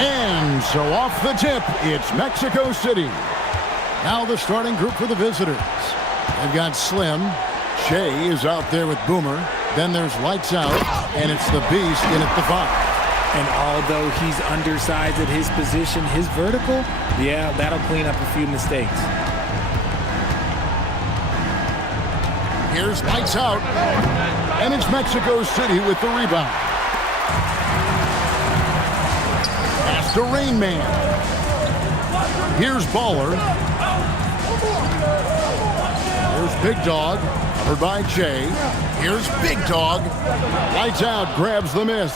And so off the tip, it's Mexico City. Now the starting group for the visitors. They've got Slim. Shea is out there with Boomer. Then there's Lights Out, and it's the Beast in at the 5. And although he's undersized at his position, his vertical, yeah, that'll clean up a few mistakes. Here's lights out. And it's Mexico City with the rebound. Pass to Rain Man. Here's Baller. Here's Big Dog. Covered by Jay. Here's Big Dog. Lights out. Grabs the miss.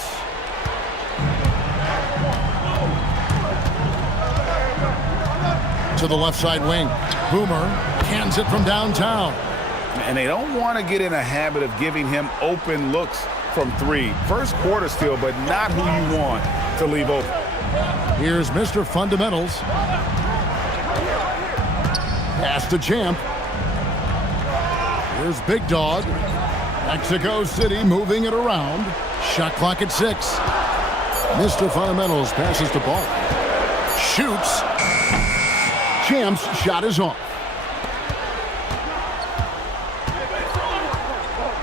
To the left side wing. Boomer cans it from downtown. And they don't want to get in a habit of giving him open looks from three. First quarter still, but not who you want to leave open. Here's Mr. Fundamentals. Pass to Champ. Here's Big Dog. Mexico City moving it around. Shot clock at 6. Mr. Fundamentals passes the ball. Shoots. Champ's shot is off.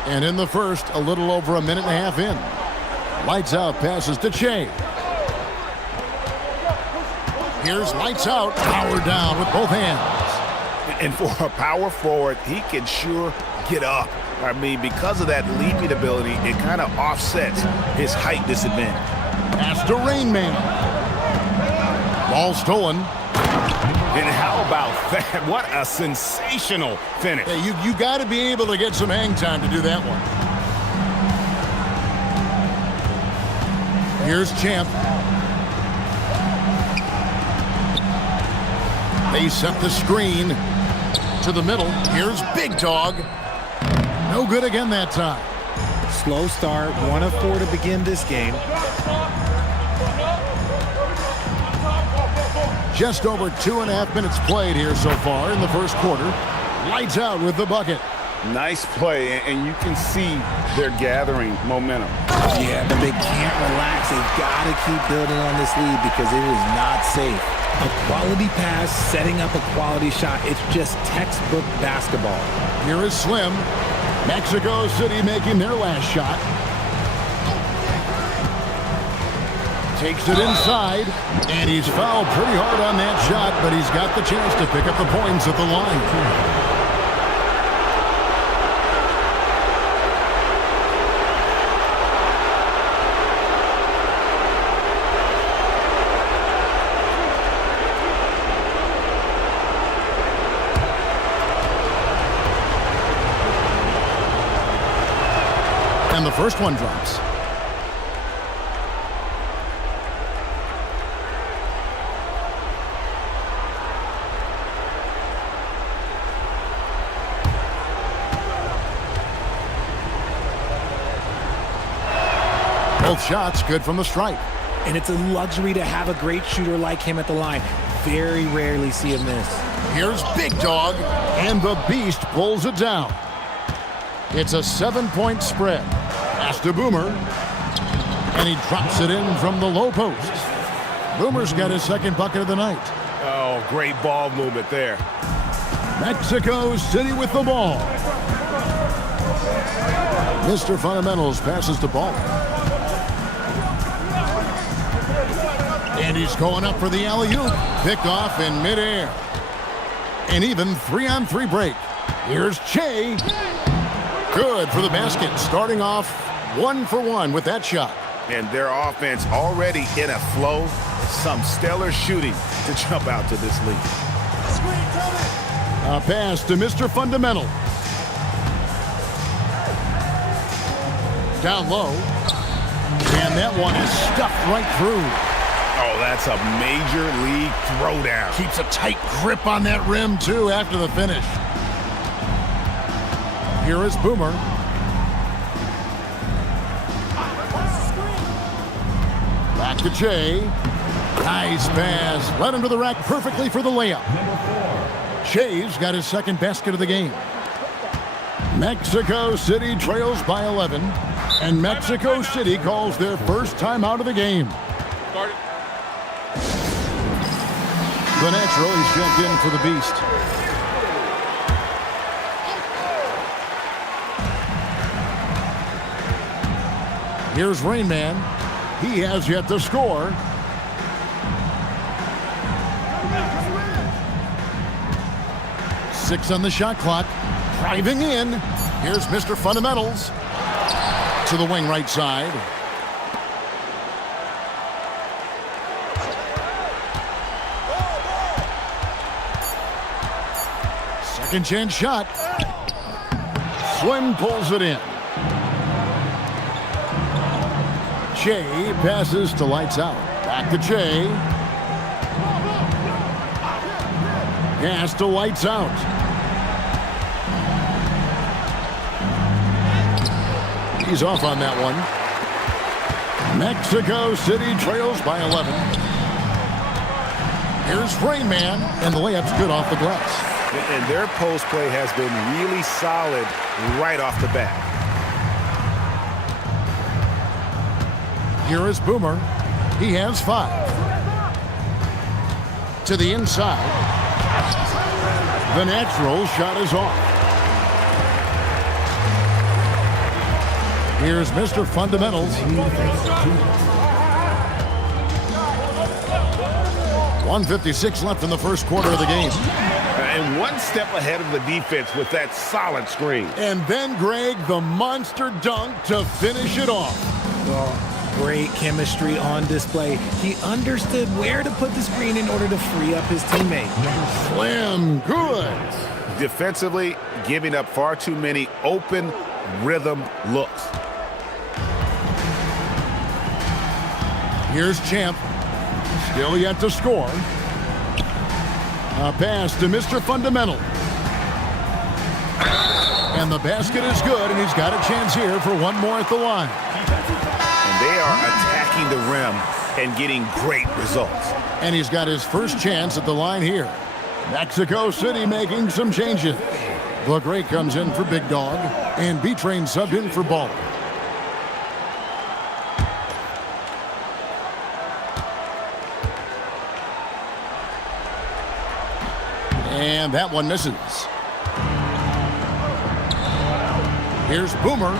And in the first, a little over a minute and a half in. Lights out passes to Che. Here's lights out. Power down with both hands. And for a power forward, he can sure get up. I mean, because of that leaping ability, it kind of offsets his height disadvantage. Pass to Rain Man. Ball stolen. And how about that? What a sensational finish. Hey, you got to be able to get some hang time to do that one. Here's Champ. They set the screen to the middle. Here's Big Dog. No good again that time. Slow start, 1 of 4 to begin this game. Just over 2.5 minutes played here so far in the first quarter. Lights out with the bucket. Nice play, and you can see they're gathering momentum. Yeah, but they can't relax. They've got to keep building on this lead because it is not safe. A quality pass, setting up a quality shot. It's just textbook basketball. Here is Slim. Mexico City making their last shot. Takes it inside, and he's fouled pretty hard on that shot, but he's got the chance to pick up the points at the line. And the first one drops. Both shots good from the stripe. And it's a luxury to have a great shooter like him at the line. Very rarely see him miss. Here's Big Dog, and the Beast pulls it down. It's a 7-point spread. Pass to Boomer, and he drops it in from the low post. Boomer's got his second bucket of the night. Oh, great ball movement there. Mexico City with the ball. Mr. Fundamentals passes the ball. And he's going up for the alley-oop. Picked off in midair. An even 3-on-3 break. Here's Che. Good for the basket. Starting off 1 for 1 with that shot. And their offense already in a flow. Some stellar shooting to jump out to this lead. A pass to Mr. Fundamental. Down low. And that one is stuffed right through. Oh, that's a major league throwdown. Keeps a tight grip on that rim, too, after the finish. Here is Boomer. Back to Che. Nice pass. Led him to the rack perfectly for the layup. Che's got his second basket of the game. Mexico City trails by 11. And Mexico City calls their first timeout of the game. The natural is checked in for the Beast. Here's Rain Man. He has yet to score. Six on the shot clock. Driving in. Here's Mr. Fundamentals. To the wing right side. Second chance shot. Swim pulls it in. Che passes to lights out. Back to Che. Pass to lights out. He's off on that one. Mexico City trails by 11. Here's Rain Man, and the layup's good off the glass. And their post play has been really solid right off the bat. Here is Boomer. He has 5. To the inside. The natural shot is off. Here's Mr. Fundamentals. 1:56 left in the first quarter of the game. And one step ahead of the defense with that solid screen. And then, Greg, the monster dunk to finish it off. Oh, great chemistry on display. He understood where to put the screen in order to free up his teammate. Slam good. Defensively, giving up far too many open rhythm looks. Here's Champ. Still yet to score. A pass to Mr. Fundamental. And the basket is good, and he's got a chance here for one more at the line. And they are attacking the rim and getting great results. And he's got his first chance at the line here. Mexico City making some changes. The Great comes in for Big Dog, and B-Train subbed in for Ball. And that one misses. Here's Boomer,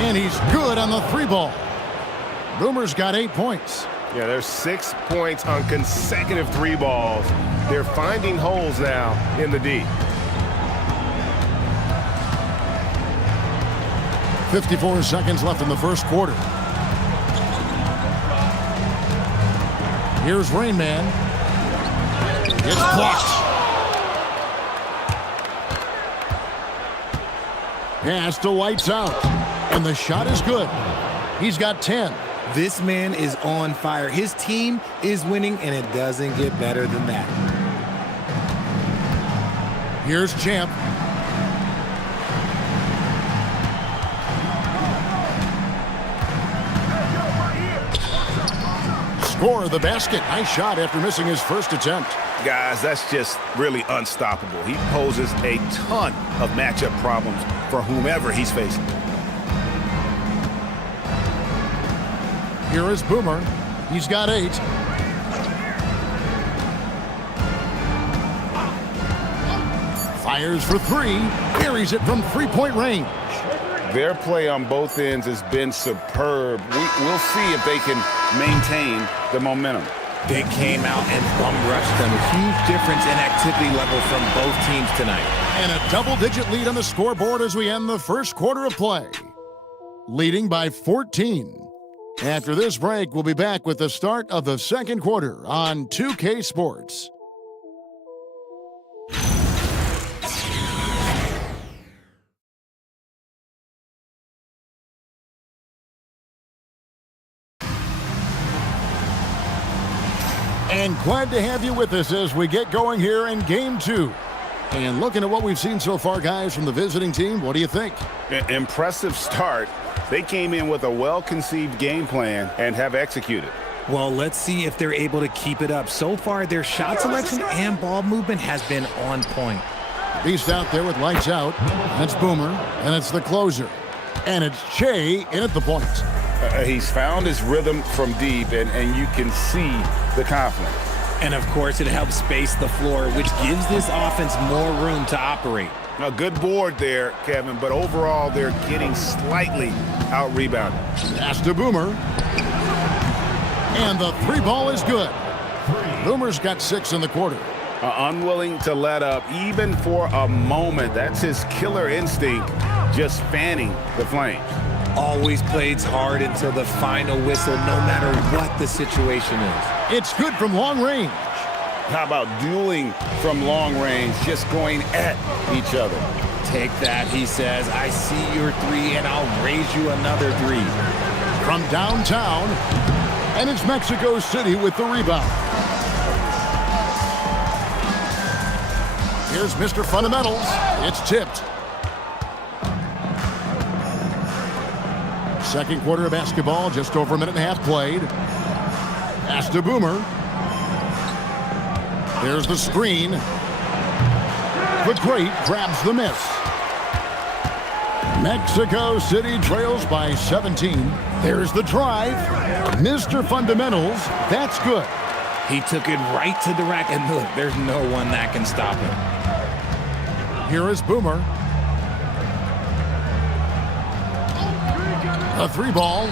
and he's good on the 3-ball. Boomer's got 8 points. Yeah, there's 6 points on consecutive 3 balls. They're finding holes now in the D. 54 seconds left in the first quarter. Here's Rain Man. It's blocked. Pass to lights out. And the shot is good. He's got 10. This man is on fire. His team is winning, and it doesn't get better than that. Here's Champ. Score the basket. Nice shot after missing his first attempt. Guys, that's just really unstoppable. He poses a ton of matchup problems for whomever he's facing. Here is Boomer. He's got 8. Fires for 3. Carries it from 3-point range. Their play on both ends has been superb. We'll see if they can maintain the momentum. They came out and bum rushed them. A huge difference in activity level from both teams tonight. And a double-digit lead on the scoreboard as we end the first quarter of play. Leading by 14. After this break, we'll be back with the start of the second quarter on 2K Sports. And glad to have you with us as we get going here in Game 2. And looking at what we've seen so far, guys, from the visiting team, what do you think? Impressive start. They came in with a well-conceived game plan and have executed. Well, let's see if they're able to keep it up. So far, their shot selection and ball movement has been on point. Beast out there with lights out. That's Boomer, and it's the closer. And it's Che in at the point. He's found his rhythm from deep, and you can see the confidence. And, of course, it helps space the floor, which gives this offense more room to operate. A good board there, Kevin, but overall they're getting slightly out-rebounded. Pass to Boomer. And the three ball is good. Boomer's got 6 in the quarter. Unwilling to let up even for a moment. That's his killer instinct, just fanning the flames. Always plays hard until the final whistle, no matter what the situation is. It's good from long range. How about dueling from long range, just going at each other? Take that, he says. I see your 3, and I'll raise you another 3. From downtown, and it's Mexico City with the rebound. Here's Mr. Fundamentals. It's tipped. Second quarter of basketball, just over a minute and a half played. Pass to Boomer. There's the screen. The great grabs the miss. Mexico City trails by 17. There's the drive. Mr. Fundamentals, that's good. He took it right to the rack, and look, there's no one that can stop him. Here is Boomer. A 3 ball.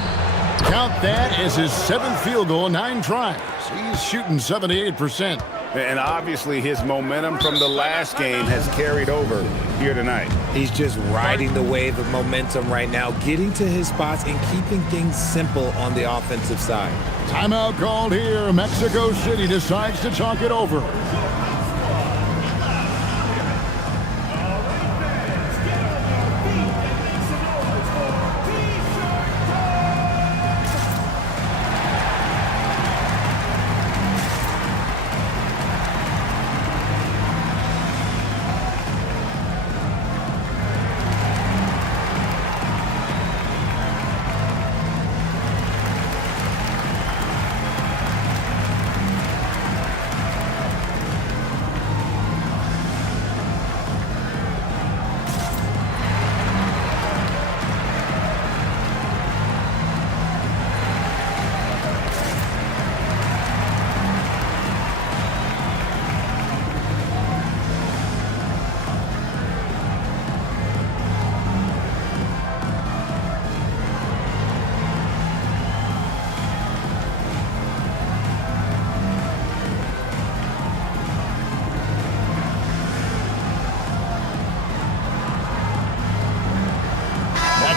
Count that as his 7th field goal, 9 tries. He's shooting 78%. And obviously his momentum from the last game has carried over here tonight. He's just riding the wave of momentum right now, getting to his spots and keeping things simple on the offensive side. Timeout called here. Mexico City decides to talk it over.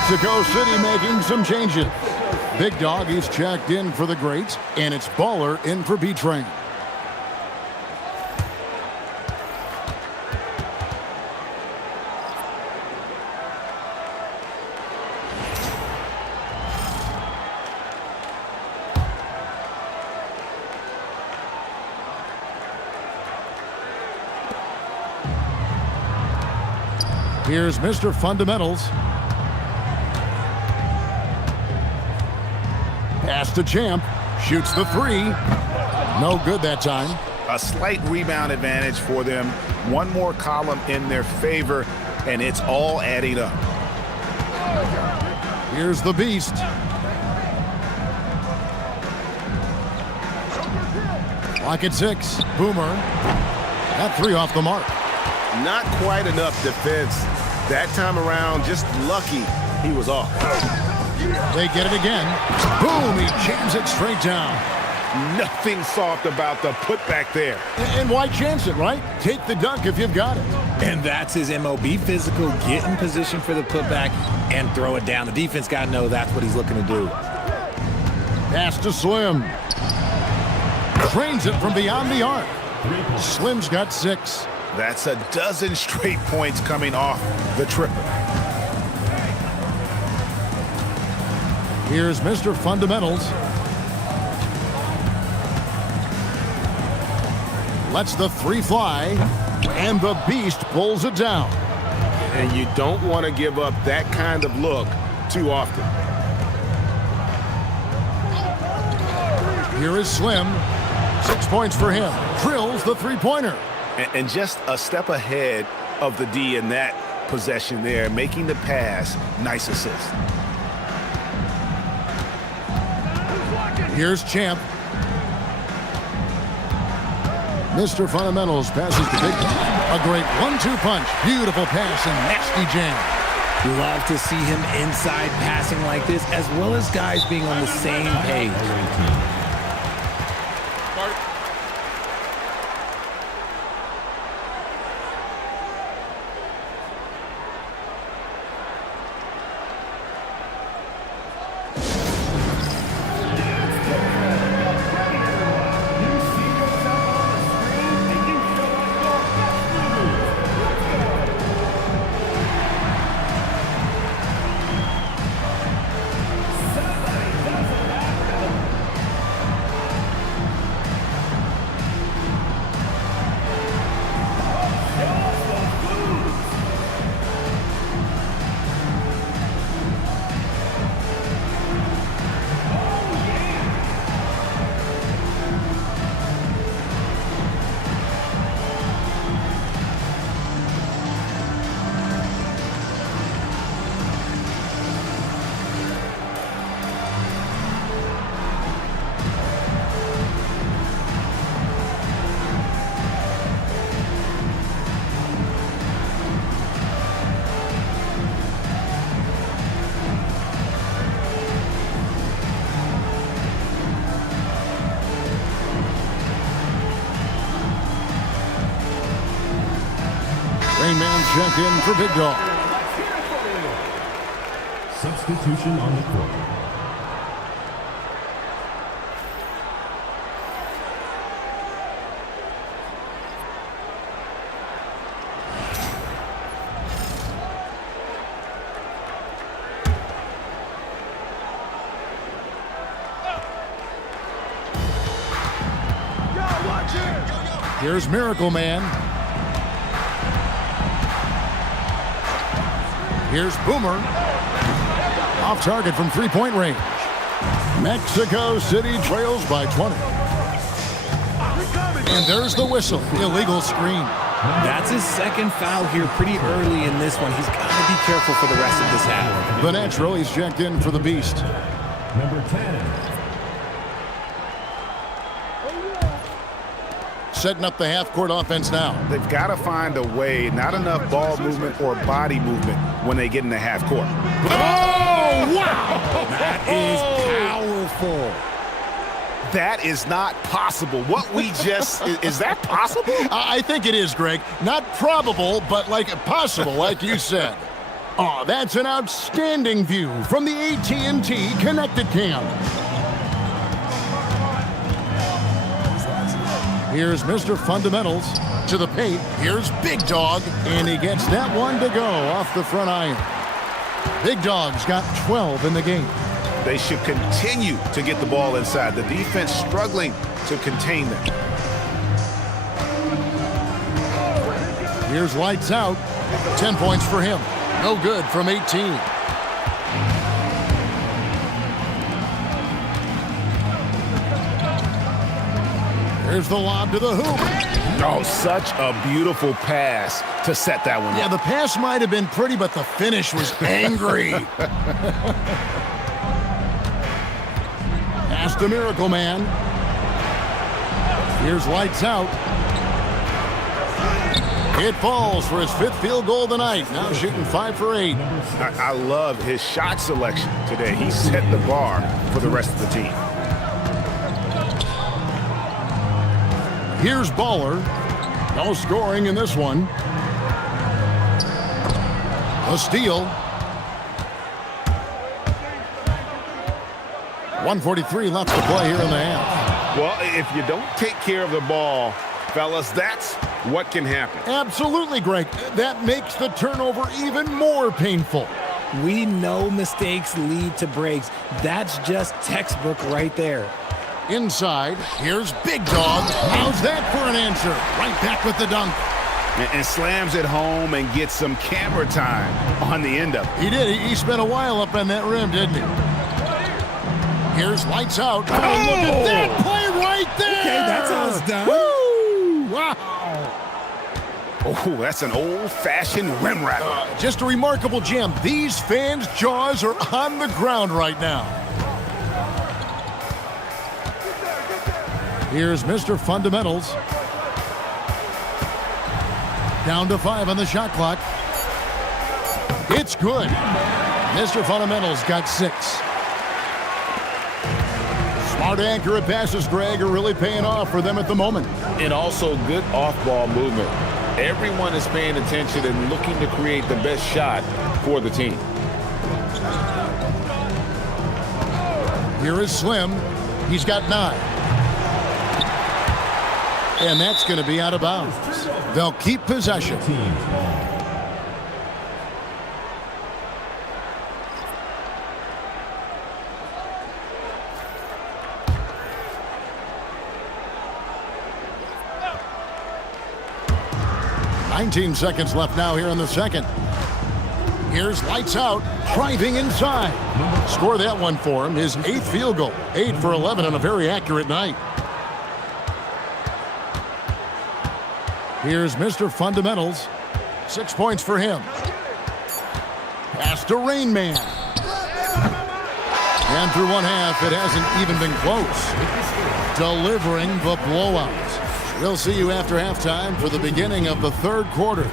Mexico City making some changes. Big Dog is checked in for the Greats, and it's Baller in for B-Train. Here's Mr. Fundamentals. Pass to Champ. Shoots the 3. No good that time. A slight rebound advantage for them. One more column in their favor, and it's all adding up. Here's the Beast. Clock at 6. Boomer. That 3 off the mark. Not quite enough defense. That time around, just lucky he was off. They get it again. Boom, he jams it straight down. Nothing soft about the putback there. And why chance it, right? Take the dunk if you've got it. And that's his MO. Be physical, get in position for the putback, and throw it down. The defense got to know that's what he's looking to do. Pass to Slim. Drains it from beyond the arc. Slim's got 6. That's a dozen straight points coming off the triple. Here's Mr. Fundamentals. Lets the 3 fly, and the Beast pulls it down. And you don't want to give up that kind of look too often. Here is Slim. 6 points for him. Drills the 3-pointer. And just a step ahead of the D in that possession there, making the pass. Nice assist. Here's Champ. Mr. Fundamentals passes to Big Dog. A great 1-2 punch. Beautiful pass and nasty jam. Love to see him inside passing like this, as well as guys being on the same page. check in for Big Dog. Substitution on the court. Here's Miracle Man. Here's Boomer. Off target from three-point range. Mexico City trails by 20. And there's the whistle. Illegal screen. That's his second foul here pretty early in this one. He's got to be careful for the rest of this half. The natural, he's checked in for the Beast. Number 10. Setting up the half-court offense now. They've got to find a way, not enough ball movement or body movement when they get in the half court. Oh, wow! That is powerful. That is not possible. What we just, is that possible? I think it is, Greg. Not probable, but like possible, like you said. Oh, that's an outstanding view from the AT&T Connected Cam. Here's Mr. Fundamentals to the paint. Here's Big Dog, and he gets that one to go off the front iron. Big Dog's got 12 in the game. They should continue to get the ball inside. The defense struggling to contain them. Here's Lights Out. 10 points for him. No good from 18. Here's the lob to the hoop. Oh, such a beautiful pass to set that one up. Yeah, the pass might have been pretty, but the finish was angry. Pass to Miracle Man. Here's Lights Out. It falls for his fifth field goal of the night. Now shooting 5 for 8. I love his shot selection today. He set the bar for the rest of the team. Here's Baller. No scoring in this one. A steal. 1:43 left to play here in the half. Well, if you don't take care of the ball, fellas, that's what can happen. Absolutely, Greg. That makes the turnover even more painful. We know mistakes lead to breaks. That's just textbook right there. Inside, here's Big Dog. How's that for an answer? Right back with the dunk. And slams it home and gets some camera time on the end of it. He did. He spent a while up on that rim, didn't he? Here's Lights Out. Oh, look at that play right there. Okay, that's how it's done. Woo! Wow. Oh, that's an old-fashioned rim wrap. Just a remarkable gem. These fans' jaws are on the ground right now. Here's Mr. Fundamentals. Down to 5 on the shot clock. It's good. Mr. Fundamentals got 6. Smart, accurate passes, Greg, are really paying off for them at the moment. And also good off-ball movement. Everyone is paying attention and looking to create the best shot for the team. Here is Slim. He's got 9. And that's going to be out of bounds. They'll keep possession. "19 seconds left now here in the second. Here's Lights Out, driving inside. Score that one for him, his 8th field goal. 8 for 11 on a very accurate night. Here's Mr. Fundamentals. 6 points for him. Pass to Rain Man. And through one half, it hasn't even been close. Delivering the blowout. We'll see you after halftime for the beginning of the third quarter.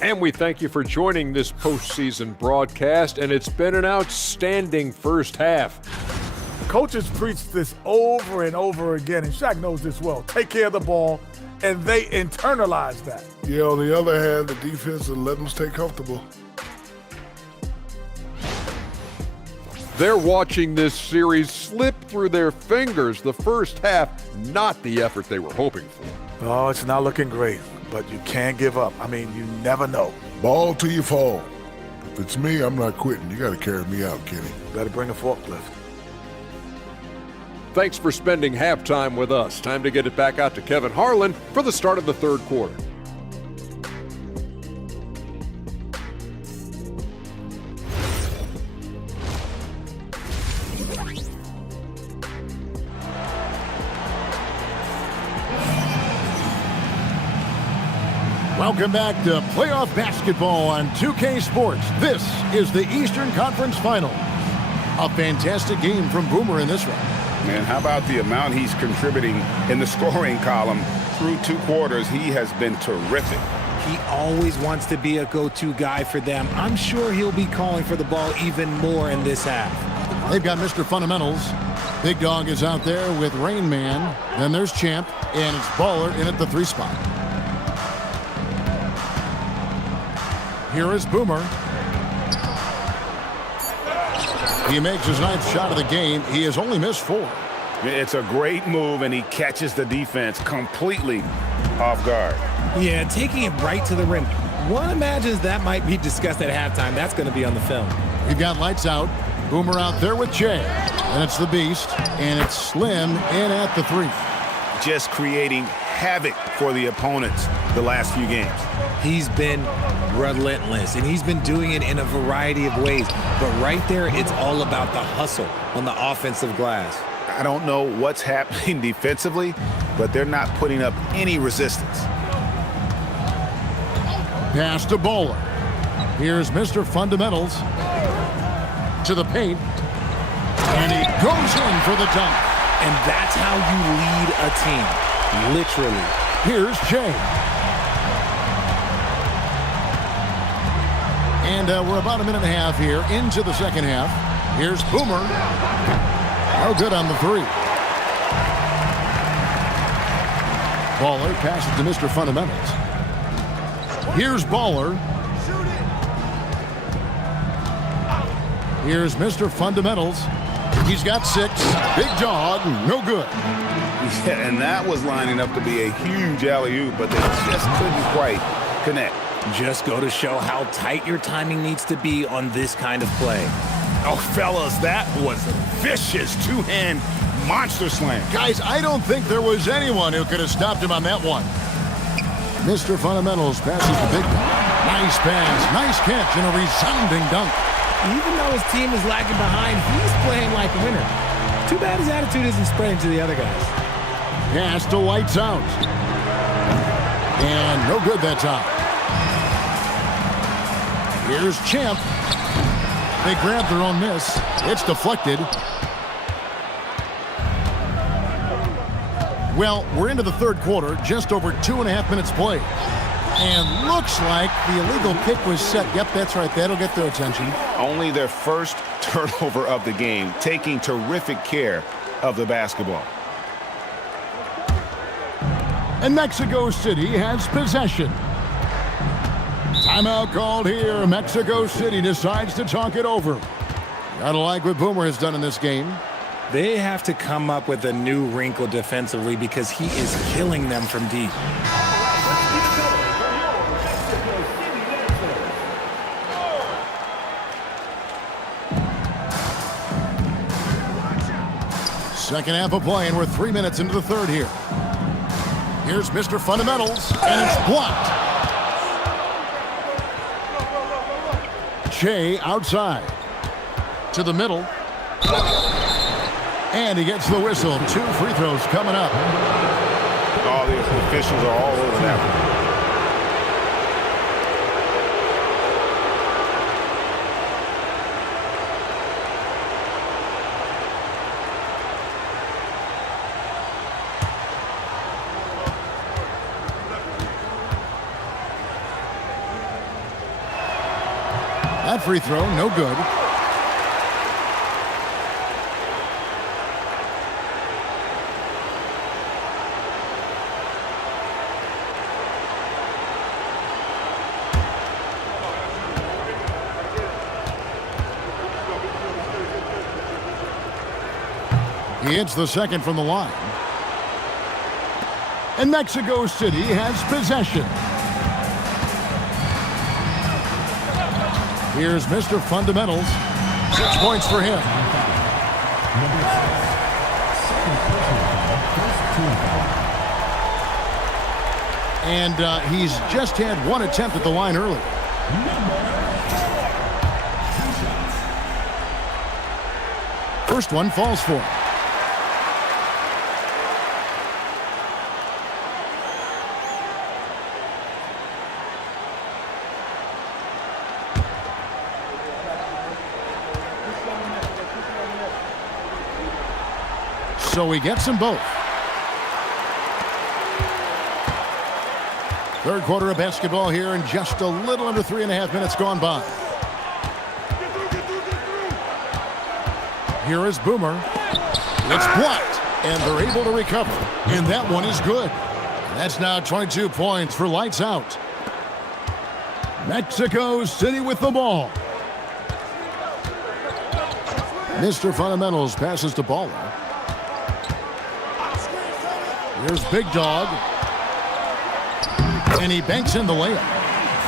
And we thank you for joining this postseason broadcast, and it's been an outstanding first half. Coaches preach this over and over again, and Shaq knows this well. Take care of the ball, and they internalize that. Yeah, on the other hand, the defense will let them stay comfortable. They're watching this series slip through their fingers. The first half, not the effort they were hoping for. Oh, it's not looking great, but you can't give up. I mean, you never know. Ball till you fall. If it's me, I'm not quitting. You got to carry me out, Kenny. Better bring a forklift. Thanks for spending halftime with us. Time to get it back out to Kevin Harlan for the start of the third quarter. Welcome back to playoff basketball on 2K Sports. This is the Eastern Conference Final. A fantastic game from Boomer in this one. Man, how about the amount he's contributing in the scoring column through 2 quarters? He has been terrific. He always wants to be a go-to guy for them. I'm sure he'll be calling for the ball even more in this half. They've got Mr. Fundamentals. Big Dog is out there with Rain Man. Then there's Champ, and it's Baller in at the 3 spot. Here is Boomer. He makes his 9th shot of the game. He has only missed 4. It's a great move, and he catches the defense completely off guard. Yeah, taking it right to the rim. One imagines that might be discussed at halftime. That's going to be on the film. We've got lights out. Boomer out there with Jay. And it's the Beast, and it's Slim in at the 3. Just creating havoc for the opponents the last few games. He's been relentless, and he's been doing it in a variety of ways. But right there, it's all about the hustle on the offensive glass. I don't know what's happening defensively, but they're not putting up any resistance. Pass to Bowler. Here's Mr. Fundamentals to the paint. And he goes in for the dunk. And that's how you lead a team, literally. Here's Jay. And we're about a minute and a half here into the second half. Here's Boomer. No good on the 3. Baller passes to Mr. Fundamentals. Here's Baller. Here's Mr. Fundamentals. He's got 6. Big Dog, no good. Yeah, and that was lining up to be a huge alley-oop, but they just couldn't quite connect. Just go to show how tight your timing needs to be on this kind of play. Oh, fellas, that was a vicious 2-hand monster slam. Guys, I don't think there was anyone who could have stopped him on that one. Mr. Fundamentals passes the Big Dog. Nice pass, nice catch, and a resounding dunk. Even though his team is lagging behind, he's playing like a winner. Too bad his attitude isn't spreading to the other guys. Pass to lights out. And no good that time. Here's Champ. They grab their own miss. It's deflected. Well, we're into the third quarter, just over 2.5 minutes played. And looks like the illegal kick was set. Yep, that's right. That'll get their attention. Only their first turnover of the game, taking terrific care of the basketball. And Mexico City has possession. Timeout called here. Mexico City decides to talk it over. Gotta like what Boomer has done in this game. They have to come up with a new wrinkle defensively because he is killing them from deep. Second half of play, and we're 3 minutes into the third here. Here's Mr. Fundamentals, and it's blocked. Shea outside to the middle. And he gets the whistle. 2 free throws coming up. All the officials are all over that one. That free throw, no good. He hits the second from the line. And Mexico City has possession. Here's Mr. Fundamentals. 6 points for him. And he's just had 1 attempt at the line earlier. First one falls for him. So he gets them both. Third quarter of basketball here, and just a little under 3.5 minutes gone by. Here is Boomer. It's blocked, and they're able to recover. And that one is good. That's now 22 points for Lights Out. Mexico City with the ball. Mr. Fundamentals passes to Baller. Here's Big Dog. And he banks in the layup.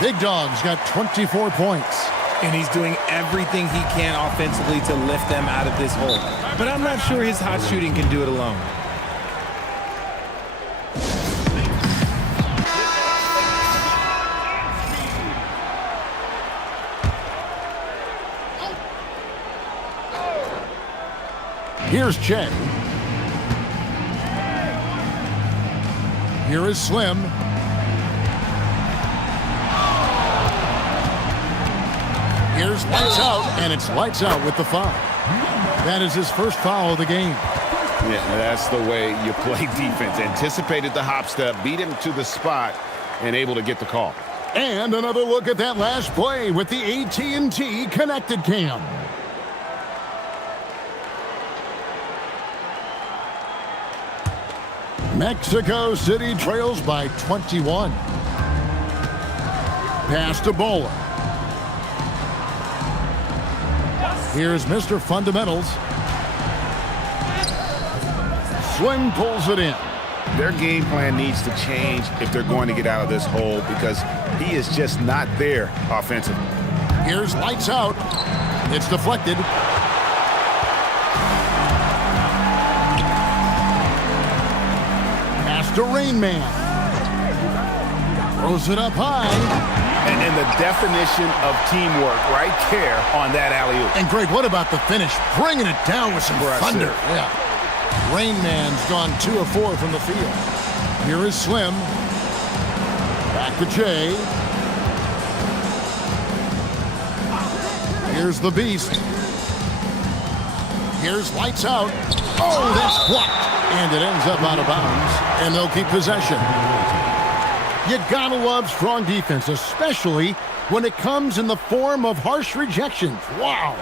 Big Dog's got 24 points. And he's doing everything he can offensively to lift them out of this hole. But I'm not sure his hot shooting can do it alone. Here's Che. Here is Slim. Here's Lights Out, and it's Lights Out with the foul. That is his first foul of the game. Yeah, that's the way you play defense. Anticipated the hop step, beat him to the spot, and able to get the call. And another look at that last play with the AT&T Connected Cam. Mexico City trails by 21. Pass to Bowler. Here's Mr. Fundamentals. Slim pulls it in. Their game plan needs to change if they're going to get out of this hole because he is just not there offensively. Here's Lights Out. It's deflected. Pass to Rain Man. Throws it up high. And the definition of teamwork right there on that alley-oop. And Greg, what about the finish? Bringing it down with some thunder. Yeah. Rain Man's gone 2 of 4 from the field. Here is Slim. Back to Jay. Here's the Beast. Here's Lights Out. Oh, that's blocked. And it ends up out of bounds. And they'll keep possession. You gotta love strong defense, especially when it comes in the form of harsh rejections. Wow.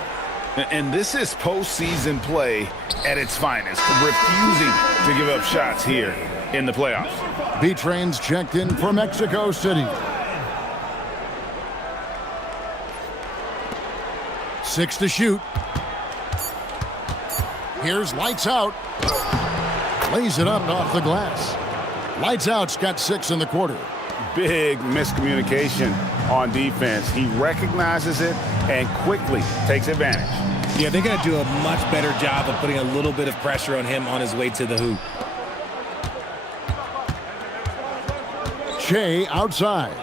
And this is postseason play at its finest, refusing to give up shots here in the playoffs. B-Train's checked in for Mexico City. 6 to shoot. Here's Lights Out. Lays it up off the glass. Lights Out's got 6 in the quarter. Big miscommunication on defense. He recognizes it and quickly takes advantage. Yeah, they're going to do a much better job of putting a little bit of pressure on him on his way to the hoop. Che outside.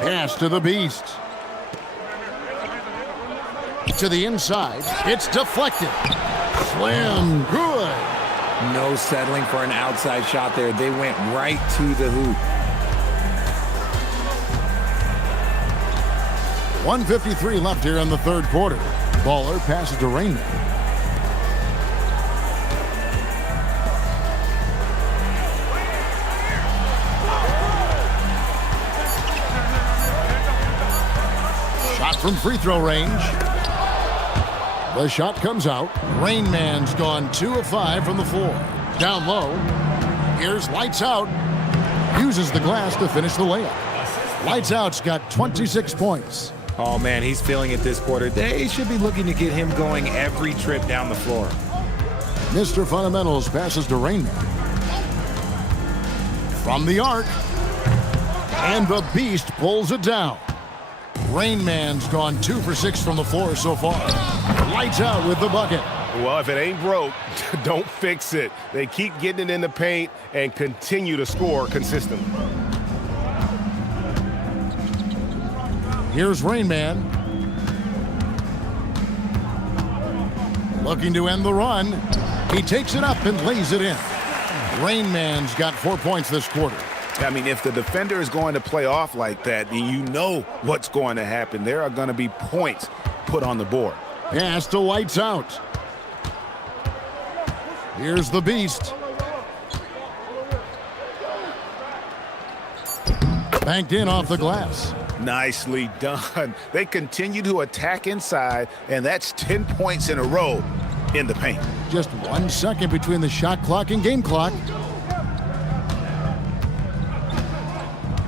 Pass to the Beast. To the inside. It's deflected. Slim. Good. No settling for an outside shot there. They went right to the hoop. 1:53 left here in the third quarter. Baller passes to Rain Man. Shot from free throw range. The shot comes out. Rain Man's gone 2 of 5 from the floor. Down low. Here's Lights Out. Uses the glass to finish the layup. Lights Out's got 26 points. Oh, man, he's feeling it this quarter. They should be looking to get him going every trip down the floor. Mr. Fundamentals passes to Rain Man. From the arc. And the Beast pulls it down. Rain Man's gone 2 for 6 from the floor so far. Lights Out with the bucket. Well, if it ain't broke, don't fix it. They keep getting it in the paint and continue to score consistently. Here's Rain Man. Looking to end the run. He takes it up and lays it in. Rain Man's got 4 points this quarter. I mean, if the defender is going to play off like that, then you know what's going to happen. There are going to be points put on the board. Pass to Lights Out. Here's the Beast. Banked in off the glass. Nicely done. They continue to attack inside, and that's 10 points in a row in the paint. Just 1 second between the shot clock and game clock.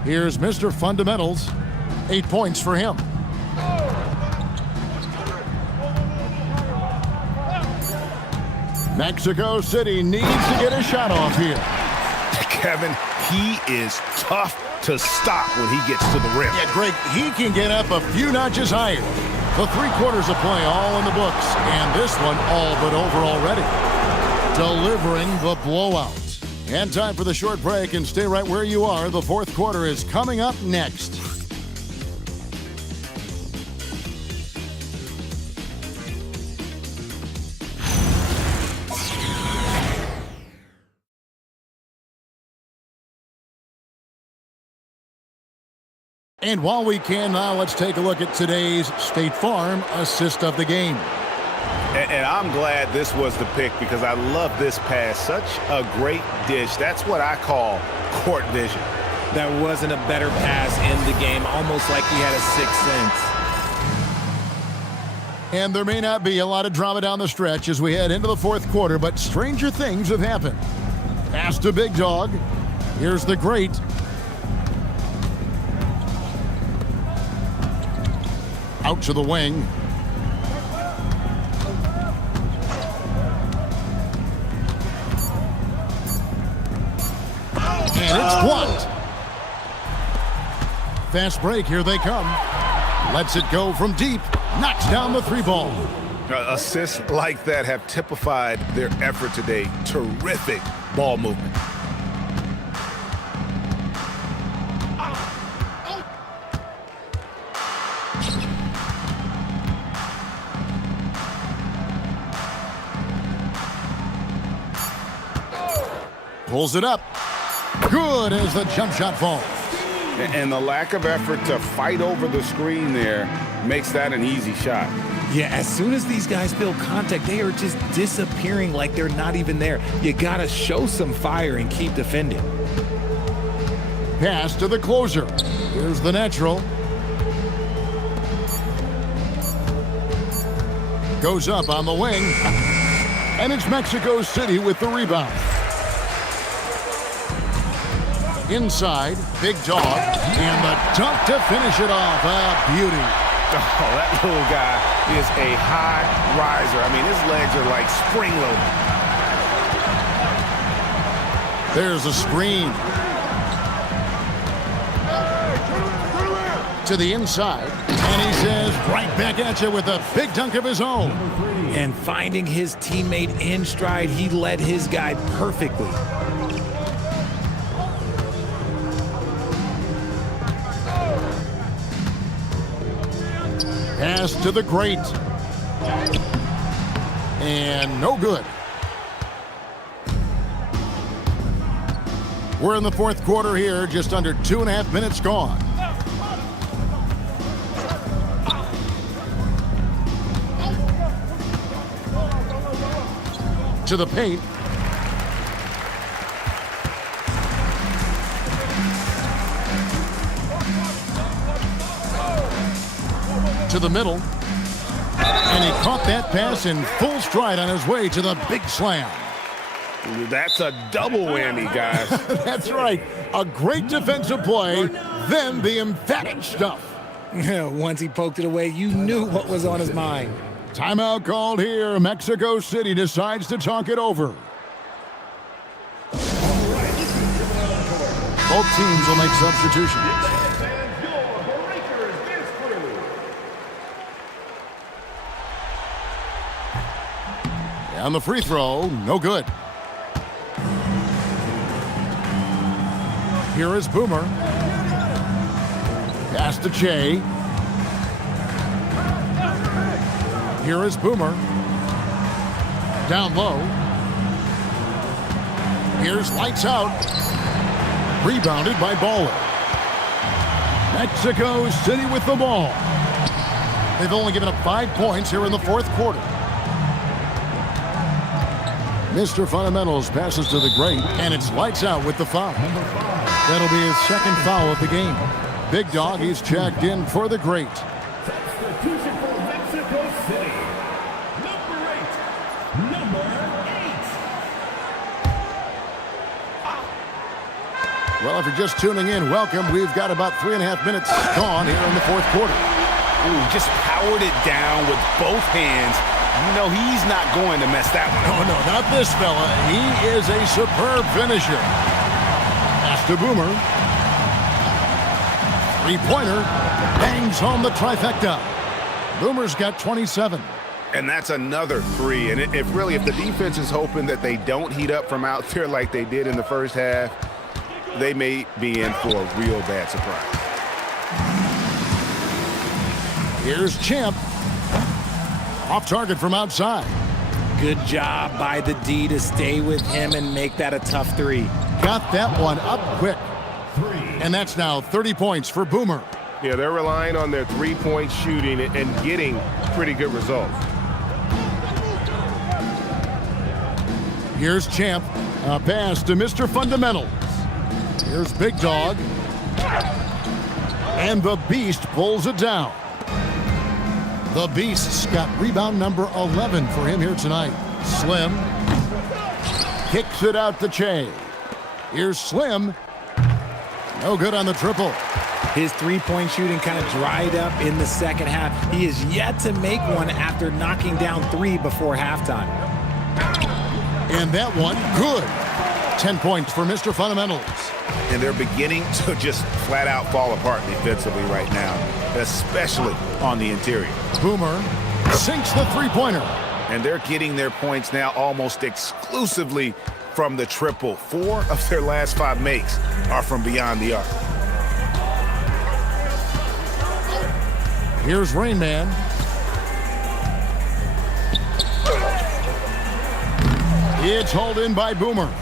Here's Mr. Fundamentals. 8 points for him. Mexico City needs to get a shot off here. Kevin, he is tough to stop when he gets to the rim. Yeah, Greg, he can get up a few notches higher. The 3 quarters of play all in the books, and this one all but over already. Delivering the blowout. And time for the short break, and stay right where you are. The 4th quarter is coming up next. And while we can now, let's take a look at today's State Farm assist of the game. And I'm glad this was the pick because I love this pass. Such a great dish. That's what I call court vision. That wasn't a better pass in the game, almost like he had a 6th sense. And there may not be a lot of drama down the stretch as we head into the 4th quarter, but stranger things have happened. Pass to Big Dog. Here's the Great. Out to the wing. And it's blocked. Fast break, here they come. Lets it go from deep. Knocks down the 3 ball. Assists like that have typified their effort today. Terrific ball movement. Pulls it up. Good as the jump shot falls. And the lack of effort to fight over the screen there makes that an easy shot. Yeah, as soon as these guys feel contact, they are just disappearing like they're not even there. You got to show some fire and keep defending. Pass to the closer. Here's the natural. Goes up on the wing. And it's Mexico City with the rebound. Inside, Big Dog, and the dunk to finish it off. Beauty. Oh, that little guy is a high riser. I mean, his legs are like spring-loaded. There's a screen. To the inside, and he says right back at you with a big dunk of his own. And finding his teammate in stride, he led his guy perfectly. Pass to the Great. And no good. We're in the 4th quarter here, just under 2.5 minutes gone. To the paint. To to the middle. And he caught that pass in full stride on his way to the big slam. That's a double whammy, guys. That's right. A great defensive play, then the emphatic stuff. Once he poked it away, you knew what was on his mind. Timeout called here. Mexico City decides to talk it over. Both teams will make substitutions. And the free throw, no good. Here is Boomer. Pass to Che. Here is Boomer. Down low. Here's lights out. Rebounded by Baller. Mexico City with the ball. They've only given up 5 points here in the fourth quarter. Mr. Fundamentals passes to the great, and it's lights out with the foul. That'll be his second foul of the game. Big Dog, he's checked in for the great. Substitution for Mexico City. Number 8. Well, if you're just tuning in, welcome. We've got about 3.5 minutes gone here in the fourth quarter. Ooh, just powered it down with both hands. You know he's not going to mess that one up. Oh, no, not this fella. He is a superb finisher. Pass to Boomer. Three-pointer. Bangs home the trifecta. Boomer's got 27. And that's another 3. And if the defense is hoping that they don't heat up from out there like they did in the first half, they may be in for a real bad surprise. Here's Champ. Off target from outside. Good job by the D to stay with him and make that a tough 3. Got that one up quick. And that's now 30 points for Boomer. Yeah, they're relying on their three-point shooting and getting pretty good results. Here's Champ. A pass to Mr. Fundamentals. Here's Big Dog. And the Beast pulls it down. The Beast's got rebound number 11 for him here tonight. Slim kicks it out to Che. Here's Slim. No good on the triple. His three-point shooting kind of dried up in the second half. He is yet to make one after knocking down 3 before halftime. And that one, good. 10 points for Mr. Fundamentals. And they're beginning to just flat out fall apart defensively right now, especially on the interior. Boomer sinks the three-pointer. And they're getting their points now almost exclusively from the triple. 4 of their last 5 makes are from beyond the arc. Here's Rain Man. It's hauled in by Boomer.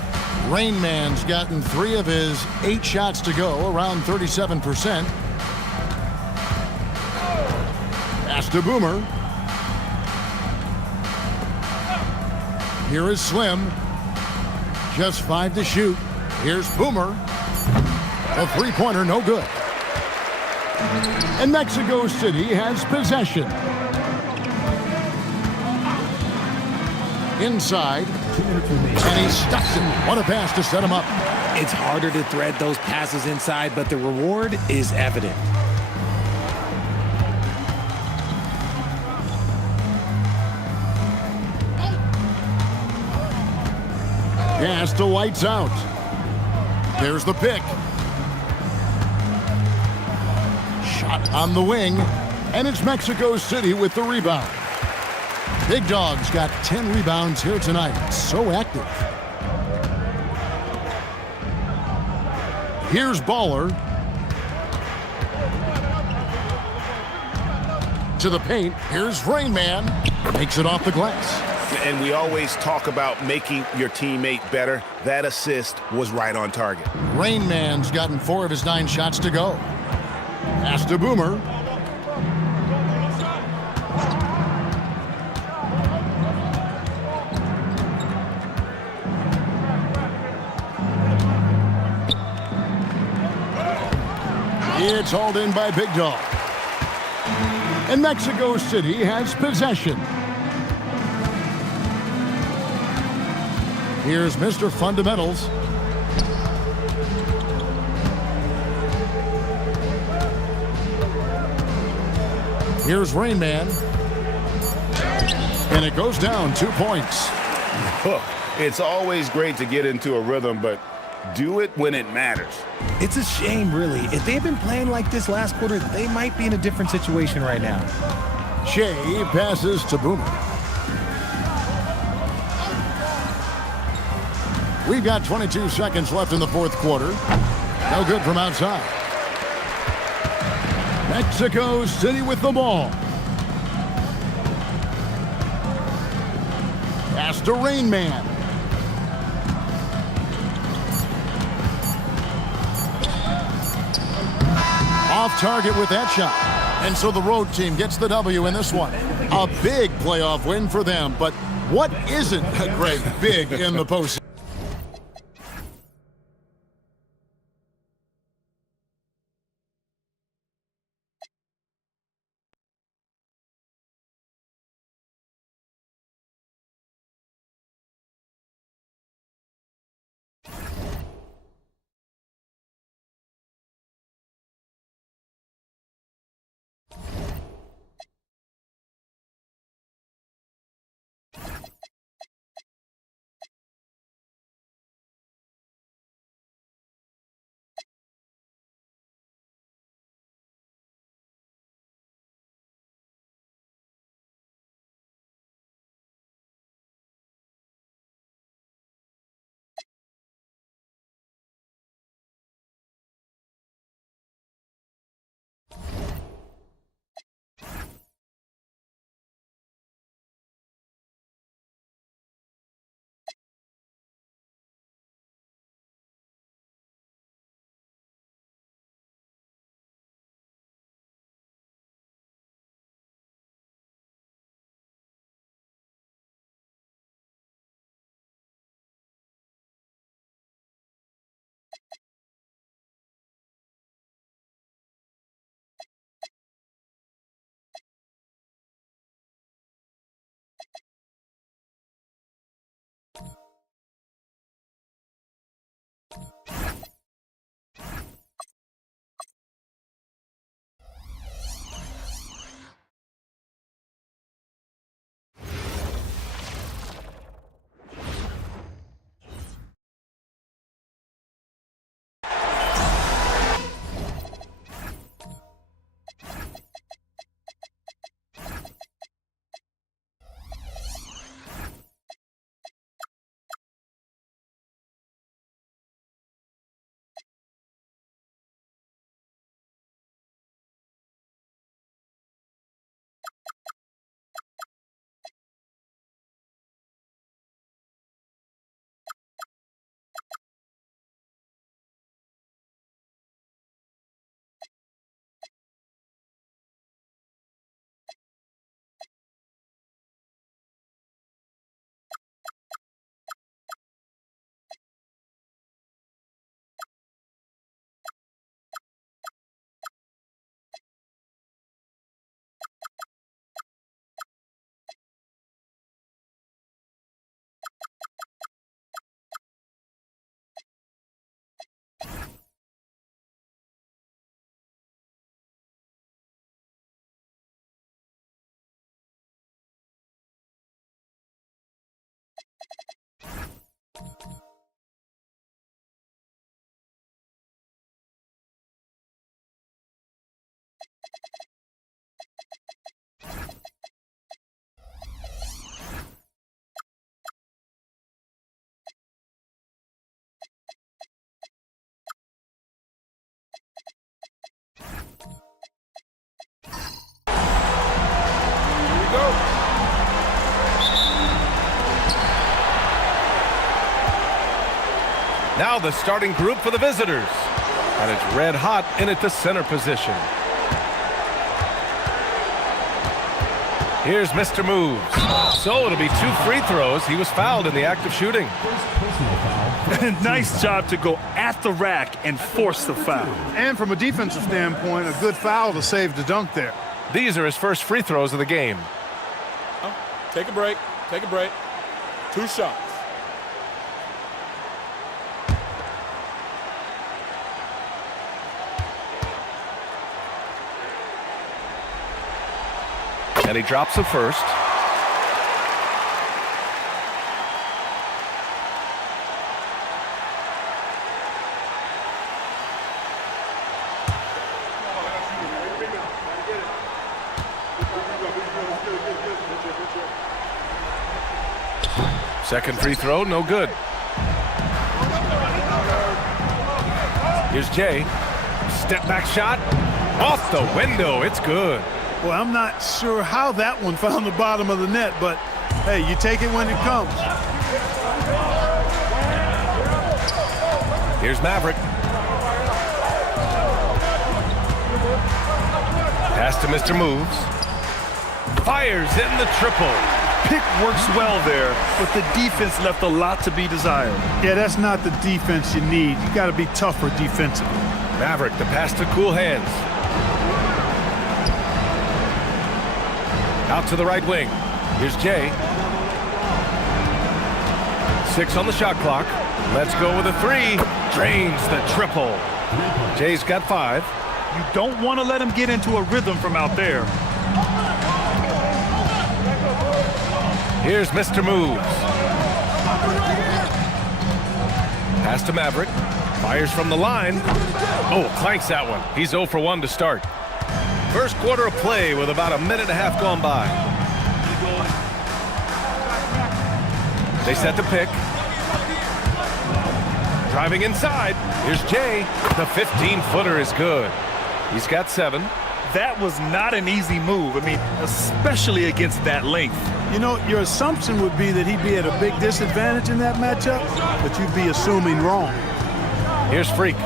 Rain Man's gotten 3 of his 8 shots to go, around 37%. Pass to Boomer. Here is Slim. Just 5 to shoot. Here's Boomer. A three-pointer, no good. And Mexico City has possession. Inside. And he stuffs it. What a pass to set him up. It's harder to thread those passes inside, but the reward is evident. Pass to lights out. There's the pick. Shot on the wing. And it's Mexico City with the rebound. Big Dog's got 10 rebounds here tonight. So active. Here's Baller. To the paint. Here's Rain Man. Makes it off the glass. And we always talk about making your teammate better. That assist was right on target. Rain Man's gotten 4 of his 9 shots to go. Pass to Boomer. It's hauled in by Big Dog. And Mexico City has possession. Here's Mr. Fundamentals. Here's Rain Man. And it goes down 2 points. It's always great to get into a rhythm, but do it when it matters. It's a shame, really. If they've been playing like this last quarter, they might be in a different situation right now. Shea passes to Boomer. We've got 22 seconds left in the fourth quarter. No good from outside. Mexico City with the ball. Pass to Rain Man. Off target with that shot. And so the road team gets the W in this one. A big playoff win for them, but what isn't a great big in the postseason? Now the starting group for the visitors. And it's red hot in at the center position. Here's Mr. Moves. So it'll be 2 free throws. He was fouled in the act of shooting. Nice job to go at the rack and force the foul. And from a defensive standpoint, a good foul to save the dunk there. These are his first free throws of the game. Take a break. Take a break. 2 shots. And he drops the first. Second free throw, no good. Here's Jay. Step back shot. Off the window. It's good. Well, I'm not sure how that one found the bottom of the net, but hey, you take it when it comes. Here's Maverick. Pass to Mr. Moves. Fires in the triple. Pick works well there, but the defense left a lot to be desired. Yeah, that's not the defense you need. You got to be tougher defensively. Maverick, the pass to Cool Hands. Out to the right wing. Here's Jay. 6 on the shot clock. Let's go with a 3. Drains the triple. Jay's got 5. You don't want to let him get into a rhythm from out there. Here's Mr. Moves. Pass to Maverick. Fires from the line. Oh, clanks that one. He's 0 for 1 to start. First quarter of play with about a minute and a half gone by. They set the pick. Driving inside. Here's Jay. The 15-footer is good. He's got 7. That was not an easy move. I mean, especially against that length. You know, your assumption would be that he'd be at a big disadvantage in that matchup, but you'd be assuming wrong. Here's Freak.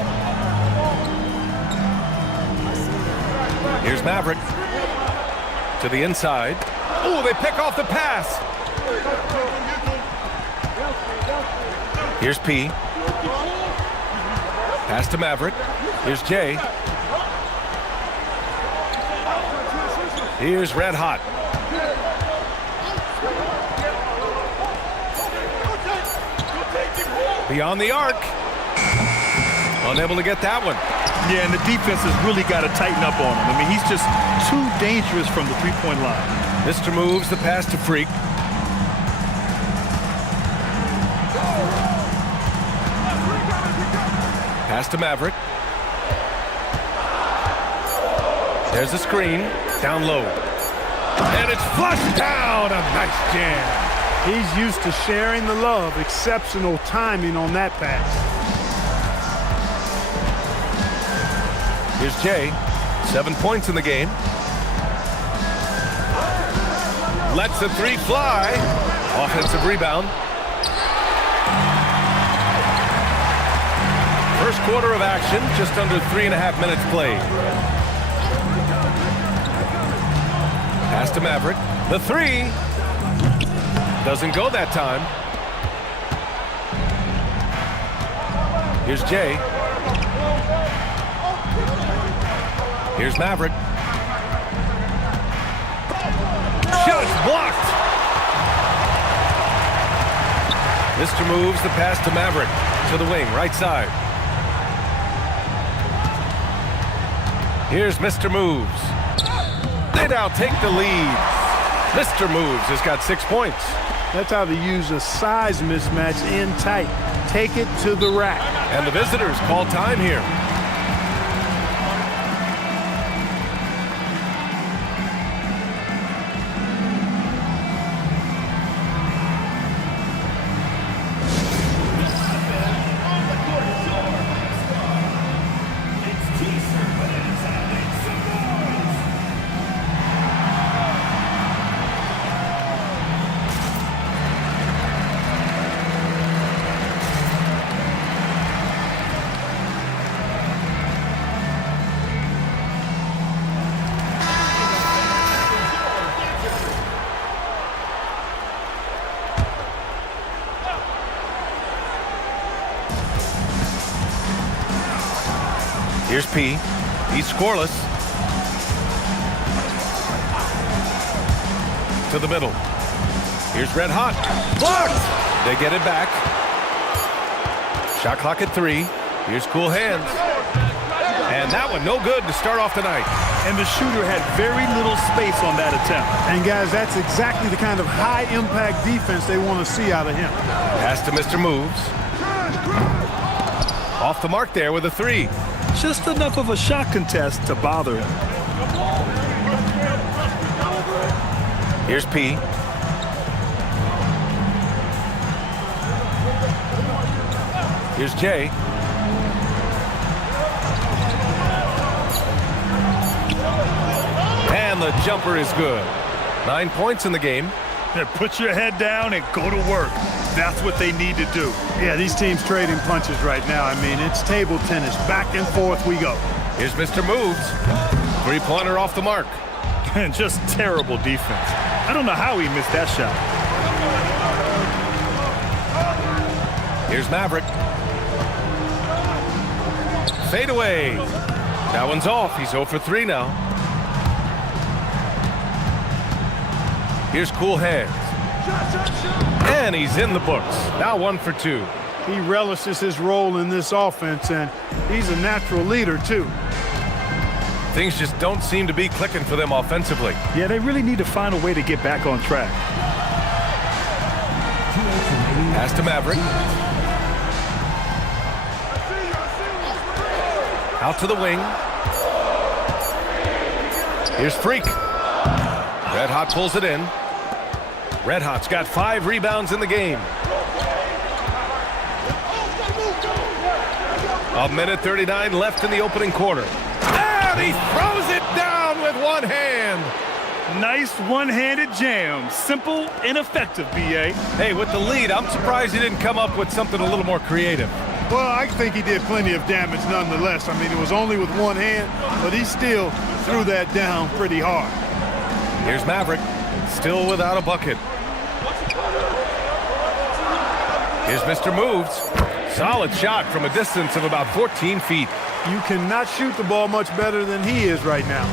Here's Maverick. To the inside. Oh, they pick off the pass. Here's P. Pass to Maverick. Here's Jay. Here's Red Hot. Beyond the arc. Unable to get that one. Yeah, and the defense has really got to tighten up on him. I mean, he's just too dangerous from the three-point line. Mr. Moves the pass to Freak. Pass to Maverick. There's the screen. Down low. And it's flushed down. A nice jam. He's used to sharing the love. Exceptional timing on that pass. Here's Jay. 7 points in the game. Lets the 3 fly. Offensive rebound. First quarter of action, just under 3.5 minutes played. Pass to Maverick. The 3. Doesn't go that time. Here's Jay. Here's Maverick. Shot's blocked. Mr. Moves the pass to Maverick. To the wing, right side. Here's Mr. Moves. They now take the lead. Mr. Moves has got 6 points. That's how to use a size mismatch in tight. Take it to the rack. And the visitors call time here. Here's P. He's scoreless. to the middle. Here's Red Hot. Blocked! They get it back. Shot clock at 3. Here's Cool Hands. And that one no good to start off the night. And the shooter had very little space on that attempt. And guys, that's exactly the kind of high-impact defense they want to see out of him. Pass to Mr. Moves. Off the mark there with a 3. Just enough of a shot contest to bother him. Here's P. Here's J. And the jumper is good. 9 points in the game. Put your head down and go to work. That's what they need to do. Yeah, these teams trading punches right now. I mean, it's table tennis. Back and forth we go. Here's Mr. Moves. 3-pointer off the mark. And just terrible defense. I don't know how he missed that shot. Here's Maverick. Fade away. That one's off. He's 0 for 3 now. Here's Cool Hands. And he's in the books. Now 1 for 2. He relishes his role in this offense, and he's a natural leader, too. Things just don't seem to be clicking for them offensively. Yeah, they really need to find a way to get back on track. Pass to Maverick. Out to the wing. Here's Freak. Red Hot pulls it in. Red Hot's got 5 rebounds in the game. 1:39 left in the opening quarter. And he throws it down with one hand. Nice one-handed jam. Simple and effective, B.A. Hey, with the lead, I'm surprised he didn't come up with something a little more creative. Well, I think he did plenty of damage nonetheless. I mean, it was only with one hand, but he still threw that down pretty hard. Here's Maverick, still without a bucket. Here's Mr. Moves. Solid shot from a distance of about 14 feet. You cannot shoot the ball much better than he is right now.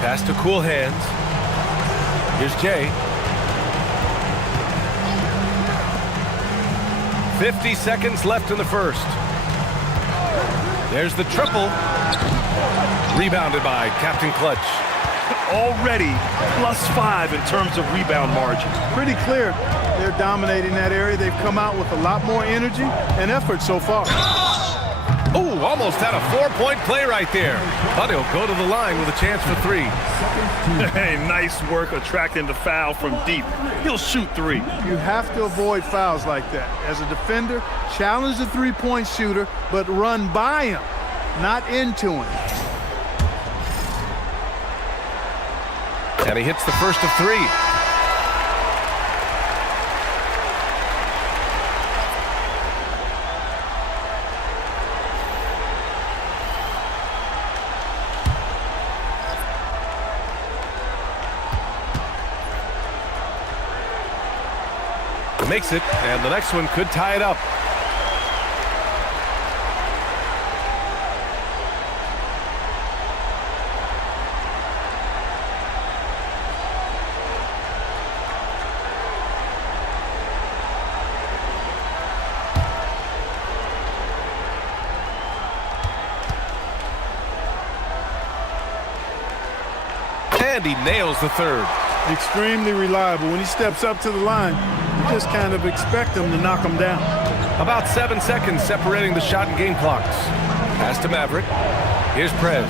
Pass to Cool Hands. Here's Jay. 50 seconds left in the first. There's the triple. Rebounded by Captain Clutch. Already +5 in terms of rebound margin. Pretty clear they're dominating that area. They've come out with a lot more energy and effort so far. Oh, almost had a 4-point play right there. But he'll go to the line with a chance for 3. Hey, nice work attracting the foul from deep. He'll shoot 3. You have to avoid fouls like that. As a defender, challenge the three-point shooter, but run by him, not into him. And he hits the first of 3. Makes it, and the next one could tie it up. And he nails the third. Extremely reliable. When he steps up to the line, you just kind of expect him to knock him down. About 7 seconds separating the shot and game clocks. Pass to Maverick. Here's Prez.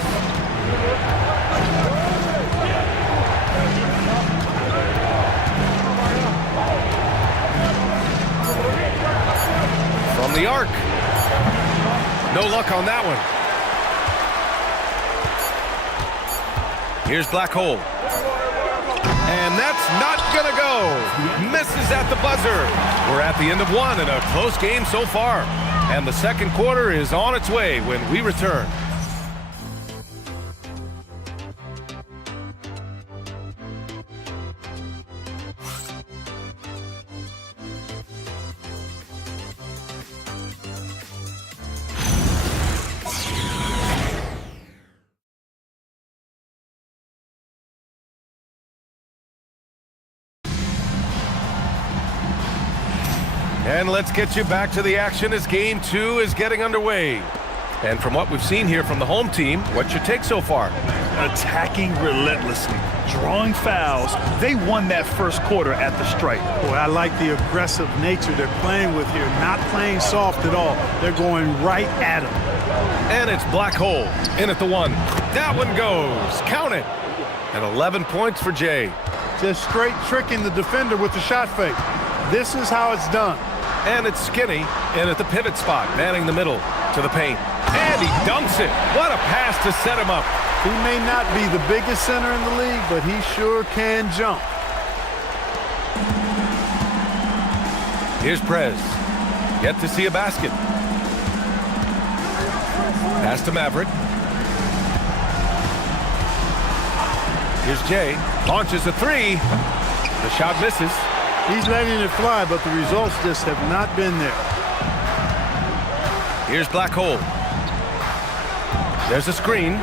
From the arc. No luck on that one. Here's Black Hole. And that's not gonna go. Misses at the buzzer. We're at the end of one in a close game so far. And the second quarter is on its way when we return. And let's get you back to the action as game 2 is getting underway. And from what we've seen here from the home team, what's your take so far? Attacking relentlessly, drawing fouls. They won that first quarter at the stripe. Boy, I like the aggressive nature they're playing with here. Not playing soft at all. They're going right at him. And it's Black Hole in at the 1. That one goes. Count it. And 11 points for Jay. Just straight tricking the defender with the shot fake. This is how it's done. And it's Skinny in at the pivot spot, manning the middle to the paint. And he dunks it. What a pass to set him up. He may not be the biggest center in the league, but he sure can jump. Here's Prez. Yet to see a basket. Pass to Maverick. Here's Jay. Launches a 3. The shot misses. He's letting it fly, but the results just have not been there. Here's Black Hole. There's a screen.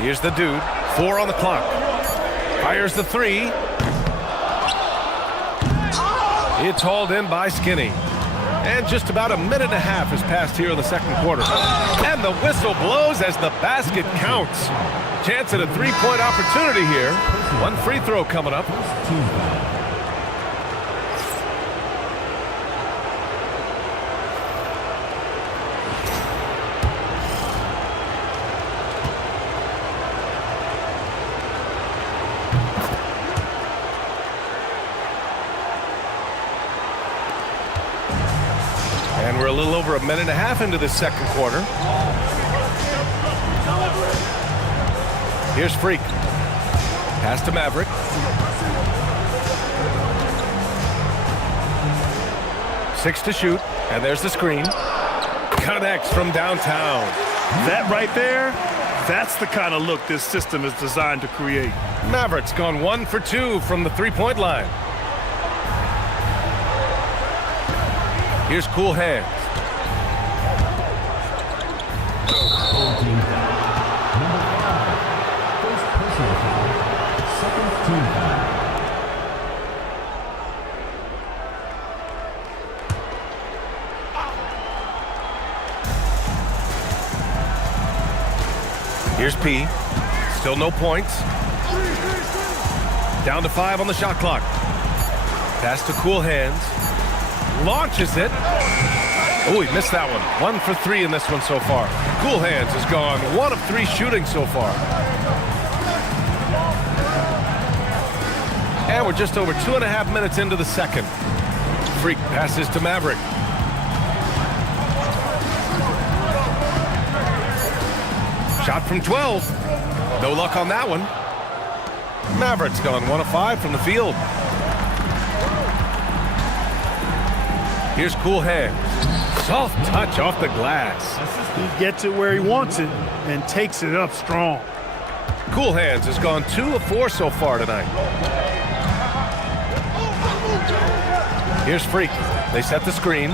Here's the dude. 4 on the clock. Fires the 3. It's hauled in by Skinny. And just about a minute and a half has passed here in the second quarter. And the whistle blows as the basket counts. Chance at a 3-point opportunity here. One free throw coming up. And we're a little over a minute and a half into this second quarter. Here's Freak. Pass to Maverick. Six to shoot. And there's the screen. Connects from downtown. That right there, that's the kind of look this system is designed to create. Maverick's gone 1 for 2 from the 3-point line. Here's Cool Hands. Here's P. Still no points. Down to 5 on the shot clock. Pass to Cool Hands. Launches it. Oh, he missed that one. 1 for 3 in this one so far. Cool Hands has gone 1 of 3 shooting so far. And we're just over 2.5 minutes into the second. Freak passes to Maverick. Shot from 12. No luck on that one. Maverick's gone 1 of 5 from the field. Here's Cool Hands. Soft touch off the glass. He gets it where he wants it and takes it up strong. Cool Hands has gone 2 of 4 so far tonight. Here's Freak. They set the screen.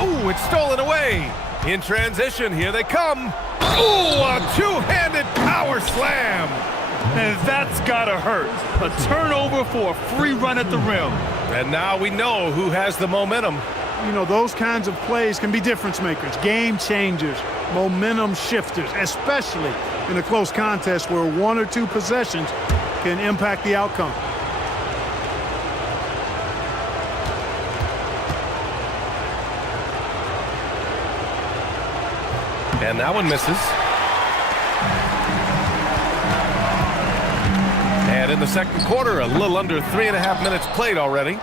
Oh, it's stolen away. In transition, here they come. Oh, a two-handed power slam. And that's gotta hurt. A turnover for a free run at the rim. And now we know who has the momentum. You know, those kinds of plays can be difference makers, game changers, momentum shifters, especially in a close contest where 1 or 2 possessions can impact the outcome. And that one misses. And in the second quarter, a little under 3.5 minutes played already.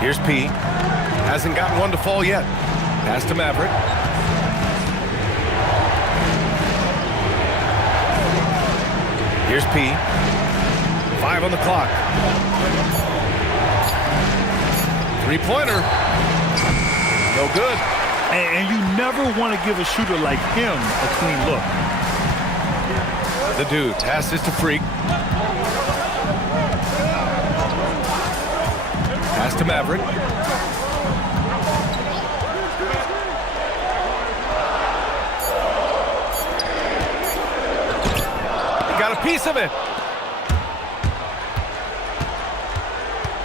Here's P. Hasn't gotten one to fall yet. Pass to Maverick. Here's P. 5 on the clock. 3-pointer. No good. And you never want to give a shooter like him a clean look. The dude passes to Freak. Pass to Maverick. piece of it.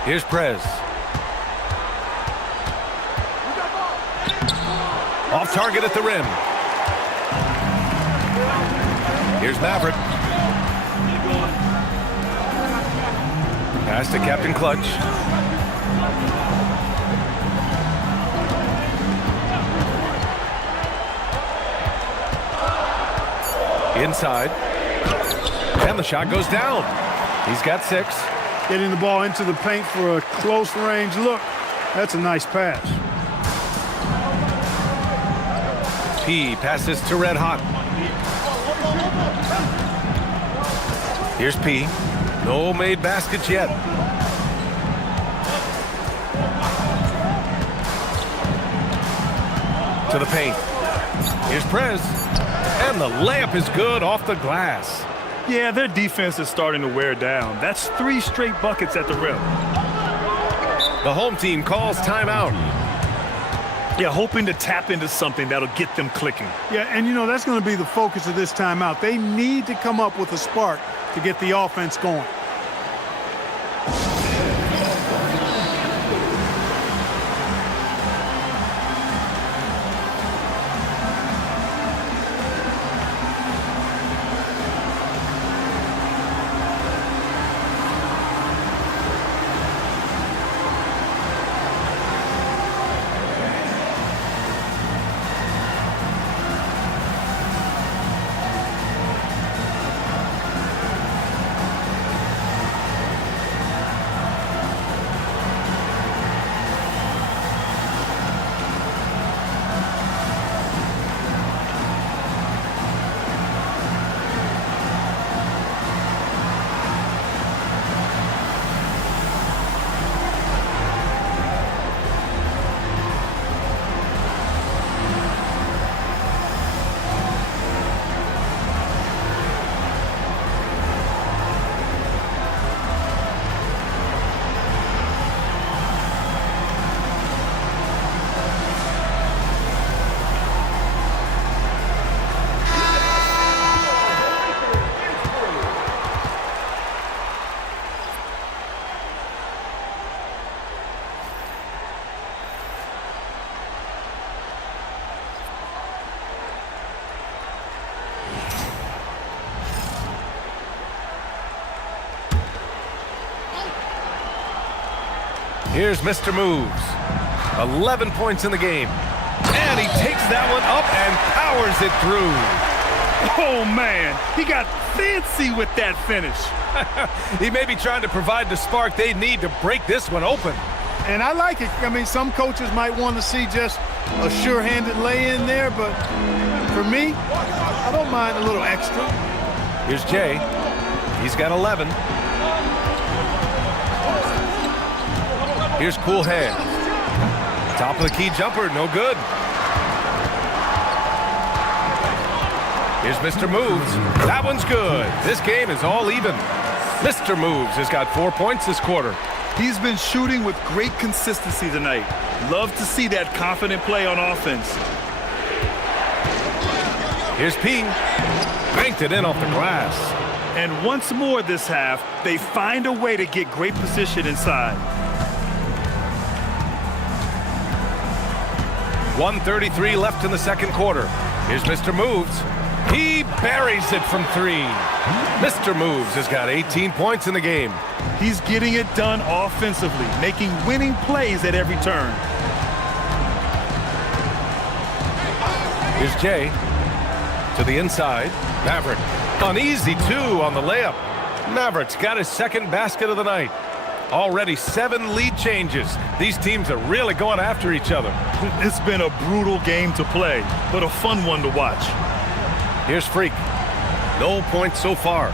Here's Prez. Off target at the rim. Here's Maverick. Pass to Captain Clutch. Inside. And the shot goes down. He's got 6. Getting the ball into the paint for a close range look. That's a nice pass. P passes to Red Hot. Here's P. No made baskets yet. To the paint. Here's Prez. And the layup is good off the glass. Yeah, their defense is starting to wear down. That's 3 straight buckets at the rim. The home team calls timeout. Yeah, hoping to tap into something that'll get them clicking. Yeah, and you know, that's going to be the focus of this timeout. They need to come up with a spark to get the offense going. Here's Mr. Moves. 11 points in the game. And he takes that one up and powers it through. Oh, man. He got fancy with that finish. He may be trying to provide the spark they need to break this one open. And I like it. I mean, some coaches might want to see just a sure-handed lay-in there, but for me, I don't mind a little extra. Here's Jay. He's got 11. Here's Cool Hands. Top of the key jumper, no good. Here's Mr. Moves. That one's good. This game is all even. Mr. Moves has got 4 points this quarter. He's been shooting with great consistency tonight. Love to see that confident play on offense. Here's P. Banked it in off the glass. And once more this half, they find a way to get great position inside. 1:33 left in the second quarter. Here's Mr. Moves. He buries it from 3. Mr. Moves has got 18 points in the game. He's getting it done offensively, making winning plays at every turn. Here's Jay. To the inside. Maverick. An easy 2 on the layup. Maverick's got his second basket of the night. Already 7 lead changes. These teams are really going after each other. It's been a brutal game to play, but a fun one to watch. Here's Freak. No points so far.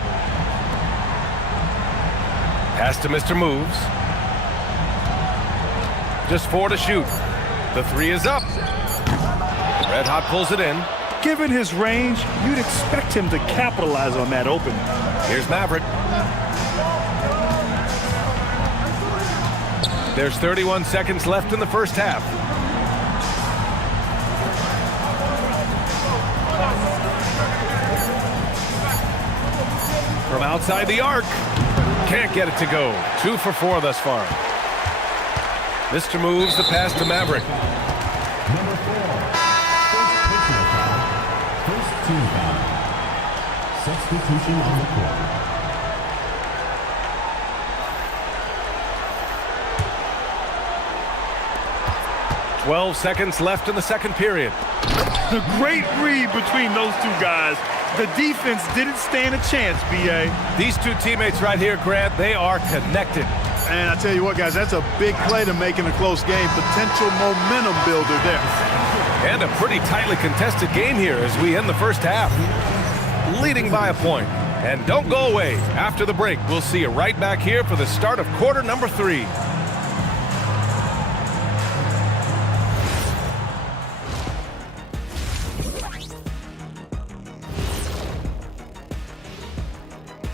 Pass to Mr. Moves. Just 4 to shoot. The 3 is up. Red Hot pulls it in. Given his range, you'd expect him to capitalize on that opening. Here's Maverick. There's 31 seconds left in the first half. from outside the arc. Can't get it to go. 2 for 4 thus far. Mr. moves the pass to Maverick. Number 4. First team foul. Substitution on the court. 12 seconds left in the second period. The great read between those two guys. The defense didn't stand a chance, B.A. These two teammates right here, Grant, they are connected. And I tell you what, guys, that's a big play to make in a close game. Potential momentum builder there. And a pretty tightly contested game here as we end the first half. Leading by a point. And don't go away. After the break, we'll see you right back here for the start of quarter number 3.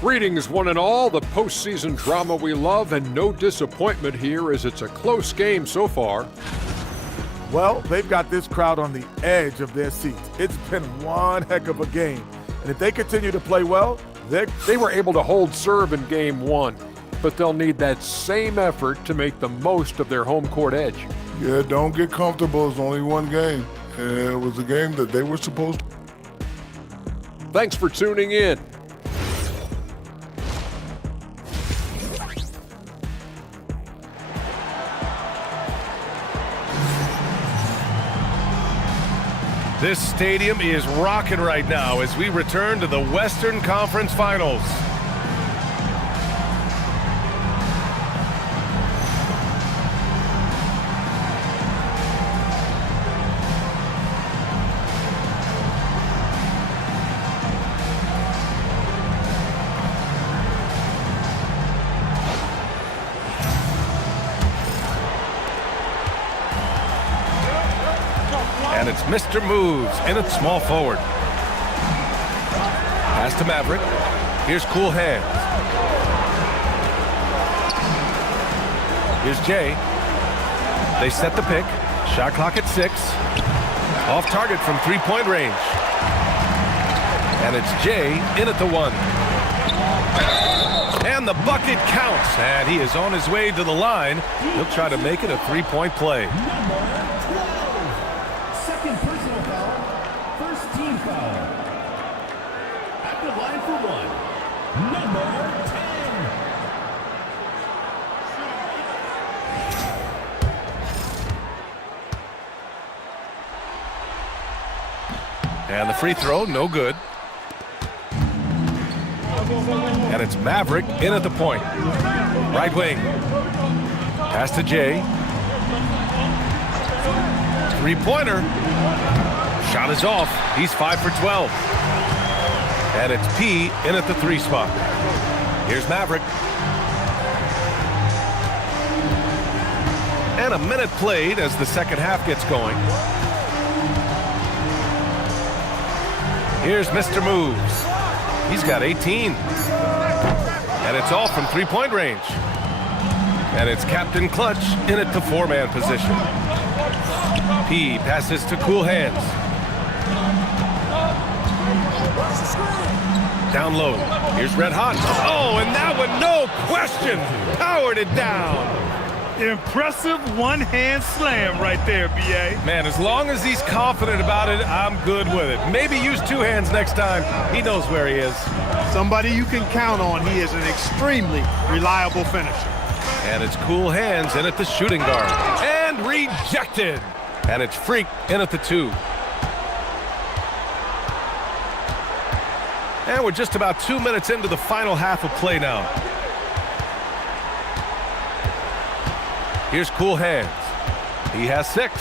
Greetings, one and all. The postseason drama we love, and no disappointment here as it's a close game so far. Well, they've got this crowd on the edge of their seats. It's been one heck of a game. And if they continue to play well, they were able to hold serve in game 1, but they'll need that same effort to make the most of their home court edge. Yeah, don't get comfortable. It's only one game. And it was a game that they were supposed to. Thanks for tuning in. This stadium is rocking right now as we return to the Western Conference Finals. And it's Mr. Moves in at small forward. Pass to Maverick. Here's Cool Hands. Here's Jay. They set the pick. Shot clock at 6. Off target from 3-point range. And it's Jay in at the 1. And the bucket counts. And he is on his way to the line. He'll try to make it a 3-point play. Second personal foul. First team foul. At the line for 1. Number 10. And the free throw, no good. And it's Maverick in at the point. Right wing. Pass to Jay. Three-pointer. Shot is off. He's 5 for 12. And it's P in at the 3 spot. Here's Maverick. And a minute played as the second half gets going. Here's Mr. Moves. He's got 18. And it's all from 3-point range. And it's Captain Clutch in at the 4-man position. P passes to Cool Hands. Down low. Here's Red Hot. Oh, and that one, no question, powered it down. Impressive one-hand slam right there, B.A. Man, as long as he's confident about it, I'm good with it. Maybe use 2 hands next time. He knows where he is. Somebody you can count on. He is an extremely reliable finisher. And it's Cool Hands in at the shooting guard. And rejected. And it's Freak in at the 2. And we're just about 2 minutes into the final half of play now. Here's Cool Hands. He has 6.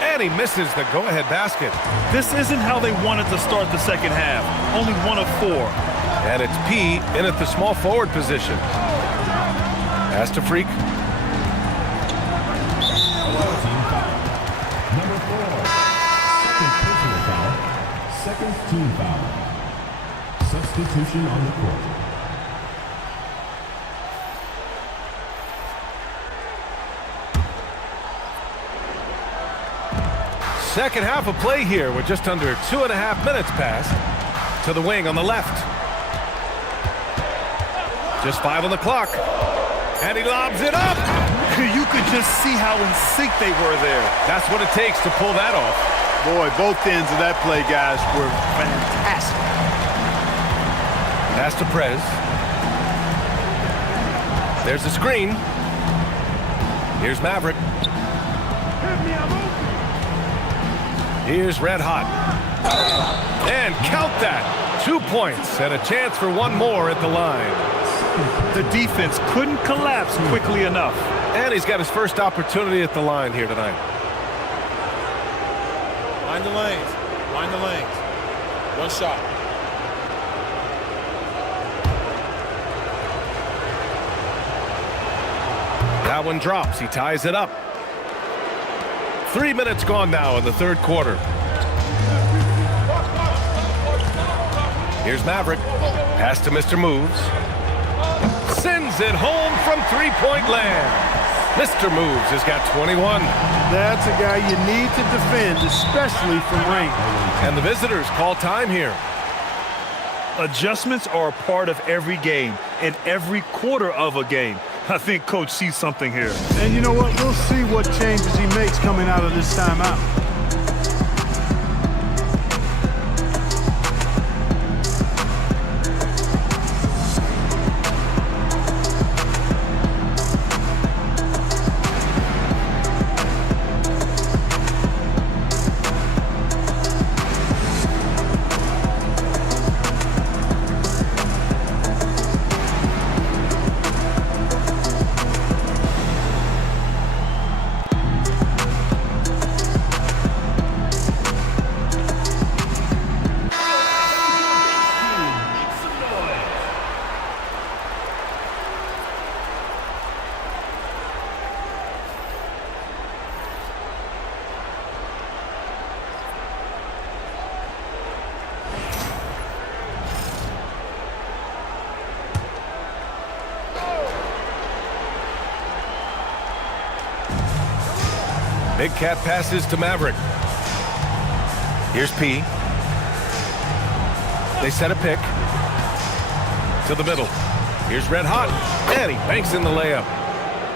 And he misses the go-ahead basket. This isn't how they wanted to start the second half. Only 1 of 4. And it's P in at the small forward position. Pass to Freak. Team foul. Number 4. Second personal foul. Second team foul. Substitution on the court. Second half of play here. We're just under 2.5 minutes past. To the wing on the left. Just 5 on the clock. And he lobs it up. You could just see how in sync they were there. That's what it takes to pull that off. Boy, both ends of that play, guys, were fantastic. Pass to Prez. There's the screen. Here's Maverick. Here's Red Hot. And count that. 2 points and a chance for one more at the line. The defense couldn't collapse quickly enough. And he's got his first opportunity at the line here tonight. Wind the lanes. Wind the lanes. One shot. That one drops. He ties it up. 3 minutes gone now in the third quarter. Here's Maverick. Pass to Mr. Moves. Sends it home from three-point land. Mr. Moves has got 21. That's a guy you need to defend, especially from range. And the visitors call time here. Adjustments are a part of every game and every quarter of a game. I think Coach sees something here. And you know what? We'll see what changes he makes coming out of this timeout. Big Cat passes to Maverick. Here's P. They set a pick. To the middle. Here's Red Hot. And he banks in the layup.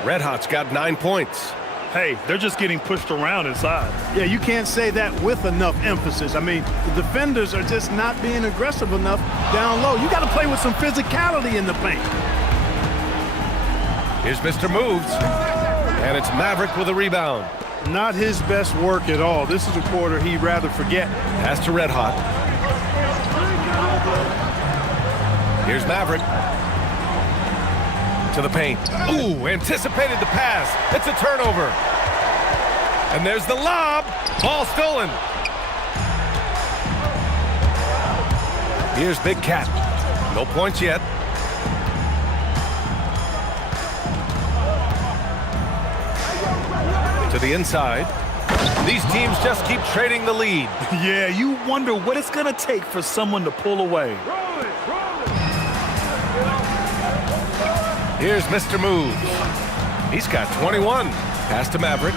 Red Hot's got 9 points. Hey, they're just getting pushed around inside. Yeah, you can't say that with enough emphasis. I mean, the defenders are just not being aggressive enough down low. You got to play with some physicality in the paint. Here's Mr. Moves. And it's Maverick with a rebound. Not his best work at all. This is a quarter he'd rather forget. Pass to Red Hot. Here's Maverick. To the paint. Ooh, anticipated the pass. It's a turnover. And there's the lob. Ball stolen. Here's Big Cat. No points yet. To the inside. These teams just keep trading the lead. Yeah, you wonder what it's going to take for someone to pull away. Here's Mr. Moves. He's got 21. Pass to Maverick.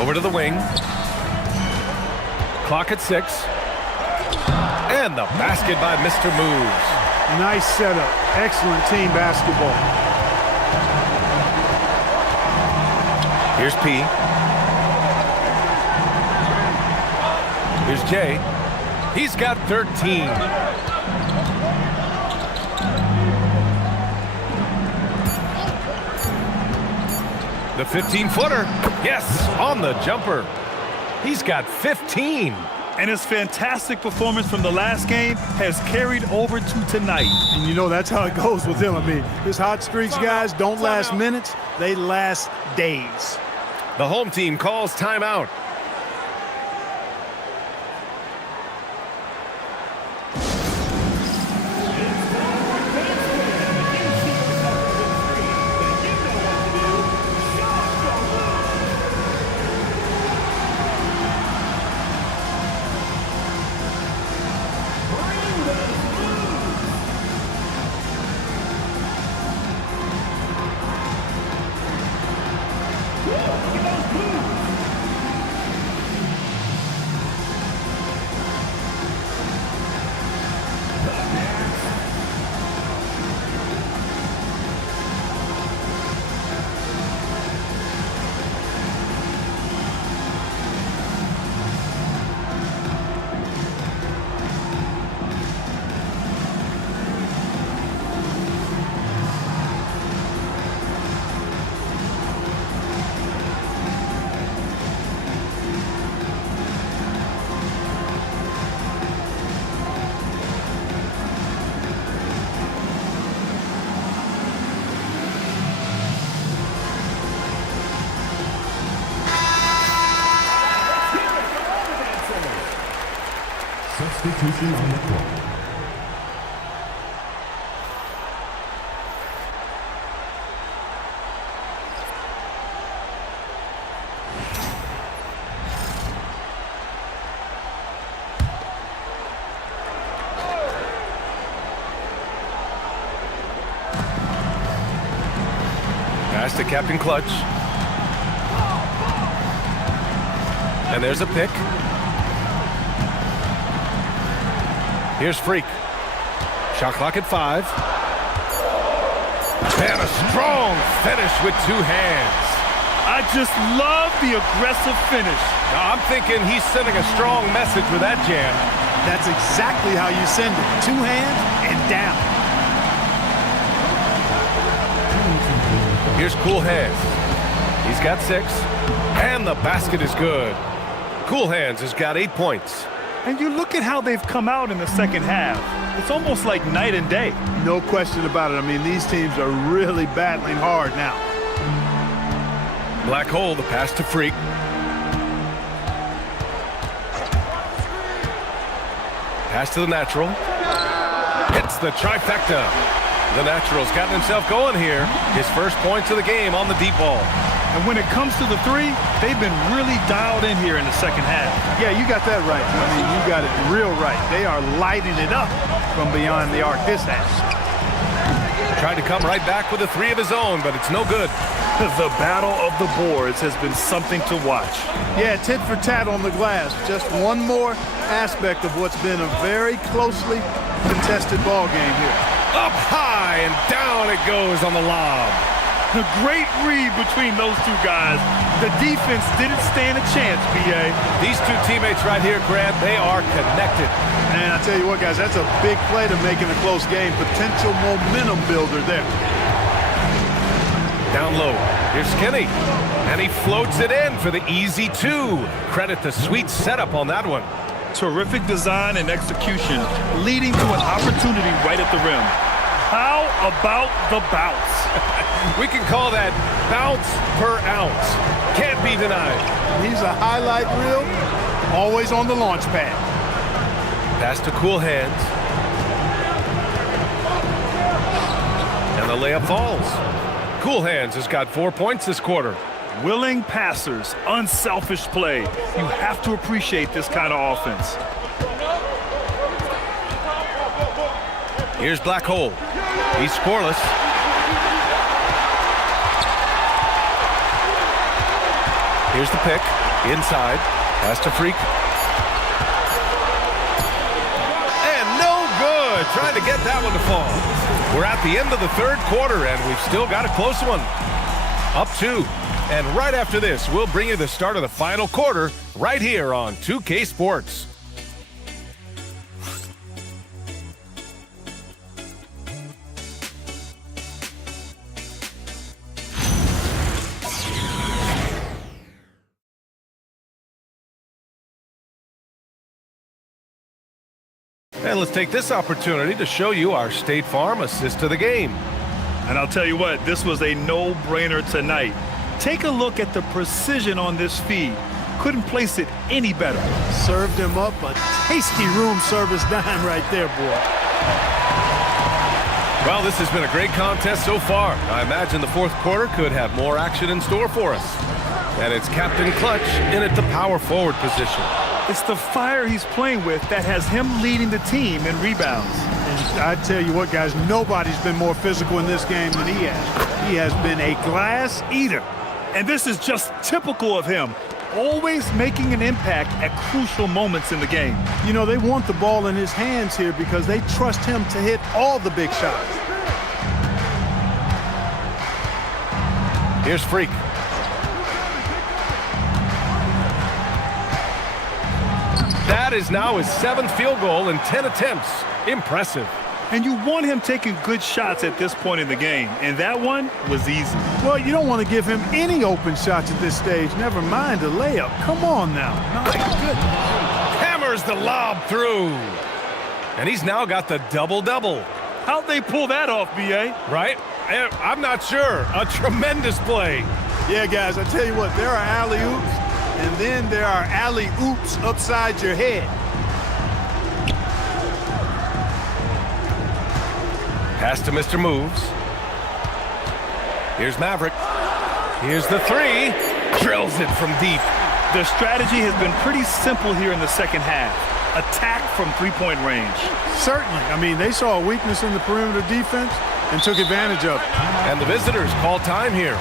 Over to the wing. Clock at 6. And the basket by Mr. Moves. Nice setup. Excellent team basketball. Here's P. Here's J. He's got 13. The 15-footer. Yes, on the jumper. He's got 15. And his fantastic performance from the last game has carried over to tonight. And you know that's how it goes with him. I mean, his hot streaks, guys, don't last minutes. They last days. The home team calls timeout. substitution on the court. Pass to Captain Clutch. And there's a pick. Here's Freak. Shot clock at 5. And a strong finish with 2 hands. I just love the aggressive finish. Now, I'm thinking he's sending a strong message with that jam. That's exactly how you send it. 2 hands and down. Here's Cool Hands. He's got 6. And the basket is good. Cool Hands has got 8 points. And you look at how they've come out in the second half. It's almost like night and day. No question about it. I mean, these teams are really battling hard now. Black Hole, the pass to Freak. Pass to the Natural. Hits the trifecta. The Natural's gotten himself going here. His first points of the game on the deep ball. And when it comes to the 3, they've been really dialed in here in the second half. Yeah, you got that right. I mean, you got it real right. They are lighting it up from beyond the arc this half. Tried to come right back with a 3 of his own, but it's no good. The battle of the boards has been something to watch. Yeah, tit for tat on the glass. Just one more aspect of what's been a very closely contested ball game here. Up high and down it goes on the lob. A great read between those 2 guys. The defense didn't stand a chance, B.A. These 2 teammates right here, Grant, they are connected. And I tell you what, guys, that's a big play to make in a close game. Potential momentum builder there. Down low, here's Skinny. And he floats it in for the easy 2. Credit the sweet setup on that one. Terrific design and execution, leading to an opportunity right at the rim. How about the bounce? We can call that bounce per ounce. Can't be denied. He's a highlight reel, always on the launch pad. Pass to Cool Hands. And the layup falls. Cool Hands has got 4 points this quarter. Willing passers, unselfish play. You have to appreciate this kind of offense. Here's Black Hole. He's scoreless. Here's the pick. Inside. Pass to Freak. And no good. Trying to get that one to fall. We're at the end of the 3rd quarter, and we've still got a close one. Up 2. And right after this, we'll bring you the start of the final quarter right here on 2K Sports. And let's take this opportunity to show you our State Farm assist to the game. And I'll tell you what, this was a no-brainer tonight. Take a look at the precision on this feed. Couldn't place it any better. Served him up a tasty room service dime right there, boy. Well, this has been a great contest so far. I imagine the 4th quarter could have more action in store for us. And it's Captain Clutch in at the power forward position. It's the fire he's playing with that has him leading the team in rebounds. And I tell you what, guys, nobody's been more physical in this game than he has. He has been a glass eater. And this is just typical of him, always making an impact at crucial moments in the game. You know, they want the ball in his hands here because they trust him to hit all the big shots. Here's Freak. That is now his 7th field goal in 10 attempts. Impressive. And you want him taking good shots at this point in the game, and that one was easy. Well, you don't want to give him any open shots at this stage, never mind a layup. Come on now. My goodness. Hammers the lob through. And he's now got the double-double. How'd they pull that off, B.A.? Right? I'm not sure. A tremendous play. Yeah, guys, I tell you what, there are alley-oops, and then there are alley-oops upside your head. Pass to Mr. Moves. Here's Maverick. Here's the three. Drills it from deep. Their strategy has been pretty simple here in the second half. Attack from three-point range. Certainly. I mean, they saw a weakness in the perimeter defense and took advantage of it. And the visitors call time here.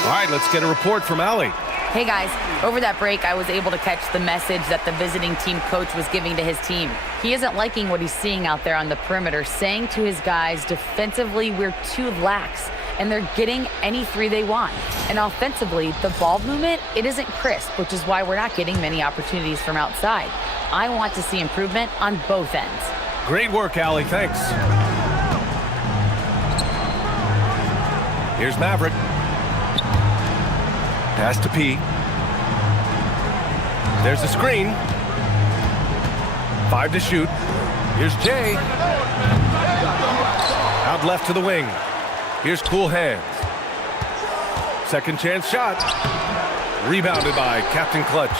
All right, let's get a report from Allie. Hey guys, over that break, I was able to catch the message that the visiting team coach was giving to his team. He isn't liking what he's seeing out there on the perimeter, saying to his guys, defensively, we're too lax, and they're getting any three they want. And offensively, the ball movement, it isn't crisp, which is why we're not getting many opportunities from outside. I want to see improvement on both ends. Great work, Allie. Thanks. Here's Maverick. Pass to P. There's a screen. 5 to shoot. Here's Jay. Out left to the wing. Here's Cool Hands. Second chance shot. Rebounded by Captain Clutch.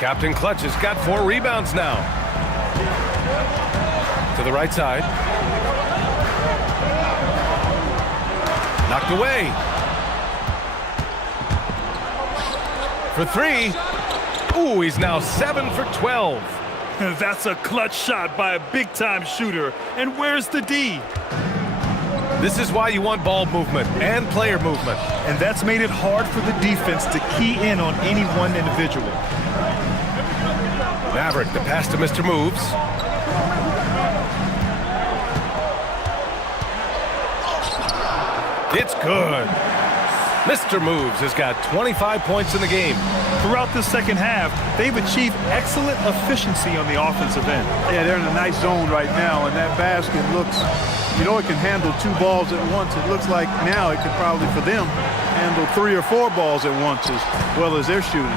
Captain Clutch has got 4 rebounds now. To the right side. Knocked away. For 3. Ooh, he's now 7 for 12. That's a clutch shot by a big-time shooter. And where's the D? This is why you want ball movement and player movement. And that's made it hard for the defense to key in on any one individual. Maverick, the pass to Mr. Moves. It's good. Mr. Moves has got 25 points in the game. Throughout the second half, they've achieved excellent efficiency on the offensive end. Yeah, they're in a nice zone right now, and that basket looks, you know, it can handle 2 balls at once. It looks like now it could probably, for them, handle 3 or 4 balls at once as well as they're shooting.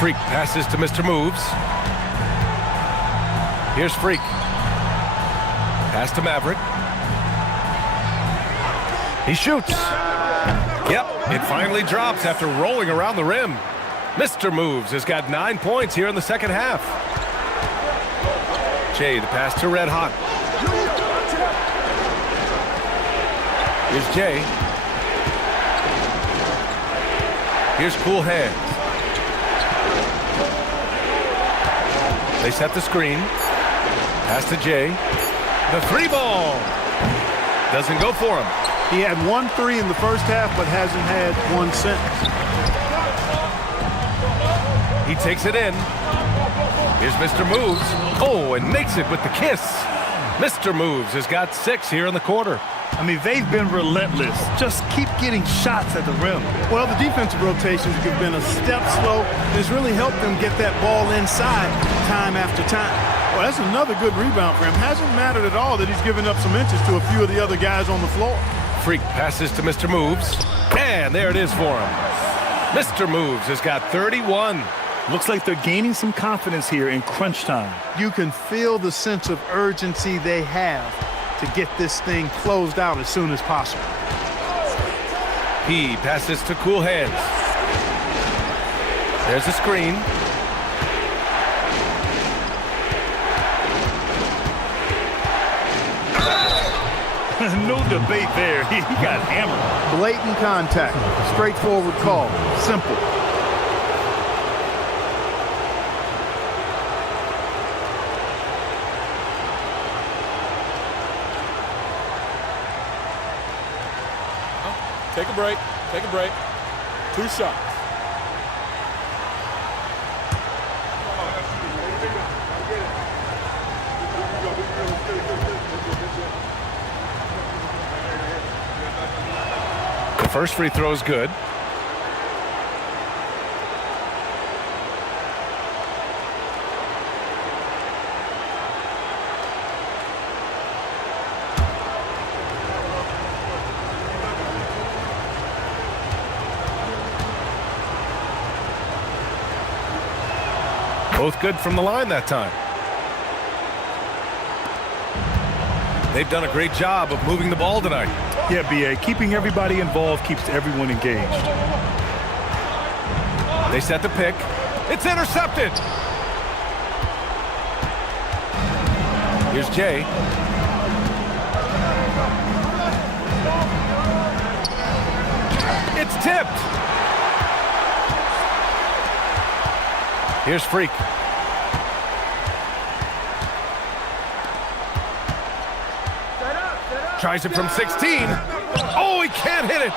Freak passes to Mr. Moves. Here's Freak. Pass to Maverick. He shoots. Yep, it finally drops after rolling around the rim. Mr. Moves has got 9 points here in the second half. Jay, the pass to Red Hot. Here's Jay. Here's Cool Hands. They set the screen. Pass to Jay. The 3 ball. Doesn't go for him. He had 1 3 in the first half, but hasn't had 1 since. He takes it in. Here's Mr. Moves. Oh, and makes it with the kiss. Mr. Moves has got 6 here in the quarter. I mean, they've been relentless. Just keep getting shots at the rim. Well, the defensive rotations have been a step slow. It's really helped them get that ball inside time after time. Well, that's another good rebound for him. Hasn't mattered at all that he's given up some inches to a few of the other guys on the floor. Freak passes to Mr. Moves. And there it is for him. Mr. Moves has got 31. Looks like they're gaining some confidence here in crunch time. You can feel the sense of urgency they have to get this thing closed out as soon as possible. He passes to Cool Hands. There's a screen. No debate there. He got hammered. Blatant contact. Straightforward call. Simple. Take a break. Take a break. 2 shots. The first free throw is good. Both good from the line that time. They've done a great job of moving the ball tonight. Yeah, B.A. Keeping everybody involved keeps everyone engaged. They set the pick. It's intercepted. Here's Jay. It's tipped. Here's Freak. Tries it from 16. Oh, he can't hit it.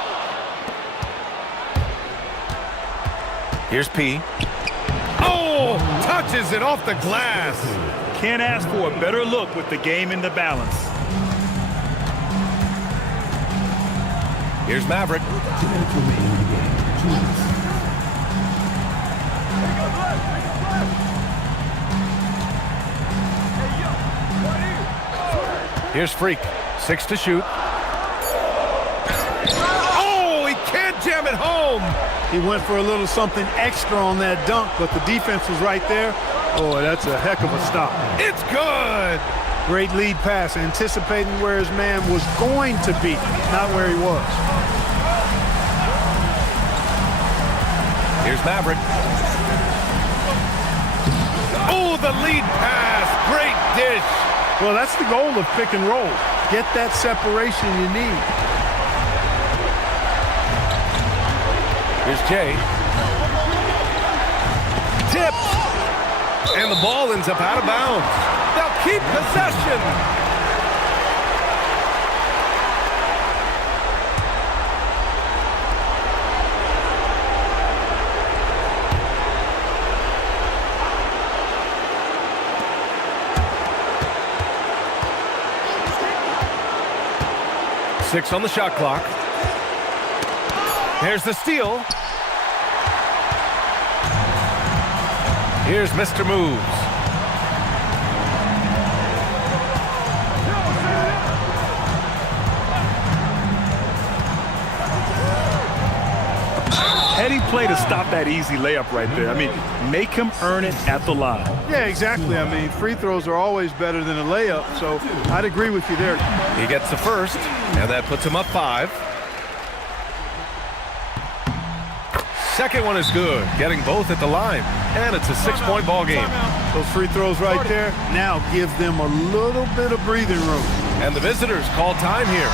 Here's P. Oh, touches it off the glass. Can't ask for a better look with the game in the balance. Here's Maverick. 2 minutes remaining in the game. 2 minutes. Here's Freak. 6 to shoot. Oh, he can't jam it home. He went for a little something extra on that dunk, but the defense was right there. Oh, that's a heck of a stop. It's good. Great lead pass, anticipating where his man was going to be, not where he was. Here's Maverick. Oh, the lead pass. Great dish. Well, that's the goal of pick and roll. Get that separation you need. Here's Jay. Tipped. And the ball ends up out of bounds. They'll keep possession. Six on the shot clock. Here's the steal. Here's Mr. Moves. Heady play to stop that easy layup right there. I mean, make him earn it at the line. Yeah, exactly. I mean, free throws are always better than a layup, so I'd agree with you there. He gets the first, and that puts him up 5. Second one is good, getting both at the line, and it's a 6-point ball game. Those free throws right there, now give them a little bit of breathing room. And the visitors call time here.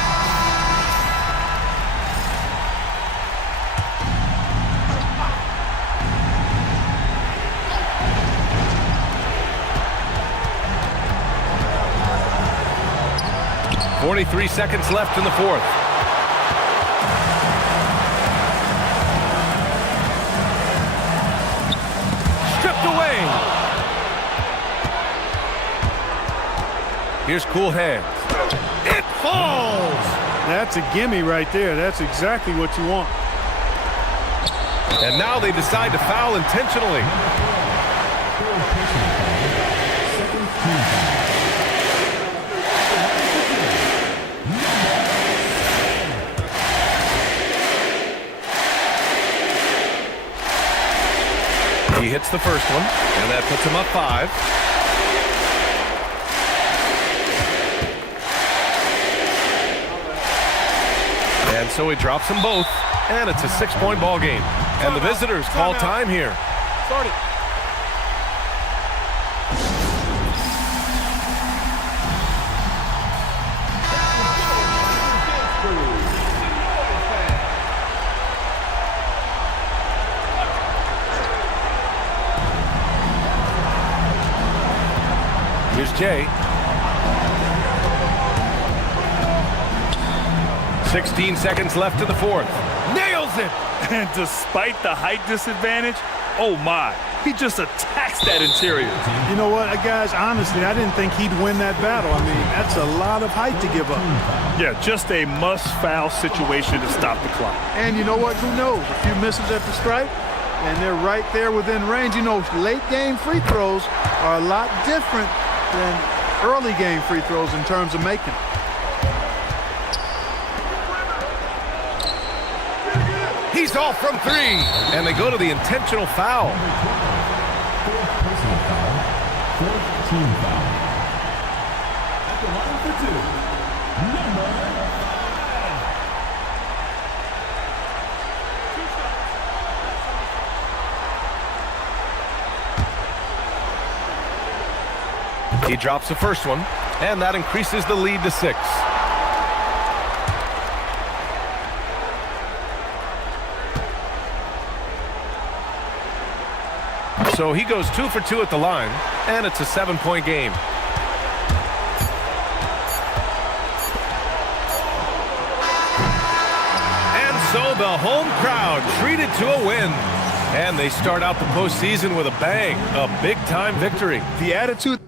.43 seconds left in the fourth. Stripped away. Here's Cool Hands. It falls. That's a gimme right there. That's exactly what you want. And now they decide to foul intentionally. He hits the first one, and that puts him up 5. And so he drops them both, and it's a 6-point ball game. And the visitors call time here. started. Here's Jay. 16 seconds left in the fourth. Nails it! And despite the height disadvantage, oh my, he just attacks that interior. You know what, guys, honestly, I didn't think he'd win that battle. I mean, that's a lot of height to give up. Yeah, just a must-foul situation to stop the clock. And you know what, who knows? A few misses at the stripe, and they're right there within range. You know, late game free throws are a lot different than early game free throws in terms of making. He's off from three, and they go to the intentional foul. Fourth personal foul. Fourth team foul. At the line for two, number 5. He drops the first one, and that increases the lead to 6. So he goes 2 for 2 at the line, and it's a 7-point game. And so the home crowd treated to a win. And they start out the postseason with a bang, a big-time victory. The attitude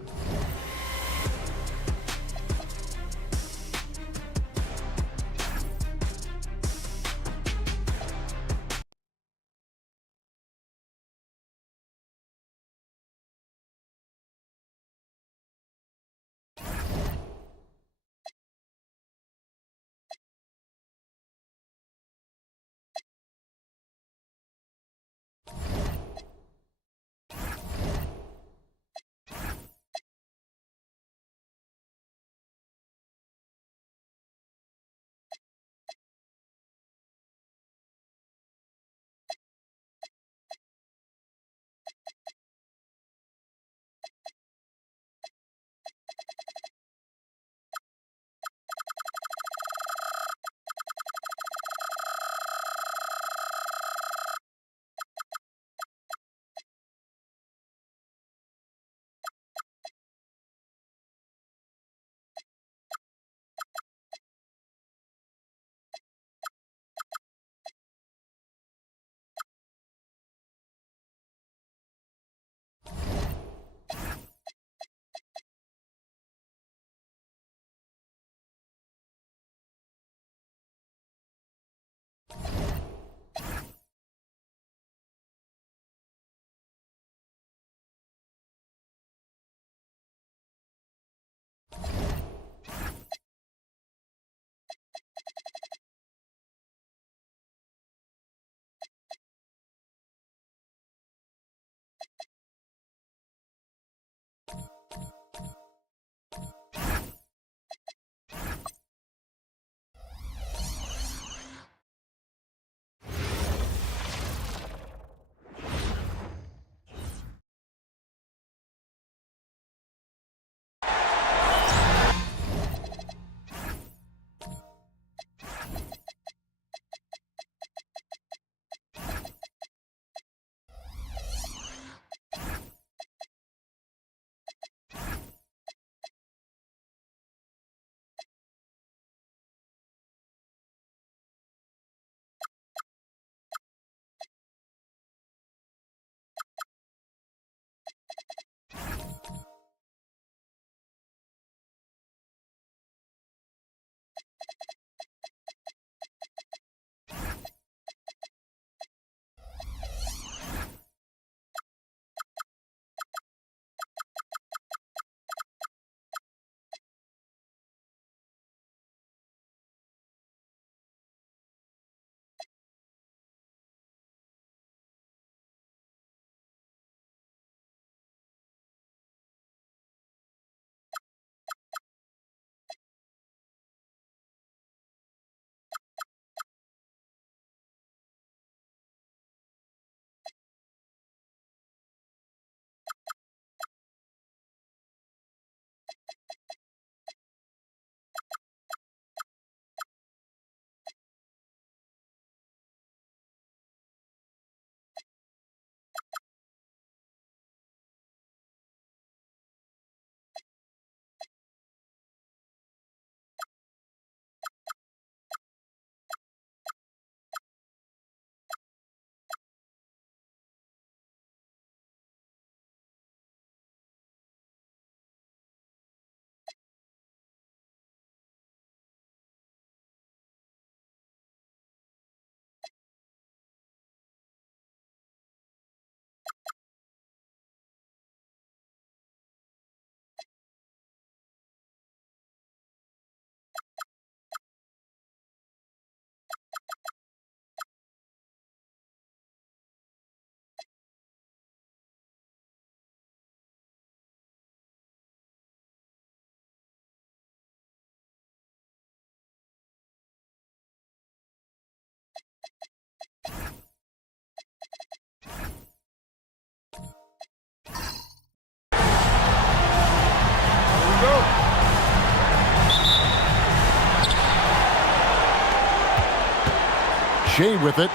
Shea with it.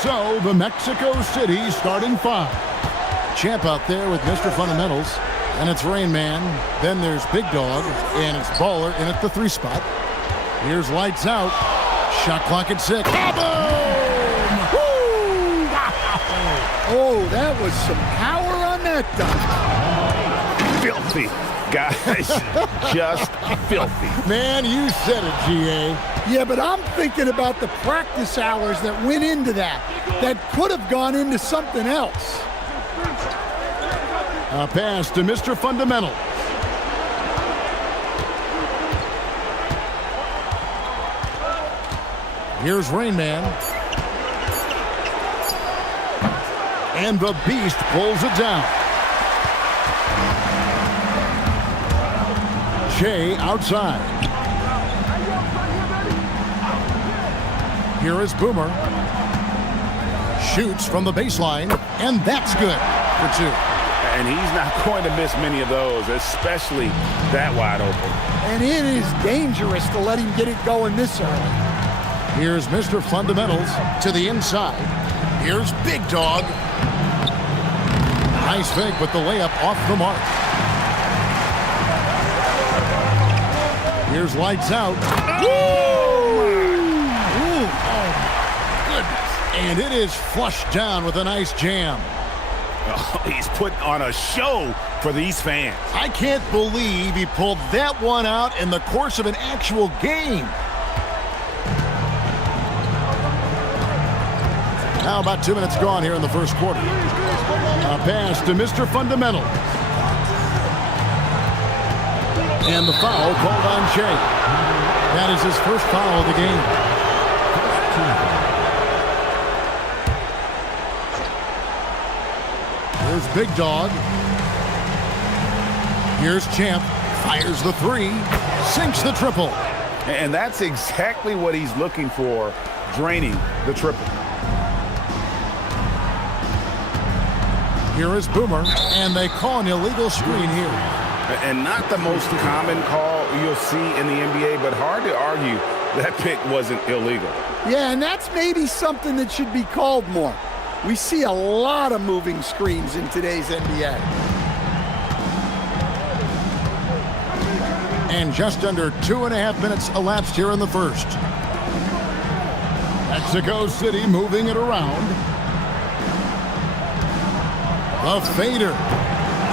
So the Mexico City starting 5. Champ out there with Mr. Fundamentals. And it's Rain Man. Then there's Big Dog. And it's Baller in at the 3 spot. Here's Lights Out. Shot clock at 6. Boom! Woo! Oh, that was some power on that dunk. Filthy, guys. Just filthy. Man, you said it, G.A. Yeah, but I'm thinking about the practice hours that went into that. That could have gone into something else. A pass to Mr. Fundamental. Here's Rain Man. And the Beast pulls it down. Shea outside. Here is Boomer. Shoots from the baseline, and that's good for 2. And he's not going to miss many of those, especially that wide open. And it is dangerous to let him get it going this early. Here's Mr. Fundamentals to the inside. Here's Big Dog. Nice fake with the layup off the mark. Here's Lights Out. Oh, goodness. And it is flushed down with a nice jam. Oh, he's putting on a show for these fans. I can't believe he pulled that one out in the course of an actual game. Now about 2 minutes gone here in the first quarter. A pass to Mr. Fundamental. And the foul called on Shea. That is his first foul of the game. Here's Big Dog. Here's Champ. Fires the 3. Sinks the triple. And that's exactly what he's looking for, draining the triple. Here is Boomer, and they call an illegal screen here. And not the most common call you'll see in the NBA, but hard to argue that pick wasn't illegal. Yeah, and that's maybe something that should be called more. We see a lot of moving screens in today's NBA. And just under 2.5 minutes elapsed here in the first. Mexico City moving it around. The fader.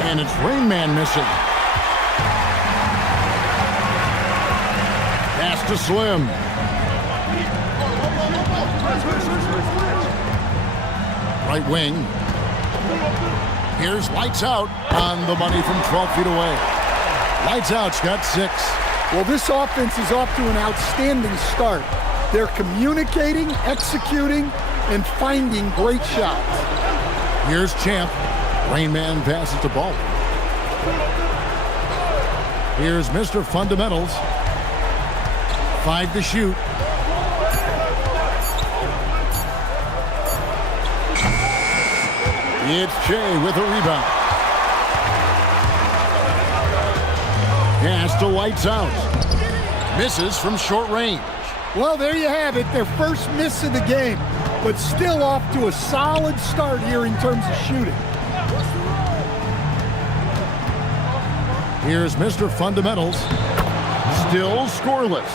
And it's Rain Man missing. Pass to Slim. Right wing. Here's Lights Out on the money from 12 feet away. Lights Out's got 6. Well, this offense is off to an outstanding start. They're communicating, executing, and finding great shots. Here's Champ. Rain Man passes the ball. Here's Mr. Fundamentals. 5 to shoot. It's Shea with a rebound. Pass to Lights Out. Misses from short range. Well, there you have it. Their first miss of the game, but still off to a solid start here in terms of shooting. Here's Mr. Fundamentals. Still scoreless.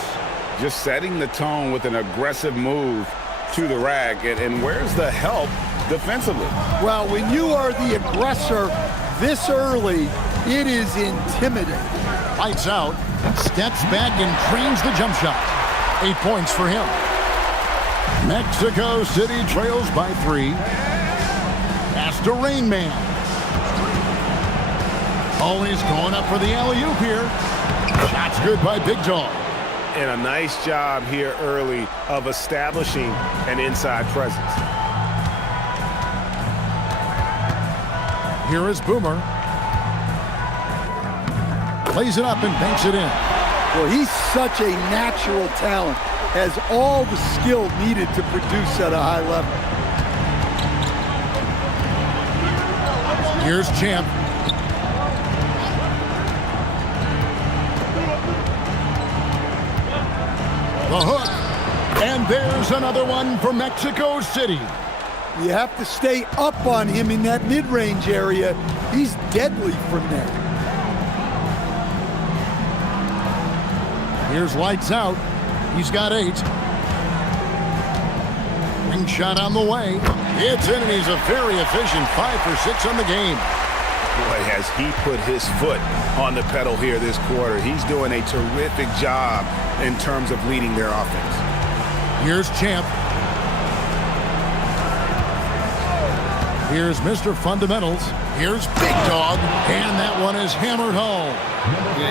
Just setting the tone with an aggressive move to the rack. And where's the help defensively? Well, when you are the aggressor this early, it is intimidating. Lights Out. Steps back and trains the jump shot. 8 points for him. Mexico City trails by 3. Pass to Rain Man. Always going up for the alley-oop here. Shot's good by Big Dog. And a nice job here early of establishing an inside presence. Here is Boomer. Plays it up and banks it in. Well, he's such a natural talent. Has all the skill needed to produce at a high level. Here's Champ. The hook. And there's another one for Mexico City. You have to stay up on him in that mid-range area. He's deadly from there. Here's lights out. He's got 8. Ring shot on the way. It's in, and he's a very efficient 5 for 6 on the game. Boy, has he put his foot on the pedal here this quarter. He's doing a terrific job in terms of leading their offense. Here's Champ. Here's Mr. Fundamentals. Here's Big Dog. And that one is hammered home.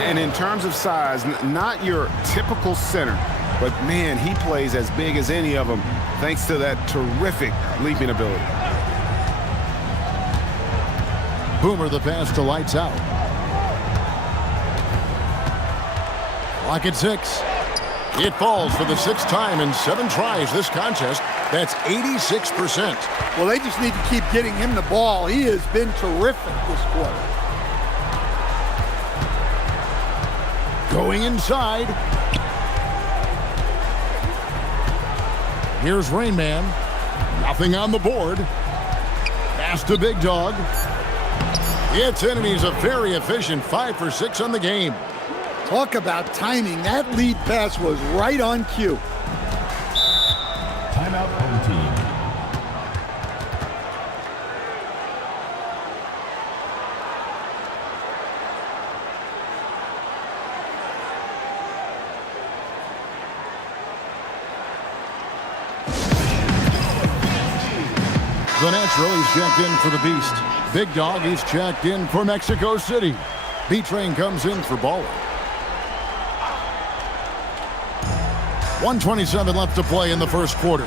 And in terms of size, not your typical center, but man, he plays as big as any of them thanks to that terrific leaping ability. Boomer the pass to lights out. Clock at 6. It falls for the 6th time in 7 tries this contest. That's 86%. Well, they just need to keep getting him the ball. He has been terrific this quarter. Going inside. Here's Rain Man. Nothing on the board. Pass to Big Dog. It's in, and he's a very efficient 5 for 6 on the game. Talk about timing. That lead pass was right on cue. Timeout home team. The Natural, he's checked in for the Beast. Big Dog, he's checked in for Mexico City. B-Train comes in for Baller. 1:27 left to play in the first quarter.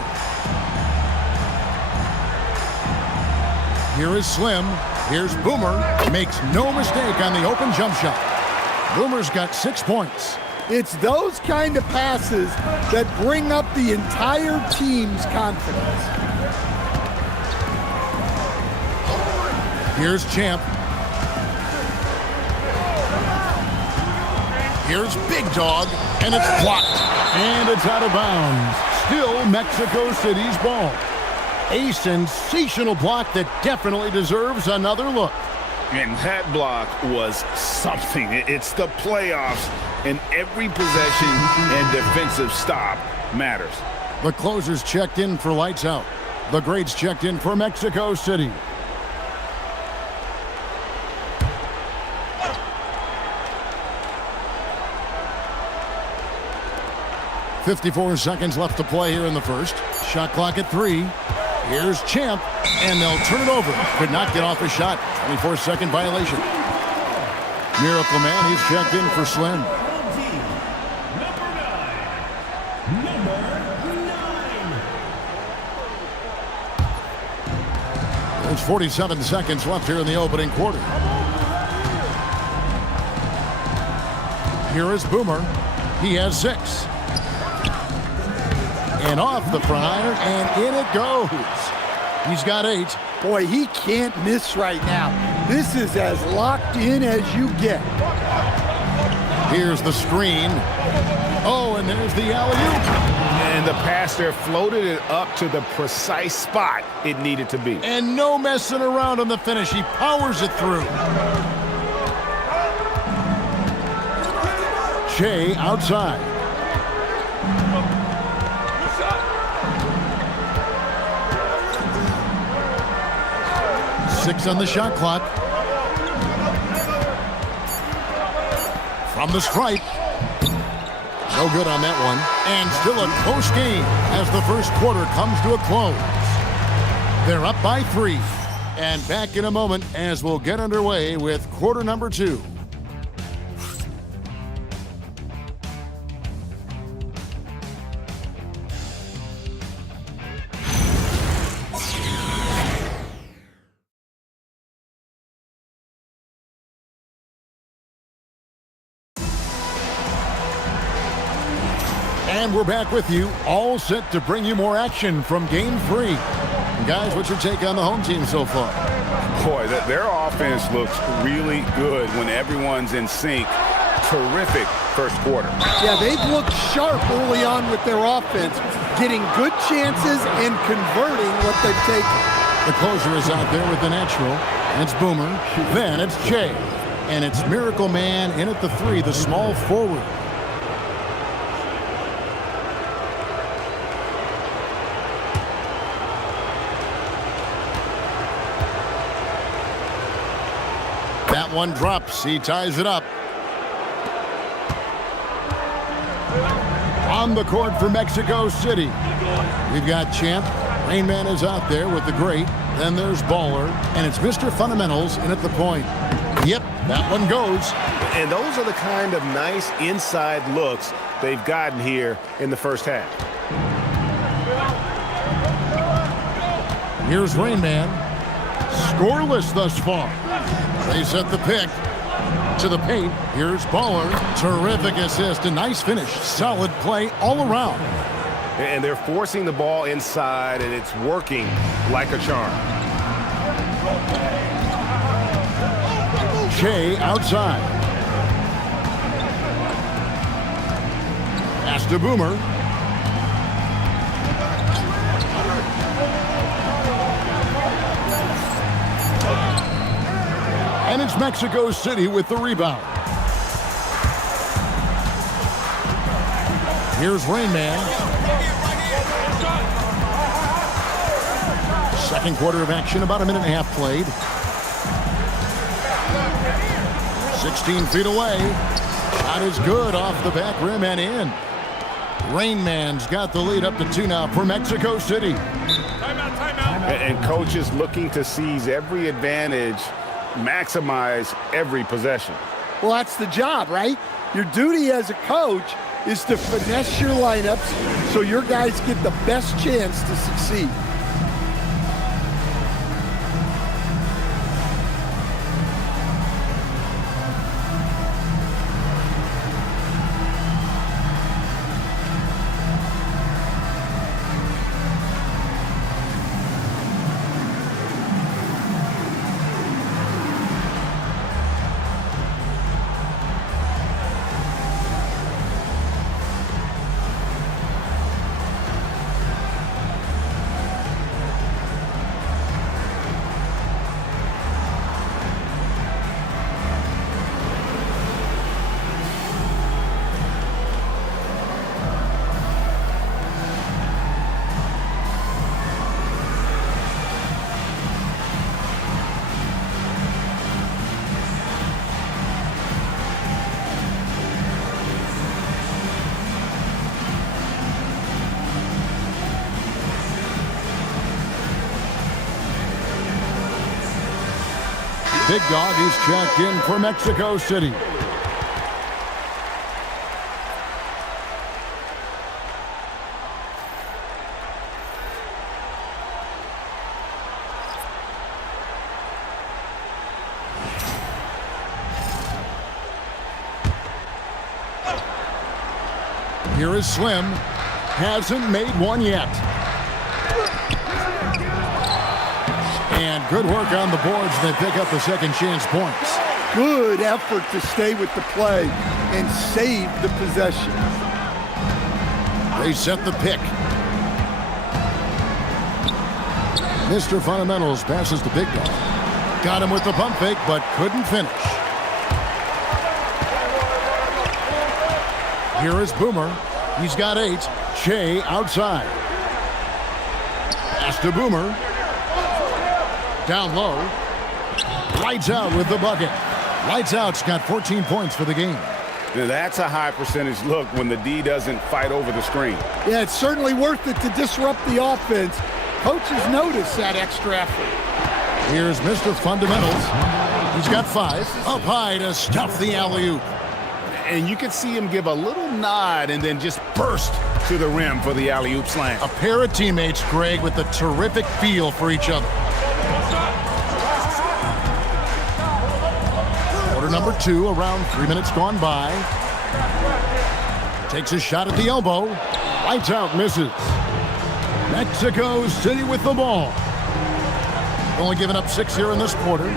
Here is Slim. Here's Boomer. Makes no mistake on the open jump shot. Boomer's got 6 points. It's those kind of passes that bring up the entire team's confidence. Here's Champ. Here's Big Dog, and it's blocked. And it's out of bounds. Still Mexico City's ball. A sensational block that definitely deserves another look. And that block was something. It's the playoffs, and every possession and defensive stop matters. The closers checked in for lights out. The greats checked in for Mexico City. .54 seconds left to play here in the first. Shot clock at 3. Here's Champ, and they'll turn it over. Could not get off a shot. 24-second violation. Miracle Man, he's checked in for Slim. There's 47 seconds left here in the opening quarter. Here is Boomer. He has 6. And off the fryer, and in it goes. He's got 8. Boy, he can't miss right now. This is as locked in as you get. Here's the screen. Oh, and there's the alley-oop. And the pass there floated it up to the precise spot it needed to be. And no messing around on the finish. He powers it through. Shea outside. Six on the shot clock. From the stripe. No good on that one. And still a close game as the first quarter comes to a close. They're up by 3. And back in a moment as we'll get underway with quarter number 2. And we're back with you, all set to bring you more action from Game 3. Guys, what's your take on the home team so far? Boy, their offense looks really good when everyone's in sync. terrific first quarter. Yeah, they've looked sharp early on with their offense, getting good chances and converting what they've taken. The closer is out there with the natural. It's Boomer. Then it's Jay. And it's Miracle Man in at the 3, the small forward. That one drops. He ties it up. On the court for Mexico City, we've got Champ. Rain Man is out there with the great. Then there's Baller. And it's Mr. Fundamentals in at the point. Yep, that one goes. And those are the kind of nice inside looks they've gotten here in the first half. Here's Rain Man. Scoreless thus far. They set the pick to the paint. Here's Baller. Terrific assist. A nice finish. Solid play all around. And they're forcing the ball inside, and it's working like a charm. Shea outside. Pass to Boomer. And it's Mexico City with the rebound. Here's Rain Man. Second quarter of action, about a minute and a half played. 16 feet away. Shot is good off the back rim and in. Rain Man's got the lead up to 2 now for Mexico City. And coach is looking to seize every advantage, maximize every possession. Well, that's the job, right? Your duty as a coach is to finesse your lineups so your guys get the best chance to succeed. Big Dog is checked in for Mexico City. Here is Slim. Hasn't made one yet. And good work on the boards. They pick up the second chance points. Good effort to stay with the play and save the possession. They set the pick. Mr. Fundamentals passes to Big Dog. Got him with the pump fake, but couldn't finish. Here is Boomer. He's got 8. Shea outside. Pass to Boomer. Down low. Lights out with the bucket. Lights out's got 14 points for the game. That's a high percentage look when the D doesn't fight over the screen. Yeah, it's certainly worth it to disrupt the offense. Coaches notice that extra effort. Here's Mr. Fundamentals. He's got 5. Up high to stuff the alley-oop. And you can see him give a little nod and then just burst to the rim for the alley-oop slam. A pair of teammates, Greg, with a terrific feel for each other. Quarter number 2, around 3 minutes gone by. Takes a shot at the elbow. Lights out, misses. Mexico City with the ball. Only giving up 6 here in this quarter.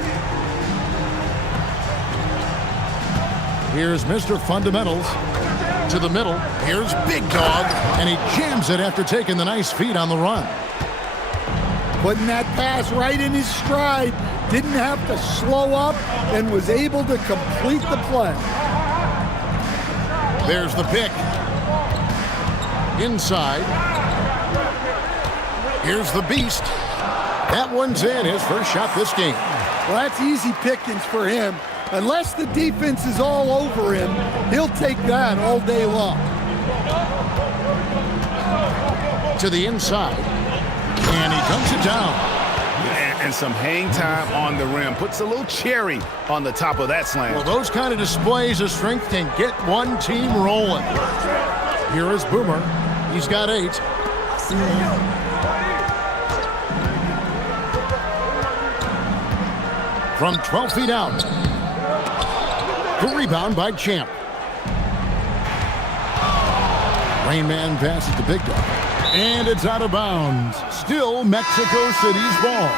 Here's Mr. Fundamentals. To the middle. Here's Big Dog. And he jams it after taking the nice feed on the run. Putting that pass right in his stride. Didn't have to slow up and was able to complete the play. There's the pick. Inside. Here's the beast. That one's in, his first shot this game. Well, that's easy pickings for him. Unless the defense is all over him, he'll take that all day long. To the inside. And he dumps it down. And some hang time on the rim. Puts a little cherry on the top of that slam. Well, those kind of displays of strength can get one team rolling. Here is Boomer. He's got 8. From 12 feet out. The rebound by Champ. Rain Man passes to Big Dog. And it's out of bounds. Still Mexico City's ball.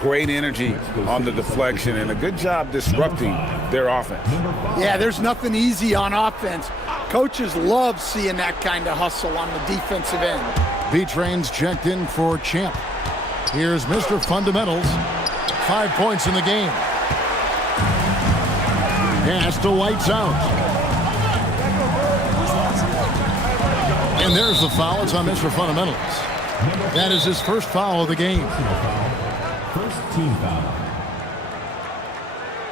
Great energy on the deflection and a good job disrupting their offense. Yeah, there's nothing easy on offense. Coaches love seeing that kind of hustle on the defensive end. B-Train's checked in for Champ. Here's Mr. Fundamentals. 5 points in the game. Pass to Lights Out. And there's the foul. It's on Mr. Fundamentals. That is his first foul of the game. First team foul.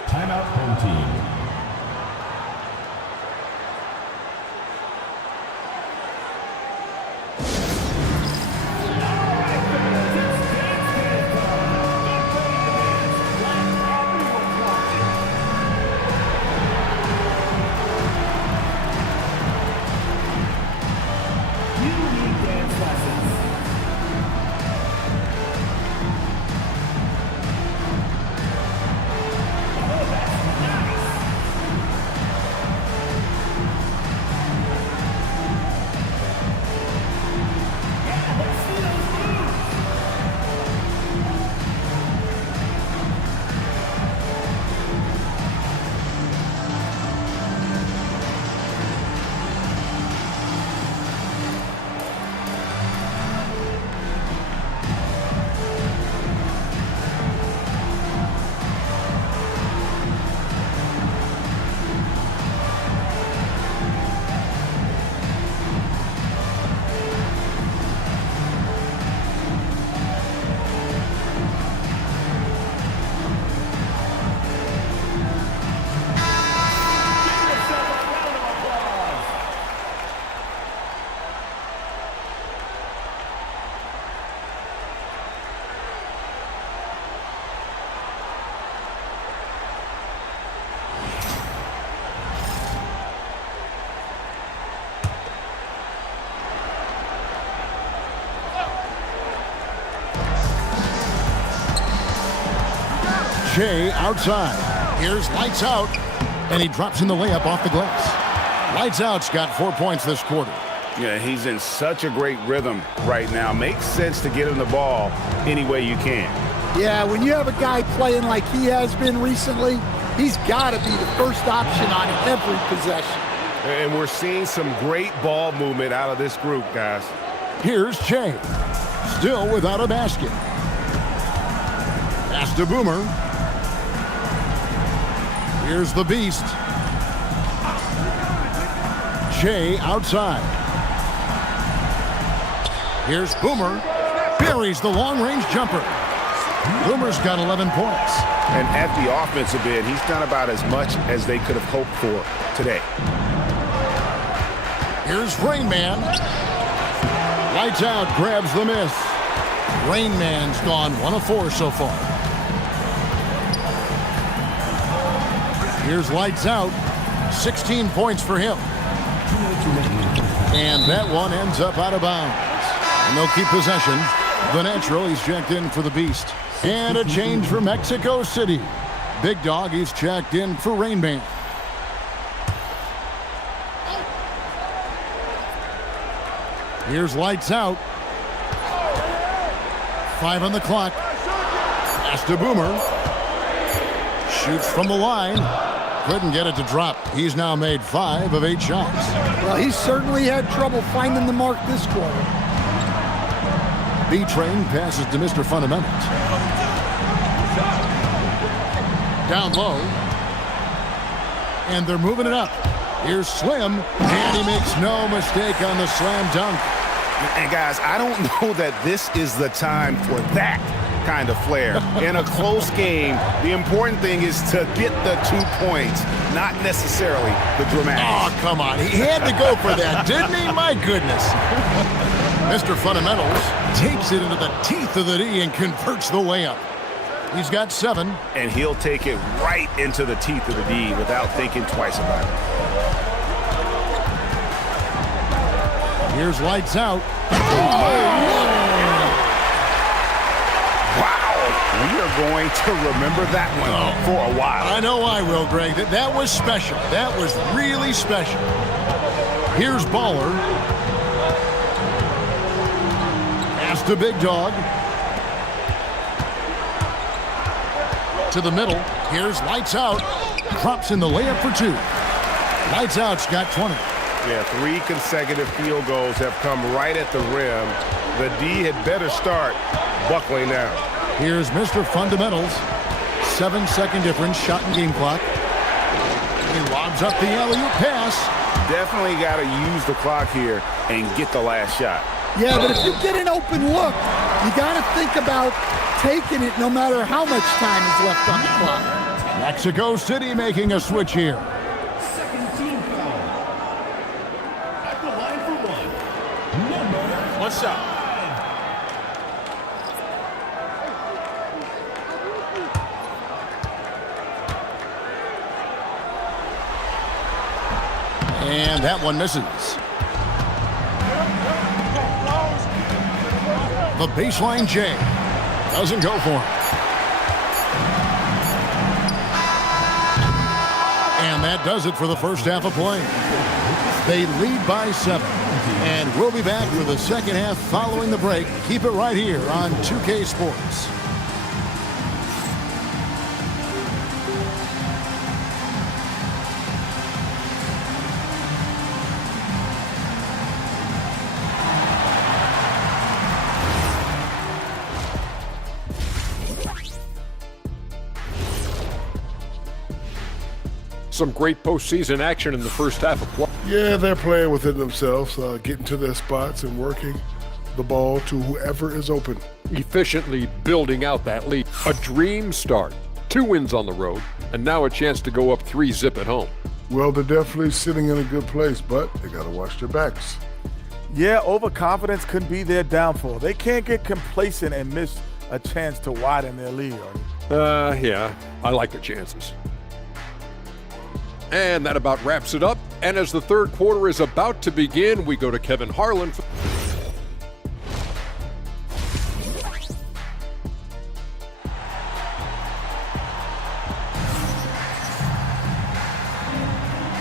Timeout, home team. Shea outside. Here's Lights Out. And he drops in the layup off the glass. Lights Out's got 4 points this quarter. Yeah, he's in such a great rhythm right now. Makes sense to get him the ball any way you can. Yeah, when you have a guy playing like he has been recently, he's got to be the first option on every possession. And we're seeing some great ball movement out of this group, guys. Here's Shea. Still without a basket. Pass to Boomer. Here's the Beast. Shea outside. Here's Boomer. Buries the long-range jumper. Boomer's got 11 points. And at the offensive end, he's done about as much as they could have hoped for today. Here's Rain Man. Lights Out grabs the miss. Rain Man's gone 1 of 4 so far. Here's Lights Out. 16 points for him. And that one ends up out of bounds. And they'll keep possession. The natural, he's checked in for the Beast. And a change for Mexico City. Big Dog, he's checked in for Rain Man. Here's Lights Out. 5 on the clock. Pass to Boomer. Shoots from the line. Couldn't get it to drop. He's now made 5 of 8 shots. Well, he certainly had trouble finding the mark this quarter. B-Train passes to Mr. Fundamentals. Down low. And they're moving it up. Here's Slim, and he makes no mistake on the slam dunk. And guys, I don't know that this is the time for that kind of flair. In a close game, the important thing is to get the 2 points, not necessarily the dramatics. Oh, come on. He had to go for that, didn't he? My goodness. Mr. Fundamentals takes it into the teeth of the D and converts the layup. He's got 7. And he'll take it right into the teeth of the D without thinking twice about it. Here's lights out. Wow, we are going to remember that one for a while. I know I will, Greg. That was special. That was really special. Here's Baller. Pass to Big Dog. To the middle. Here's Lights Out. Drops in the layup for 2. Lights Out's got 20. Yeah, 3 consecutive field goals have come right at the rim. The D had better start buckling down. Here's Mr. Fundamentals. 7-second difference, shot and game clock. He lobs up the alley-oop pass. Definitely got to use the clock here and get the last shot. Yeah, but if you get an open look, you got to think about taking it no matter how much time is left on the clock. Mexico City making a switch here. One shot. And that one misses. The baseline J doesn't go for him. And that does it for the first half of play. They lead by 7. And we'll be back with the second half following the break. Keep it right here on 2K Sports. Some great postseason action in the first half of play. Yeah, they're playing within themselves, getting to their spots and working the ball to whoever is open. Efficiently building out that lead. A dream start. 2 wins on the road, and now a chance to go up 3-zip at home. Well, they're definitely sitting in a good place, but they got to watch their backs. Yeah, overconfidence could be their downfall. They can't get complacent and miss a chance to widen their lead. Yeah, I like their chances. And that about wraps it up. And as the third quarter is about to begin, we go to Kevin Harlan.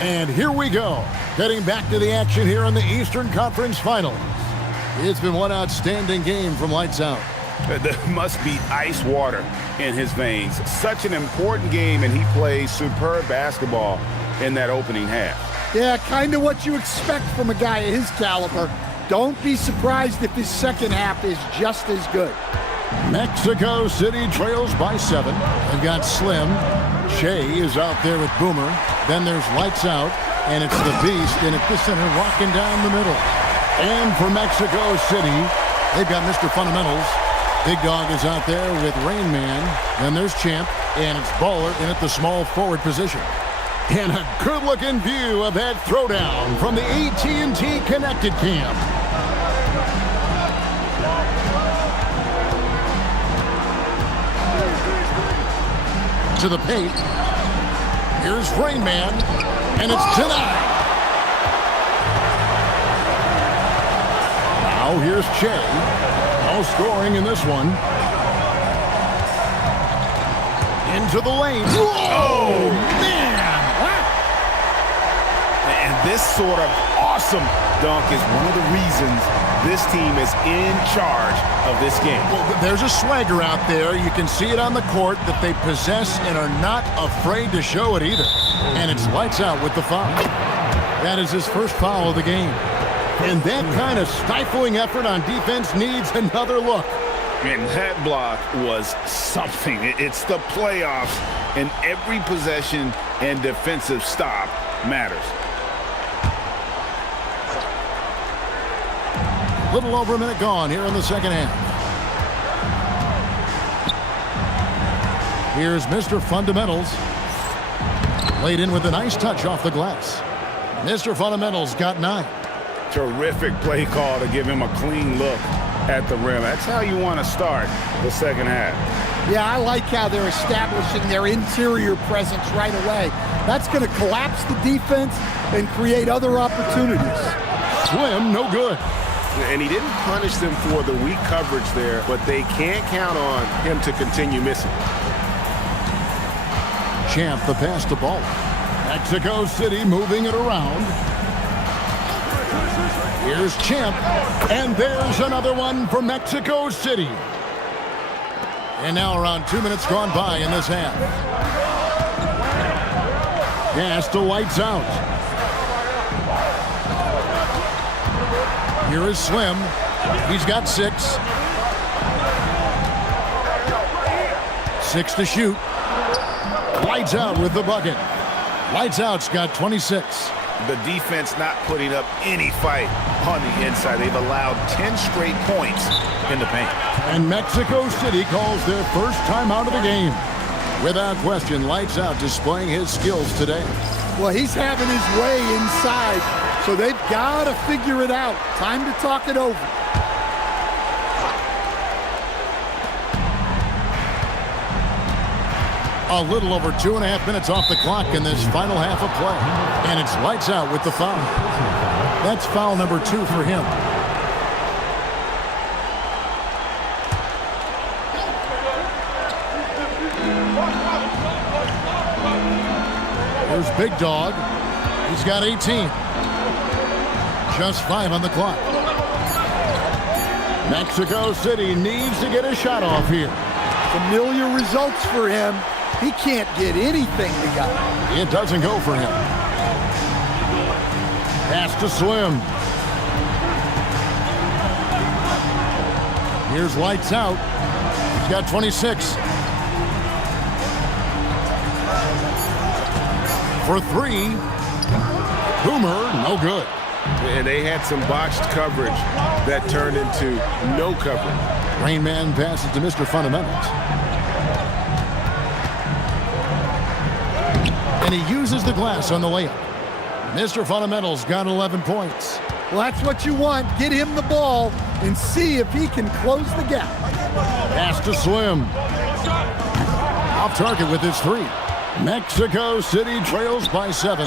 And here we go. Heading back to the action here in the Eastern Conference Finals. It's been one outstanding game from Lights Out. There must be ice water in his veins. Such an important game, and he plays superb basketball in that opening half. Yeah, kind of what you expect from a guy of his caliber. Don't be surprised if his second half is just as good. Mexico City trails by 7. They've got Slim. Shea is out there with Boomer. Then there's Lights Out, and it's the Beast in at the center, rocking down the middle. And for Mexico City, they've got Mr. Fundamentals. Big Dog is out there with Rain Man. Then there's Champ, and it's Baller in at the small forward position. And a good-looking view of that throwdown from the AT&T Connected Cam. To the paint. Here's Rain Man, and it's denied. Now here's Che. No scoring in this one. Into the lane. Oh, man! And this sort of awesome dunk is one of the reasons this team is in charge of this game. Well, there's a swagger out there. You can see it on the court that they possess and are not afraid to show it either. And it's lights out with the foul. That is his first foul of the game. And that kind of stifling effort on defense needs another look. And that block was something. It's the playoffs, and every possession and defensive stop matters. Little over a minute gone here in the second half. Here's Mr. Fundamentals. Laid in with a nice touch off the glass. Mr. Fundamentals got 9. Terrific play call to give him a clean look at the rim. That's how you want to start the second half. Yeah, I like how they're establishing their interior presence right away. That's going to collapse the defense and create other opportunities. Slim, no good. And he didn't punish them for the weak coverage there, but they can't count on him to continue missing. Champ the pass to ball. Mexico City moving it around. Here's Champ, and there's another one for Mexico City. And now around 2 minutes gone by in this half. Pass to lights out. Here is Slim. He's got 6. 6 to shoot. Lights out with the bucket. Lights out's got 26. The defense not putting up any fight on the inside. They've allowed 10 straight points in the paint. And Mexico City calls their first time out of the game. Without question, Lights Out displaying his skills today. Well, he's having his way inside, so they've got to figure it out. Time to talk it over. A little over 2.5 minutes off the clock in this final half of play. And it's Lights Out with the foul. That's foul number 2 for him. Here's Big Dog. He's got 18. Just 5 on the clock. Mexico City needs to get a shot off here. Familiar results for him. He can't get anything together. It doesn't go for him. Pass to Slim. Here's Lights Out. He's got 26. For 3. Boomer, no good. And they had some botched coverage that turned into no coverage. Rain Man passes to Mr. Fundamentals. And he uses the glass on the layup. Mr. Fundamentals got 11 points. Well, that's what you want. Get him the ball and see if he can close the gap. Pass to Slim. Off target with his 3. Mexico City trails by 7.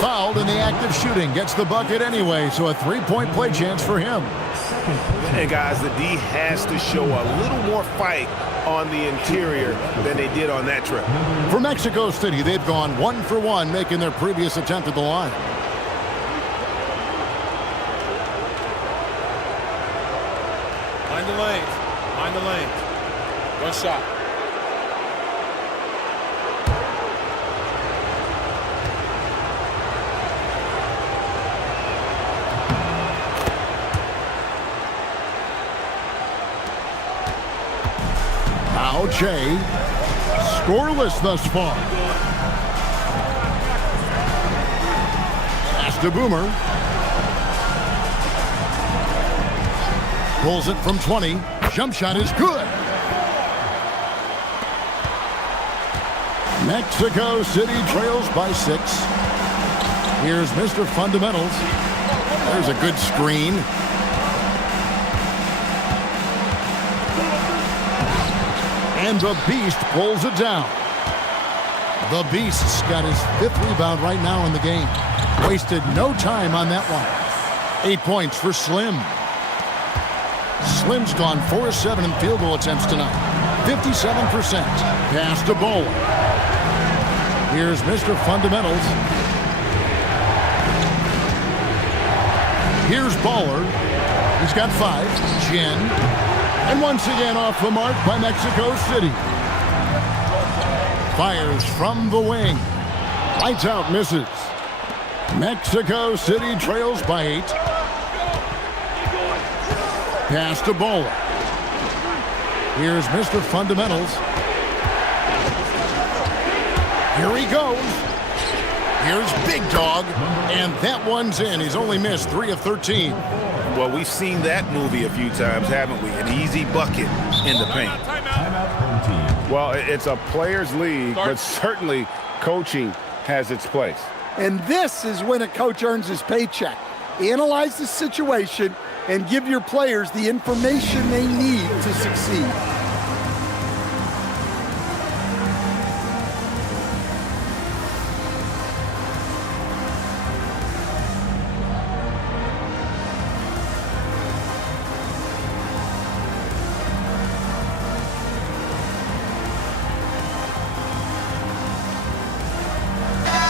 Fouled in the act of shooting. Gets the bucket anyway, so a 3-point play chance for him. And guys, the D has to show a little more fight on the interior than they did on that trip. For Mexico City, they've gone 1 for 1, making their previous attempt at the line. Mind the lanes. Mind the lanes. One shot. Che, scoreless thus far. Pass to Boomer. Pulls it from 20. Jump shot is good. Mexico City trails by 6. Here's Mr. Fundamentals. There's a good screen. And the Beast pulls it down. The Beast's got his 5th rebound right now in the game. Wasted no time on that one. 8 points for Slim. Slim's gone 4-7 in field goal attempts tonight. 57%. Pass to Bowler. Here's Mr. Fundamentals. Here's Bowler. He's got 5. Chin. And once again off the mark by Mexico City. Fires from the wing. Lights out, misses. Mexico City trails by 8. Pass to Bowler. Here's Mr. Fundamentals. Here he goes. Here's Big Dog, and that one's in. He's only missed 3 of 13. Well, we've seen that movie a few times, haven't we? An easy bucket in the paint. Well, it's a players' league, but certainly coaching has its place. And this is when a coach earns his paycheck. Analyze the situation and give your players the information they need to succeed.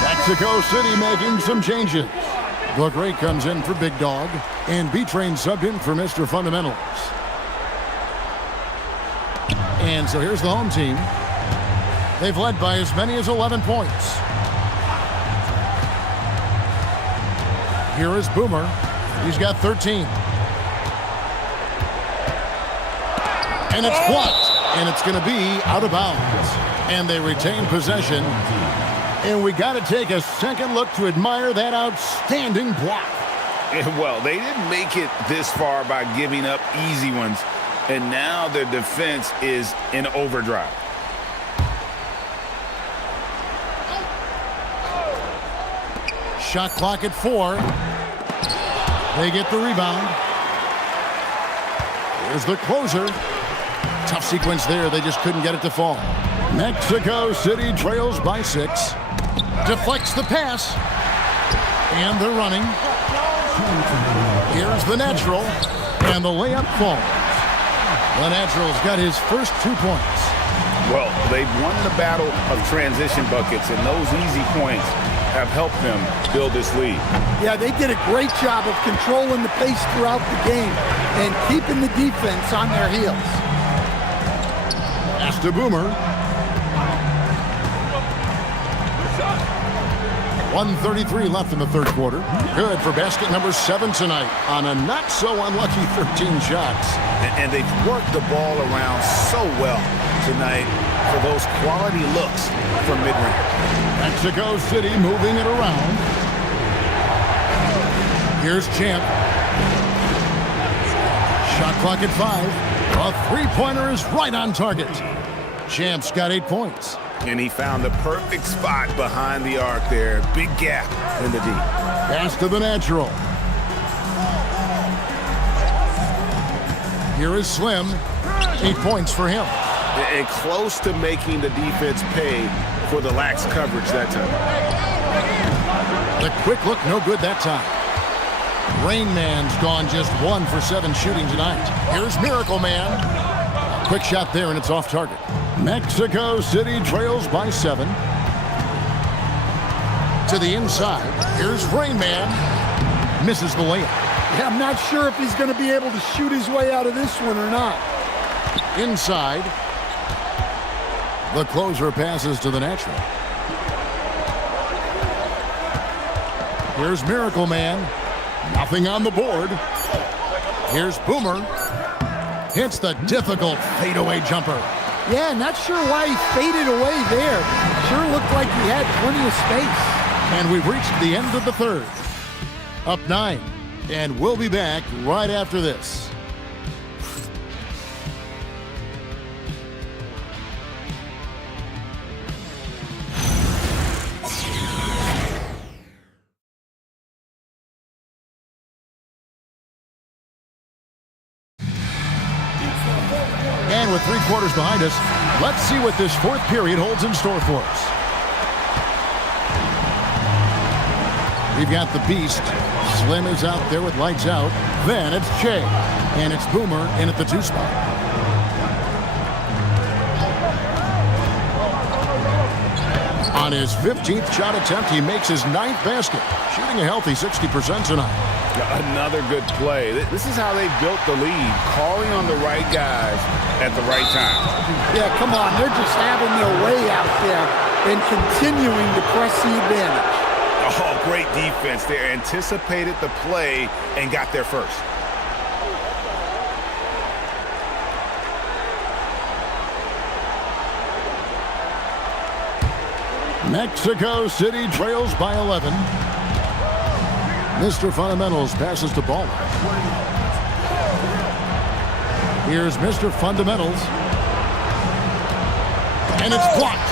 Mexico City making some changes. Gray comes in for Big Dog, and B-Train subbed in for Mr. Fundamentals. And so here's the home team. They've led by as many as 11 points. Here is Boomer. He's got 13. And it's blocked, and it's going to be out of bounds. And they retain possession. And we got to take a second look to admire that outstanding block. Well, they didn't make it this far by giving up easy ones, and now their defense is in overdrive. Shot clock at 4. They get the rebound. Here's the closer. Tough sequence there. They just couldn't get it to fall. Mexico City trails by 6. Deflects the pass. And they're running. Here's the natural. And the layup falls. The natural's got his first 2 points. Well, they've won the battle of transition buckets, and those easy points have helped them build this lead. Yeah, they did a great job of controlling the pace throughout the game and keeping the defense on their heels. Pass to Boomer. 1:33 left in the third quarter. Good for basket number 7 tonight on a not-so-unlucky 13 shots. And they've worked the ball around so well tonight for those quality looks from mid-range. Mexico City moving it around. Here's Champ. Shot clock at 5. A three-pointer is right on target. Champ's got 8 points. And he found the perfect spot behind the arc there. Big gap in the D. Pass to the natural. Here is Slim. 8 points for him. And close to making the defense pay for the lax coverage that time. The quick look, no good that time. Rain Man's gone just 1 for 7 shooting tonight. Here's Miracle Man. Quick shot there, and it's off target. Mexico City trails by 7. To the inside. Here's Rain Man. Misses the layup. Yeah, I'm not sure if he's going to be able to shoot his way out of this one or not. Inside. The closer passes to the natural. Here's Miracle Man. Nothing on the board. Here's Boomer. Hits the difficult fadeaway jumper. Yeah, not sure why he faded away there. Sure looked like he had plenty of space. And we've reached the end of the third. Up 9. And we'll be back right after this. And with 3 quarters behind us, let's see what this fourth period holds in store for us. We've got the Beast. Slim is out there with lights out. Then it's Che. And it's Boomer in at the 2 spot. On his 15th shot attempt, he makes his 9th basket, shooting a healthy 60% tonight. Another good play. This is how they built the lead, calling on the right guys at the right time. Yeah, come on. They're just having their way out there. and continuing to press the advantage. Oh, great defense there. Anticipated the play and got there first. Mexico City trails by 11. Mr. Fundamentals passes to Ball. Here's Mr. Fundamentals. And it's blocked.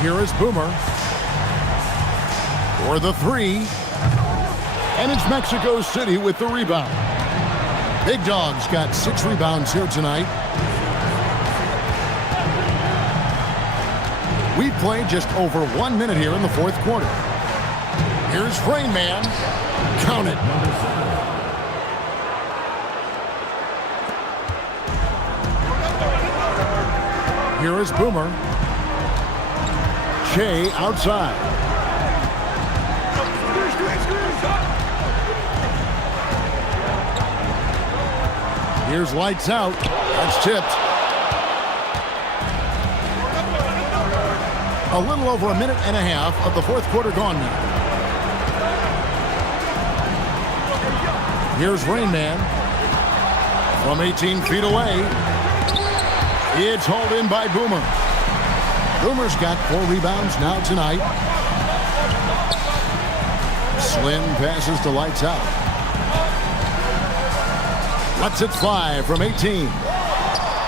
Here is Boomer. For the three. And it's Mexico City with the rebound. Big Dog's got 6 rebounds here tonight. We played just over 1 minute here in the fourth quarter. Here's Rain Man. Count it. Here is Boomer. Shea outside. Here's Lights Out. That's tipped. A little over a minute and a half of the fourth quarter gone now. Here's Rain Man. From 18 feet away. It's hauled in by Boomer. Boomer's got 4 rebounds now tonight. Slim passes to Lights Out. Lets it fly from 18.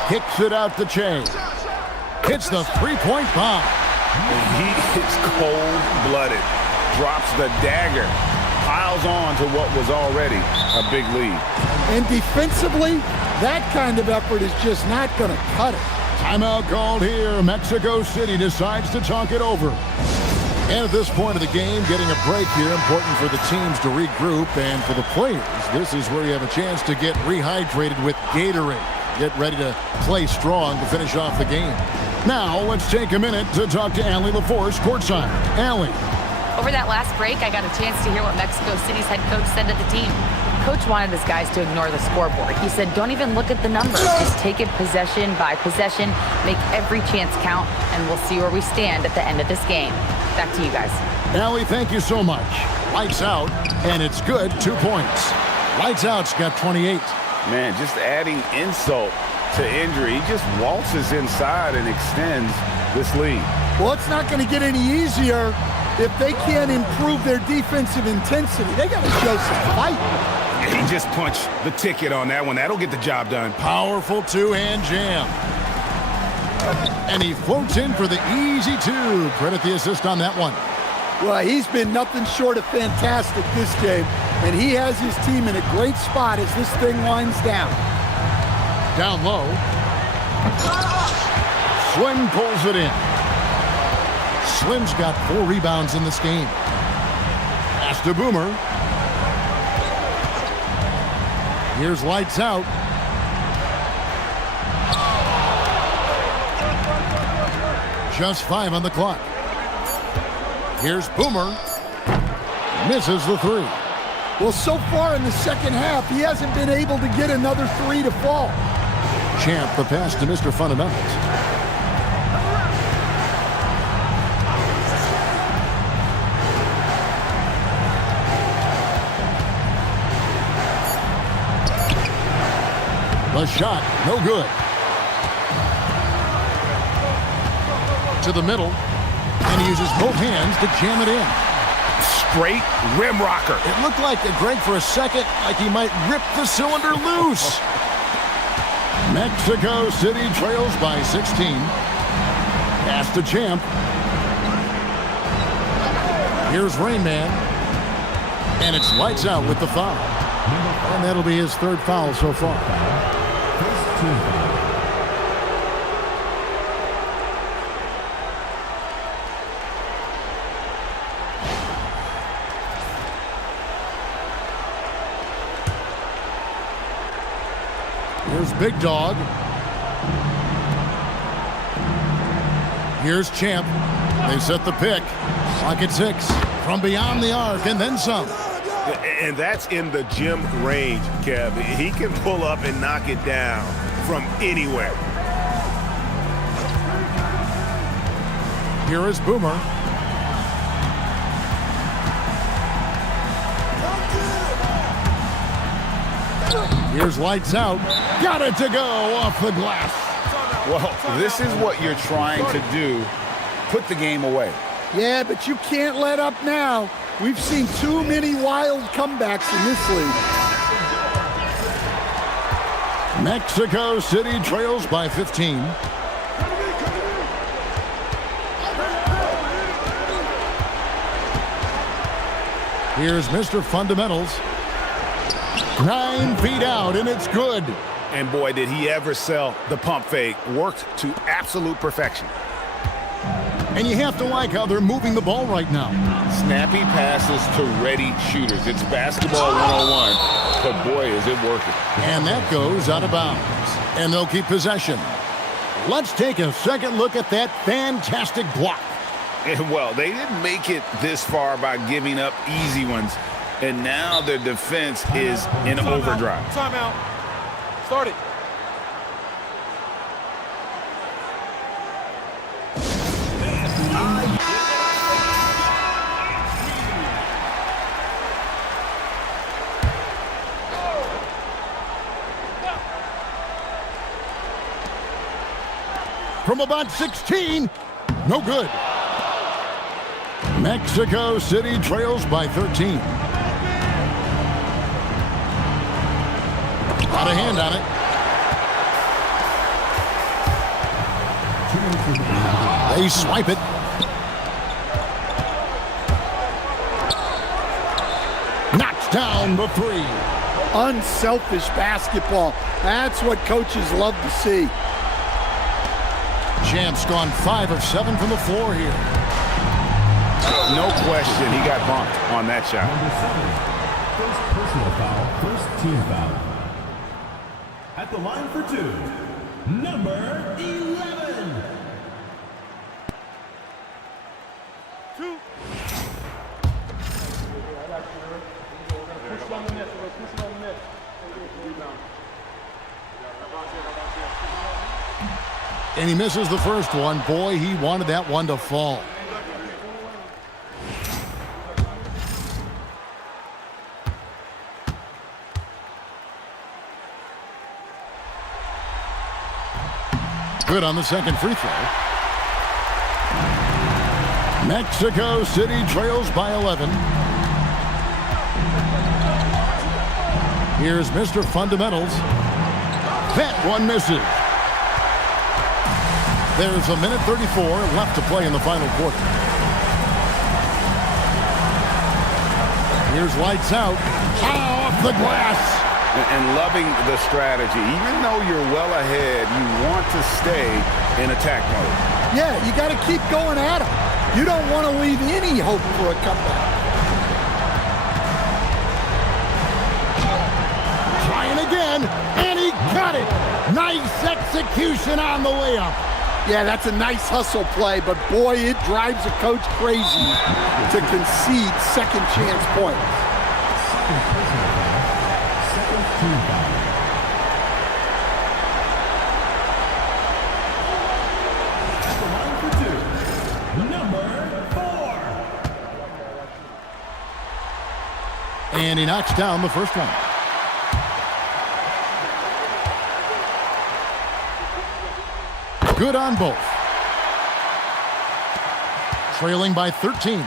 Kicks it out to Che. Hits the three-point bomb. He is cold-blooded. Drops the dagger. Piles on to what was already a big lead. And defensively, that kind of effort is just not going to cut it. Timeout called here. Mexico City decides to talk it over. And at this point of the game, getting a break here, important for the teams to regroup, and for the players, this is where you have a chance to get rehydrated with Gatorade. Get ready to play strong to finish off the game. Now, let's take a minute to talk to Allie LaForce courtside. Allie. Over that last break, I got a chance to hear what Mexico City's head coach said to the team. Coach wanted his guys to ignore the scoreboard. He said, don't even look at the numbers. Just take it possession by possession, make every chance count, and we'll see where we stand at the end of this game. Back to you guys. Allie, thank you so much. Lights Out, and it's good. 2 points. Lights Out's got 28. Man, just adding insult to injury. He just waltzes inside and extends this lead. Well, it's not going to get any easier if they can't improve their defensive intensity. They got to show some fight. He just punched the ticket on that one. That'll get the job done. Powerful two-hand jam. And he floats in for the easy 2. Credit the assist on that one. Well, he's been nothing short of fantastic this game, and he has his team in a great spot as this thing winds down. Down low. Slim pulls it in. Slim's got 4 rebounds in this game. Pass to Boomer. Here's Lights Out. Just 5 on the clock. Here's Boomer. Misses the 3. Well, so far in the second half, he hasn't been able to get another 3 to fall. Champ the pass to Mr. Fundamentals. The shot, no good. To the middle, and he uses both hands to jam it in. Straight rim rocker. It looked like, Greg, for a second, like he might rip the cylinder loose. Mexico City trails by 16. Pass to Champ. Here's Rain Man. And it's Lights Out with the foul. And that'll be his 3rd foul so far. Here's Big Dog. Here's Champ. They set the pick. Clock at 6. From beyond the arc and then some. And that's in the gym range, Kev. He can pull up and knock it down from anywhere. Here is Boomer. Here's lights out. Got it to go off the glass. Well, this is what you're trying to do. Put the game away. Yeah, but you can't let up now. We've seen too many wild comebacks in this league. Mexico City trails by 15. Here's Mr. Fundamentals. 9 feet out, and it's good. And boy, did he ever sell the pump fake. Worked to absolute perfection. And you have to like how they're moving the ball right now. Snappy passes to ready shooters. It's basketball 101, but boy, is it working. And that goes out of bounds. And they'll keep possession. Let's take a second look at that fantastic block. And well, they didn't make it this far by giving up easy ones. And now their defense is in overdrive. Timeout. Start it. From about 16, no good. Mexico City trails by 13. Got a hand on it. They swipe it. Knocks down the three. Unselfish basketball. That's what coaches love to see. Champ's gone 5 of 7 from the floor here. No question, he got bumped on that shot. First personal foul, first team foul. At the line for 2, number 11. 2. Push on the net. Push on the net. And he misses the first one. Boy, he wanted that one to fall. Good on the second free throw. Mexico City trails by 11. Here's Mr. Fundamentals. That one misses. There's a minute 34 left to play in the final quarter. Here's lights out. Off the glass. And loving the strategy. Even though you're well ahead, you want to stay in attack mode. Yeah, you got to keep going at them. You don't want to leave any hope for a comeback. Trying again, and he got it. Nice execution on the layup. Yeah, that's a nice hustle play, but boy, it drives a coach crazy to concede second chance points. Second team foul. At the line for 2, number 4. And he knocks down the first one. Good on both. Trailing by 13.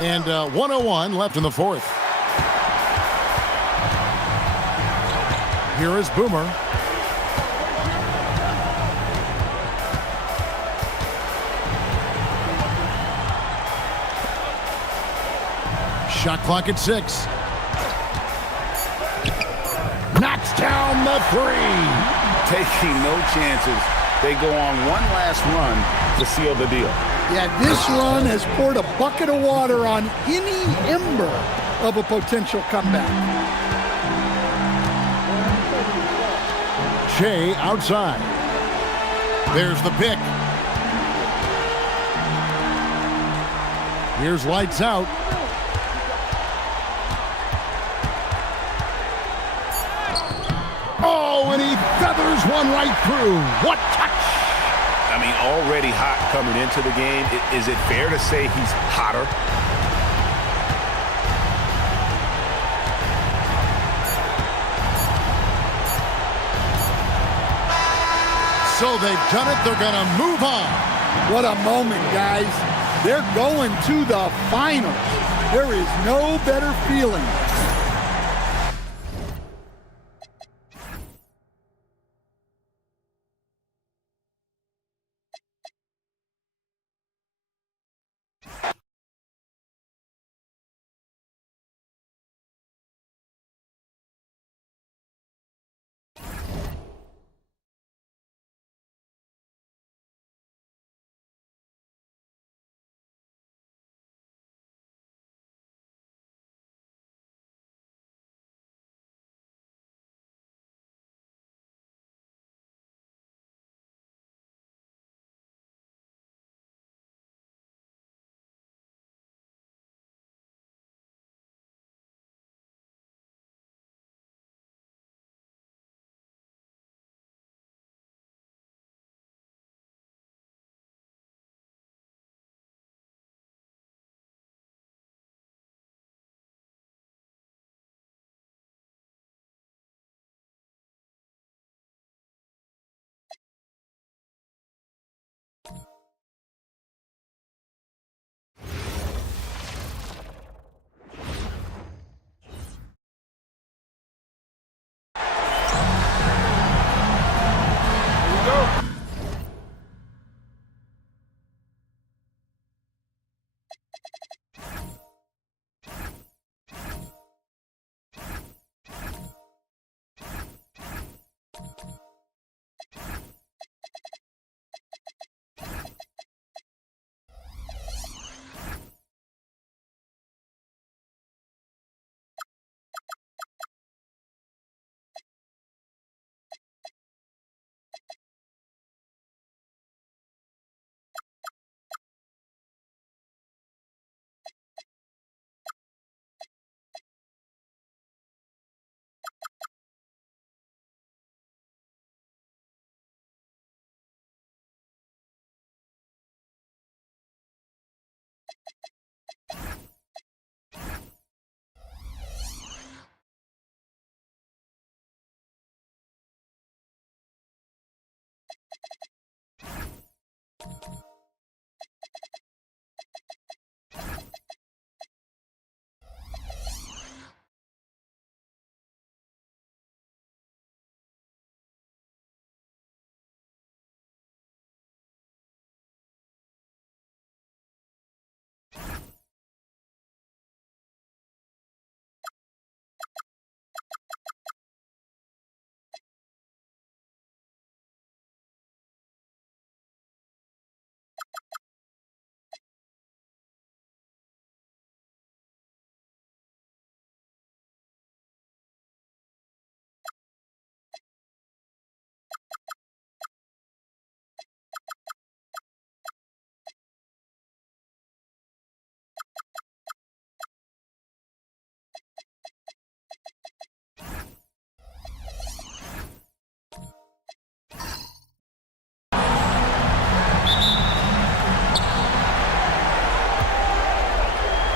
And 101 left in the fourth. Here is Boomer. Shot clock at 6. Knocks down the three. Taking no chances. They go on one last run to seal the deal. Yeah, this run has poured a bucket of water on any ember of a potential comeback. Shea outside. There's the pick. Here's lights out. Oh, and he feathers one right through. What touch! I mean, already hot coming into the game. Is it fair to say he's hotter? So they've done it. They're going to move on. What a moment, guys. They're going to the finals. There is no better feeling.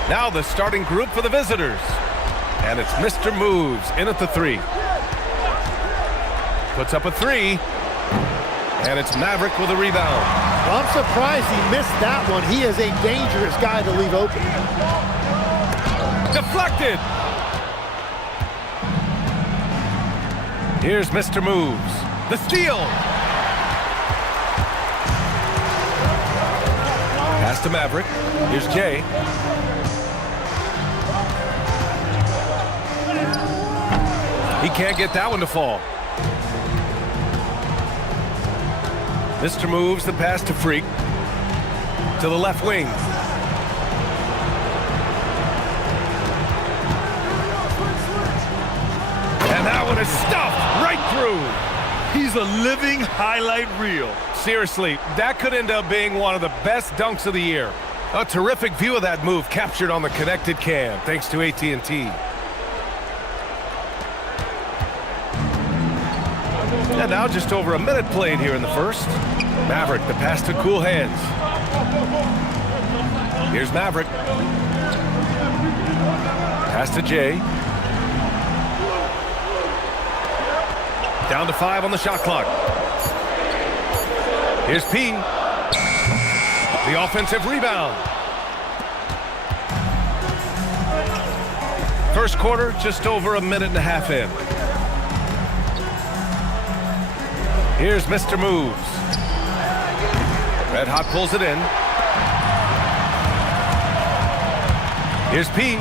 Now the starting group for the visitors. And it's Mr. Moves in at the 3. Puts up a 3. And it's Maverick with a rebound. Well, I'm surprised he missed that one. He is a dangerous guy to leave open. Deflected. Here's Mr. Moves. The steal. Pass to Maverick. Here's Jay. He can't get that one to fall. Mr. Moves the pass to Freak. To the left wing. And that one is stuffed right through. He's a living highlight reel. Seriously, that could end up being one of the best dunks of the year. A terrific view of that move captured on the connected cam, thanks to AT&T. And now just over a minute played here in the first. Maverick, the pass to Cool Hands. Here's Maverick. Pass to Jay. Down to 5 on the shot clock. Here's P. The offensive rebound. First quarter, just over a minute and a half in. Here's Mr. Moves. Red Hot pulls it in. Here's P.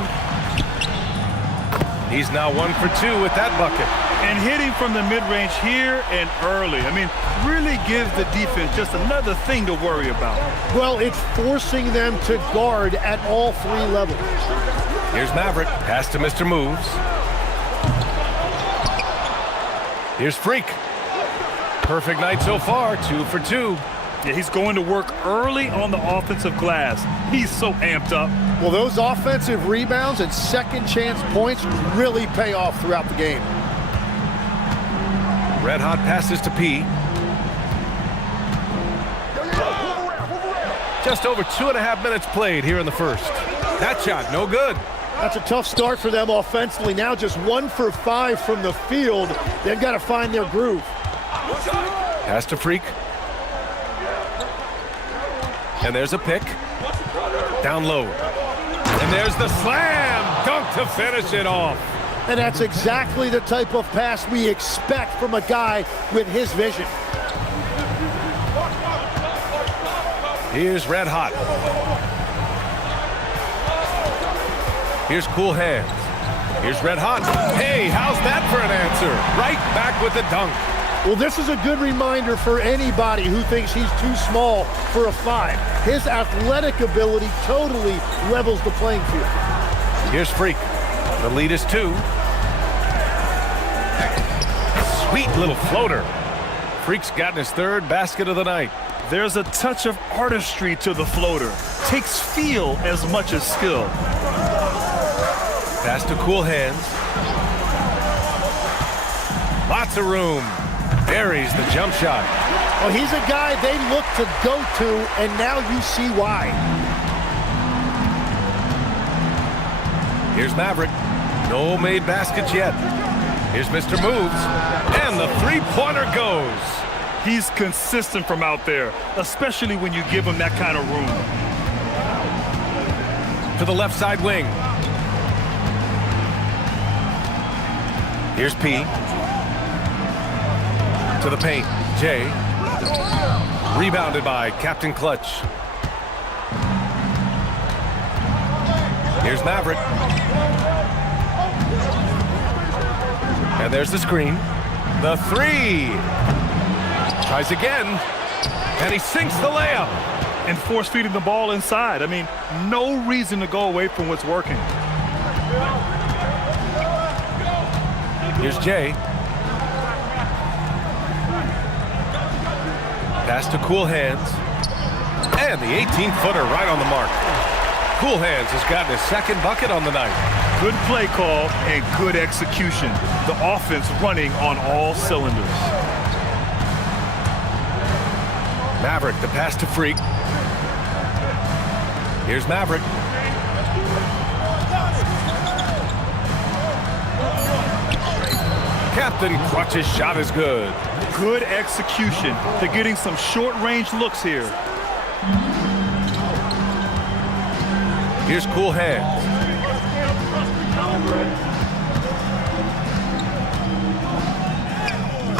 He's now 1 for 2 with that bucket. And hitting from the mid-range here and early. I mean, really gives the defense just another thing to worry about. Well, it's forcing them to guard at all 3 levels. Here's Maverick. Pass to Mr. Moves. Here's Freak. Perfect night so far, 2 for 2. Yeah, he's going to work early on the offensive glass. He's so amped up. Well, those offensive rebounds and second chance points really pay off throughout the game. Red Hot passes to P. Just over 2.5 minutes played here in the first. That shot, no good. That's a tough start for them offensively. Now just 1 for 5 from the field. They've got to find their groove. Pass to Freak. And there's a pick. Down low. And there's the slam dunk to finish it off. And that's exactly the type of pass we expect from a guy with his vision. Here's Red Hot. Here's Cool Hands. Here's Red Hot. Hey, how's that for an answer? Right back with the dunk. Well, this is a good reminder for anybody who thinks he's too small for a 5. His athletic ability totally levels the playing field. Here's Freak. The lead is 2. Sweet little floater. Freak's gotten his 3rd basket of the night. There's a touch of artistry to the floater. Takes feel as much as skill. Pass to Cool Hands. Lots of room. Buries the jump shot. Well, he's a guy they look to go to, and now you see why. Here's Maverick. No made baskets yet. Here's Mr. Moves. And the 3-pointer goes. He's consistent from out there, especially when you give him that kind of room. To the left side wing. Here's P. To the paint. Jay. Rebounded by Captain Clutch. Here's Maverick. And there's the screen. The 3. Tries again. And he sinks the layup. And force feeding the ball inside. I mean, no reason to go away from what's working. Here's Jay. Pass to Cool Hands. And the 18-footer right on the mark. Cool Hands has gotten his 2nd bucket on the night. Good play call and good execution. The offense running on all cylinders. Maverick, the pass to Freak. Here's Maverick. Captain Clutch's shot is good. Good execution. They're getting some short-range looks here. Here's Cool Hands.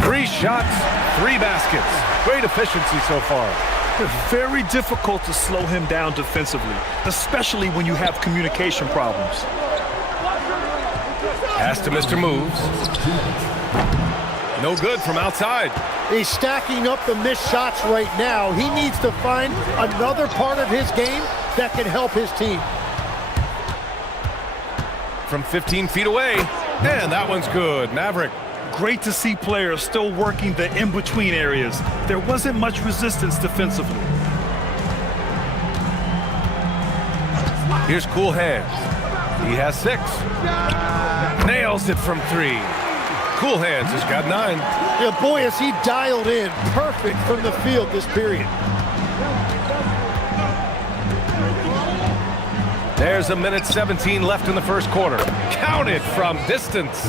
Three shots, 3 baskets. Great efficiency so far. It's very difficult to slow him down defensively, especially when you have communication problems. Pass to Mr. Moves. No good from outside. He's stacking up the missed shots right now. He needs to find another part of his game that can help his team. From 15 feet away, and that one's good. Maverick. Great to see players still working the in-between areas. There wasn't much resistance defensively. Here's Cool Hands. He has 6. Nails it from 3. Cool Hands has got 9. Yeah, boy, is he dialed in. Perfect from the field this period. There's 1:17 left in the first quarter. Counted from distance.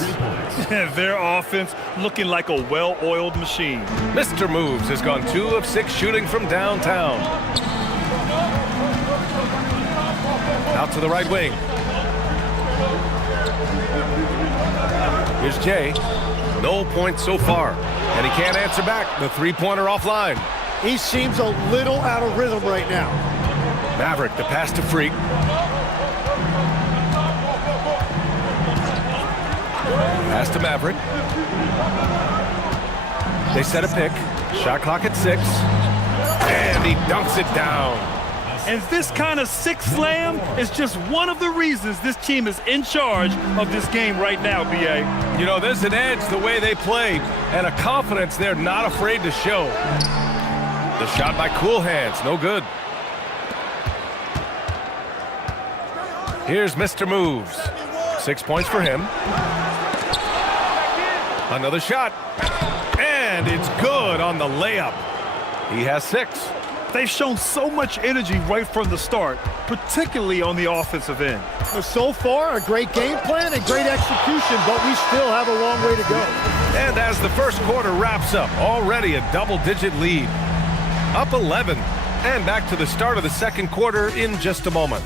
Their offense looking like a well-oiled machine. Mr. Moves has gone 2 of 6 shooting from downtown. Out to the right wing. Here's Jay. No points so far. And he can't answer back. The three-pointer offline. He seems a little out of rhythm right now. Maverick, the pass to Freak. Pass to Maverick. They set a pick. Shot clock at 6. And he dunks it down. And this kind of sick slam is just one of the reasons this team is in charge of this game right now, B.A. You know, there's an edge the way they play and a confidence they're not afraid to show. The shot by Cool Hands, no good. Here's Mr. Moves. 6 points for him. Another shot. And it's good on the layup. He has 6. They've shown so much energy right from the start, particularly on the offensive end. So far, a great game plan and great execution, but we still have a long way to go. And as the first quarter wraps up, already a double-digit lead. Up 11, and back to the start of the second quarter in just a moment.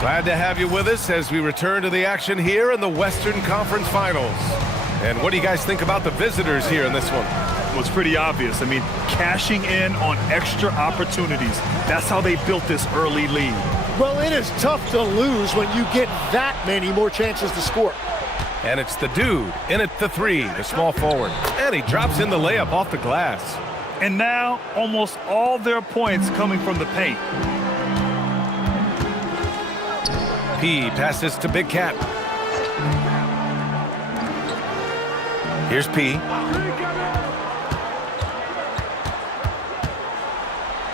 Glad to have you with us as we return to the action here in the Western Conference Finals. And what do you guys think about the visitors here in this one? Well, it's pretty obvious. I mean, cashing in on extra opportunities. That's how they built this early lead. Well, it is tough to lose when you get that many more chances to score. And it's the dude in at the 3, the small forward. And he drops in the layup off the glass. And now almost all their points coming from the paint. P passes to Big Cat. Here's P.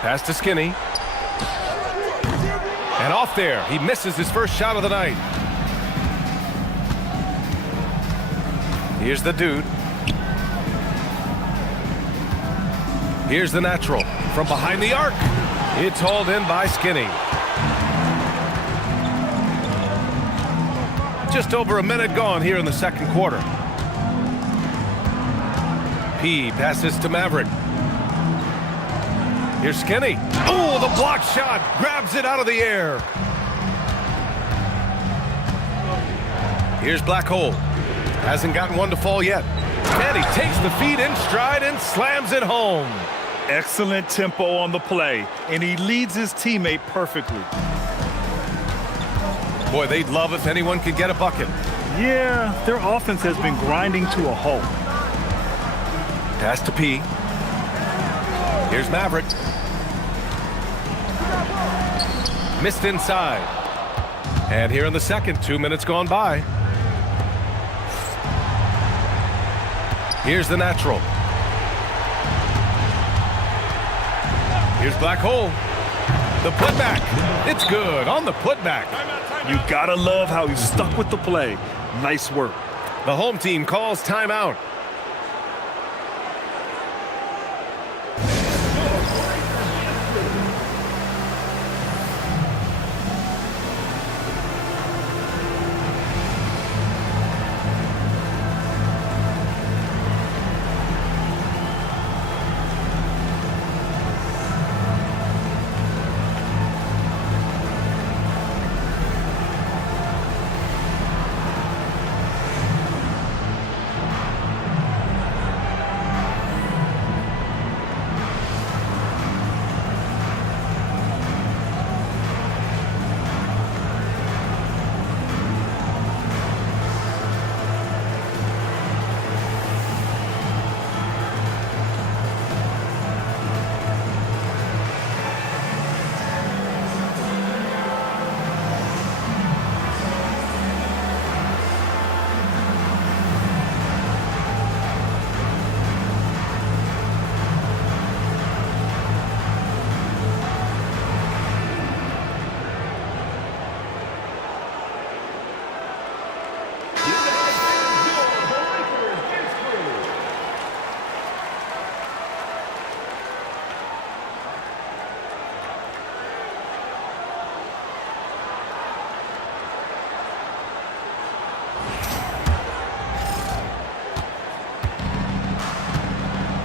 Pass to Skinny. And off there, he misses his first shot of the night. Here's the dude. Here's the natural from behind the arc. It's hauled in by Skinny. Just over a minute gone here in the second quarter. P passes to Maverick. Here's Skinny. Oh, the block shot. Grabs it out of the air. Here's Black Hole. Hasn't gotten one to fall yet. And he takes the feed in stride and slams it home. Excellent tempo on the play, and he leads his teammate perfectly. Boy, they'd love if anyone could get a bucket. Yeah, their offense has been grinding to a halt. Pass to P. Here's Maverick. Missed inside. And here in the second, 2 minutes gone by. Here's the natural. Here's Black Hole. The putback. It's good on the putback. You gotta love how he stuck with the play. Nice work. The home team calls timeout.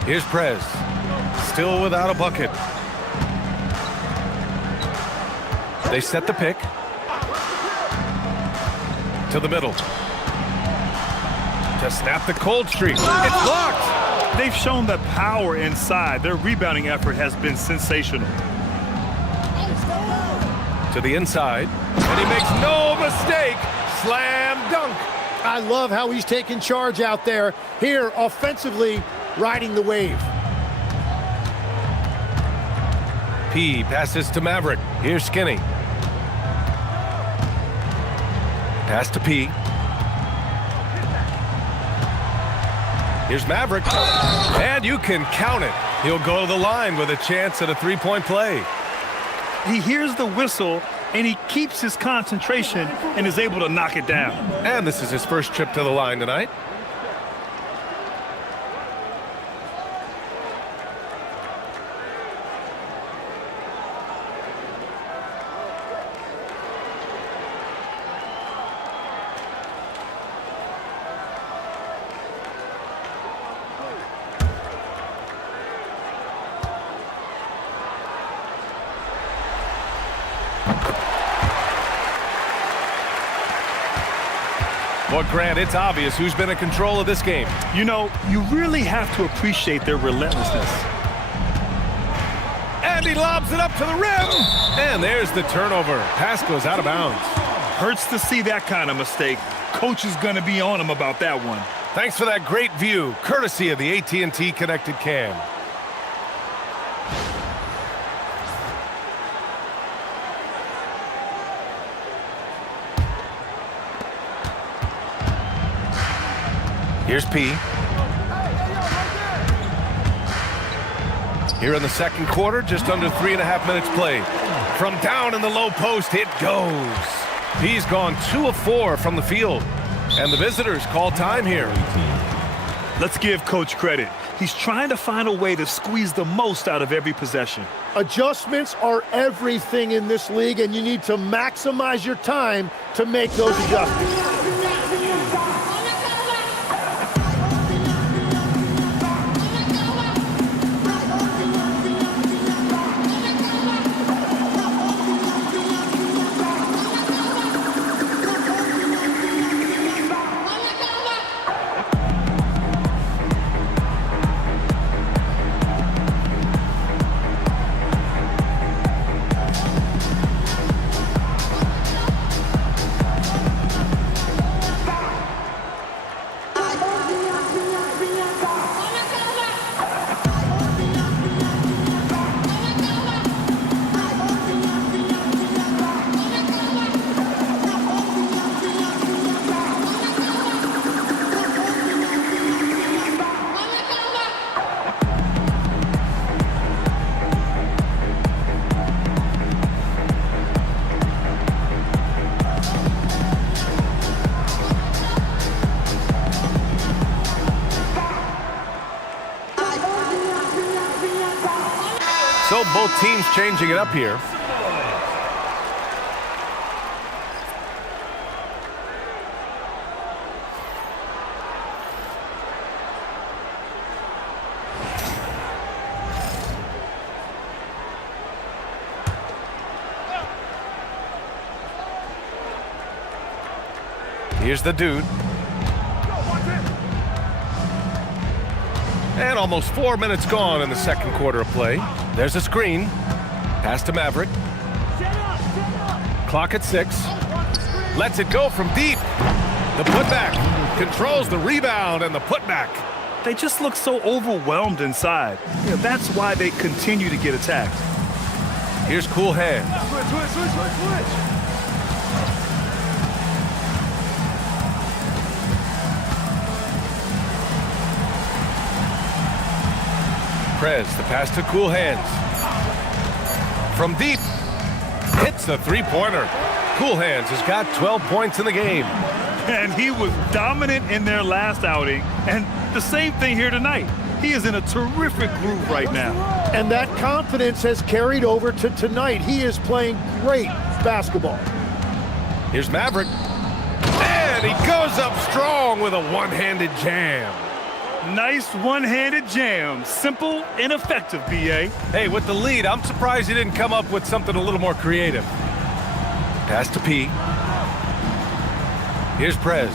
Here's Prez. Still without a bucket. They set the pick. To the middle. To snap the cold streak. It's blocked. They've shown the power inside. Their rebounding effort has been sensational. To the inside. And he makes no mistake. Slam dunk. I love how he's taking charge out there. Here, offensively, riding the wave. P passes to Maverick. Here's Skinny. Pass to P. Here's Maverick. And you can count it. He'll go to the line with a chance at a three-point play. He hears the whistle, and he keeps his concentration and is able to knock it down. And this is his first trip to the line tonight. Well, Grant, it's obvious who's been in control of this game. You know, you really have to appreciate their relentlessness. And he lobs it up to the rim. And there's the turnover. Pass goes out of bounds. Hurts to see that kind of mistake. Coach is going to be on him about that one. Thanks for that great view, courtesy of the AT&T Connected Cam. Here's P. Here in the second quarter, just under 3.5 minutes played. From down in the low post, it goes. P's gone 2 of 4 from the field. And the visitors call time here. Let's give Coach credit. He's trying to find a way to squeeze the most out of every possession. Adjustments are everything in this league, and you need to maximize your time to make those adjustments. So both teams changing it up here. Here's the dude. And almost 4 minutes gone in the second quarter of play. There's a screen. Pass to Maverick. Clock at 6. Lets it go from deep. The putback. Controls the rebound and the putback. They just look so overwhelmed inside. You know, that's why they continue to get attacked. Here's Cool Hand. Switch. Prez, the pass to Cool Hands. From deep, hits the three-pointer. Cool Hands has got 12 points in the game. And he was dominant in their last outing, and the same thing here tonight. He is in a terrific groove right now. And that confidence has carried over to tonight. He is playing great basketball. Here's Maverick. And he goes up strong with a one-handed jam. Nice one-handed jam. Simple and effective, B.A. Hey, with the lead, I'm surprised he didn't come up with something a little more creative. Pass to P. Here's Prez.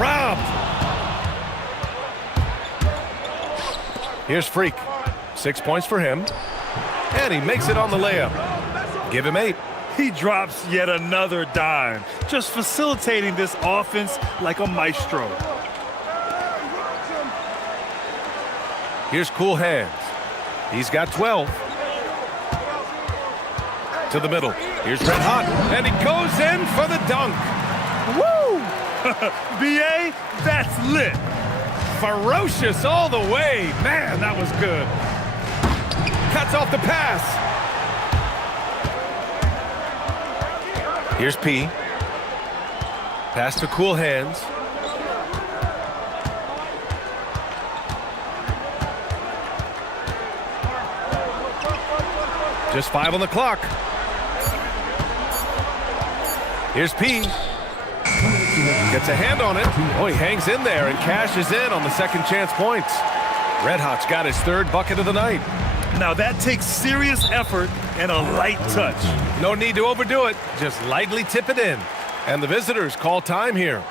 Robbed. Here's Freak. 6 points for him. And he makes it on the layup. Give him 8. He drops yet another dime, just facilitating this offense like a maestro. Here's Cool Hands. He's got 12. To the middle. Here's Red Hot. And he goes in for the dunk. Woo! B.A., that's lit. Ferocious all the way. Man, that was good. Cuts off the pass. Here's P. Pass to Cool Hands. Just 5 on the clock. Here's P. Gets a hand on it. Oh, he hangs in there and cashes in on the second chance points. Red Hot's got his 3rd bucket of the night. Now that takes serious effort and a light touch. No need to overdo it. Just lightly tip it in. And the visitors call time here.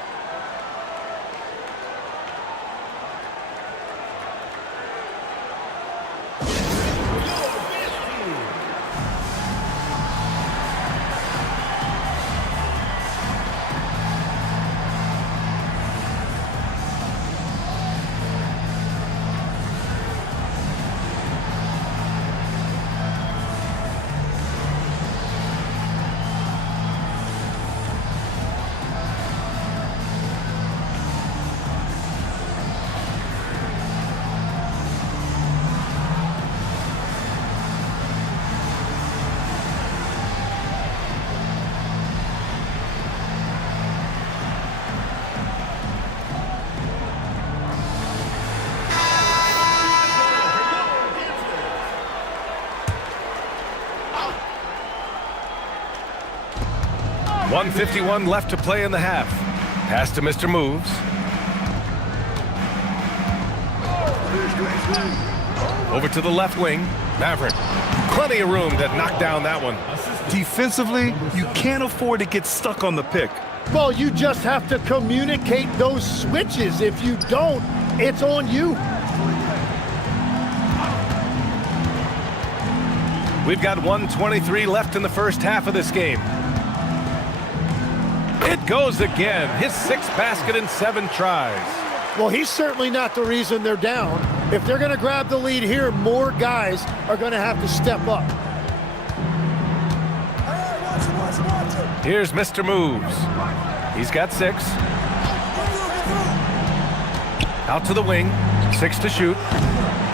.151 left to play in the half. Pass to Mr. Moves. Over to the left wing. Maverick. Plenty of room to knock down that one. Defensively, you can't afford to get stuck on the pick. Well, you just have to communicate those switches. If you don't, it's on you. We've got 1:23 left in the first half of this game. It goes again. His 6th basket in 7 tries. Well, he's certainly not the reason they're down. If they're going to grab the lead here, more guys are going to have to step up. Here's Mr. Moves. He's got 6. Out to the wing. 6 to shoot.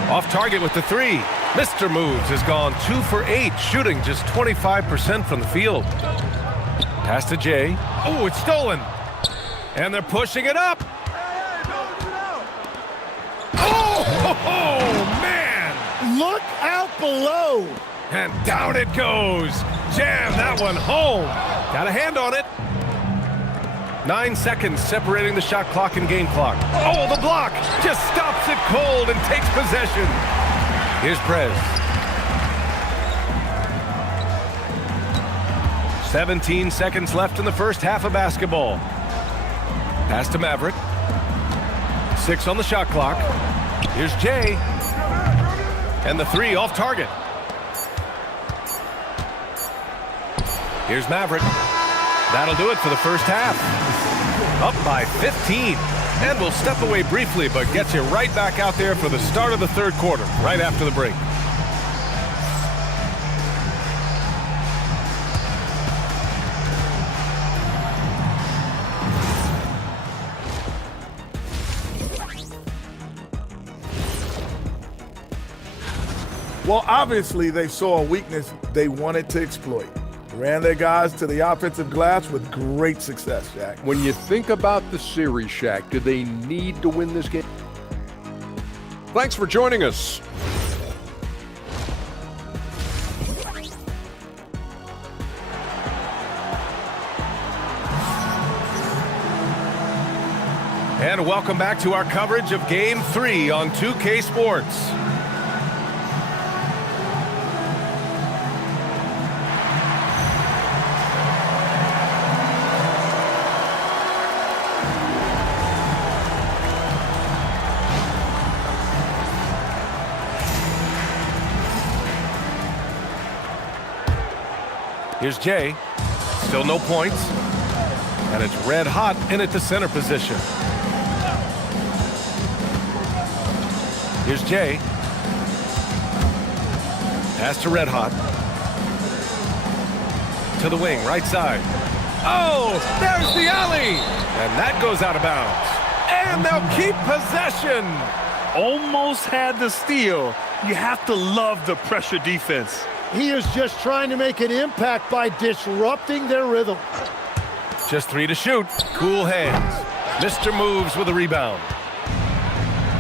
Off target with the 3. Mr. Moves has gone 2 for 8, shooting just 25% from the field. Pass to Jay. Oh, it's stolen. And they're pushing it up. Oh, man. Look out below. And down it goes. Jam that one home. Got a hand on it. 9 seconds separating the shot clock and game clock. Oh, the block just stops it cold and takes possession. Here's Prez. 17 seconds left in the first half of basketball. Pass to Maverick. 6 on the shot clock. Here's Jay. And the 3 off target. Here's Maverick. That'll do it for the first half. Up by 15. And we'll step away briefly, but get you right back out there for the start of the 3rd quarter, right after the break. Well, obviously they saw a weakness they wanted to exploit. Ran their guys to the offensive glass with great success, Shaq. When you think about the series, Shaq, do they need to win this game? Thanks for joining us. And welcome back to our coverage of Game 3 on 2K Sports. Here's Jay. Still no points. And it's red hot in at the center position. Here's Jay. Pass to red hot. To the wing, right side. Oh, there's the alley. And that goes out of bounds. And they'll keep possession. Almost had the steal. You have to love the pressure defense. He is just trying to make an impact by disrupting their rhythm. Just 3 to shoot. Cool hands. Mr. Moves with a rebound.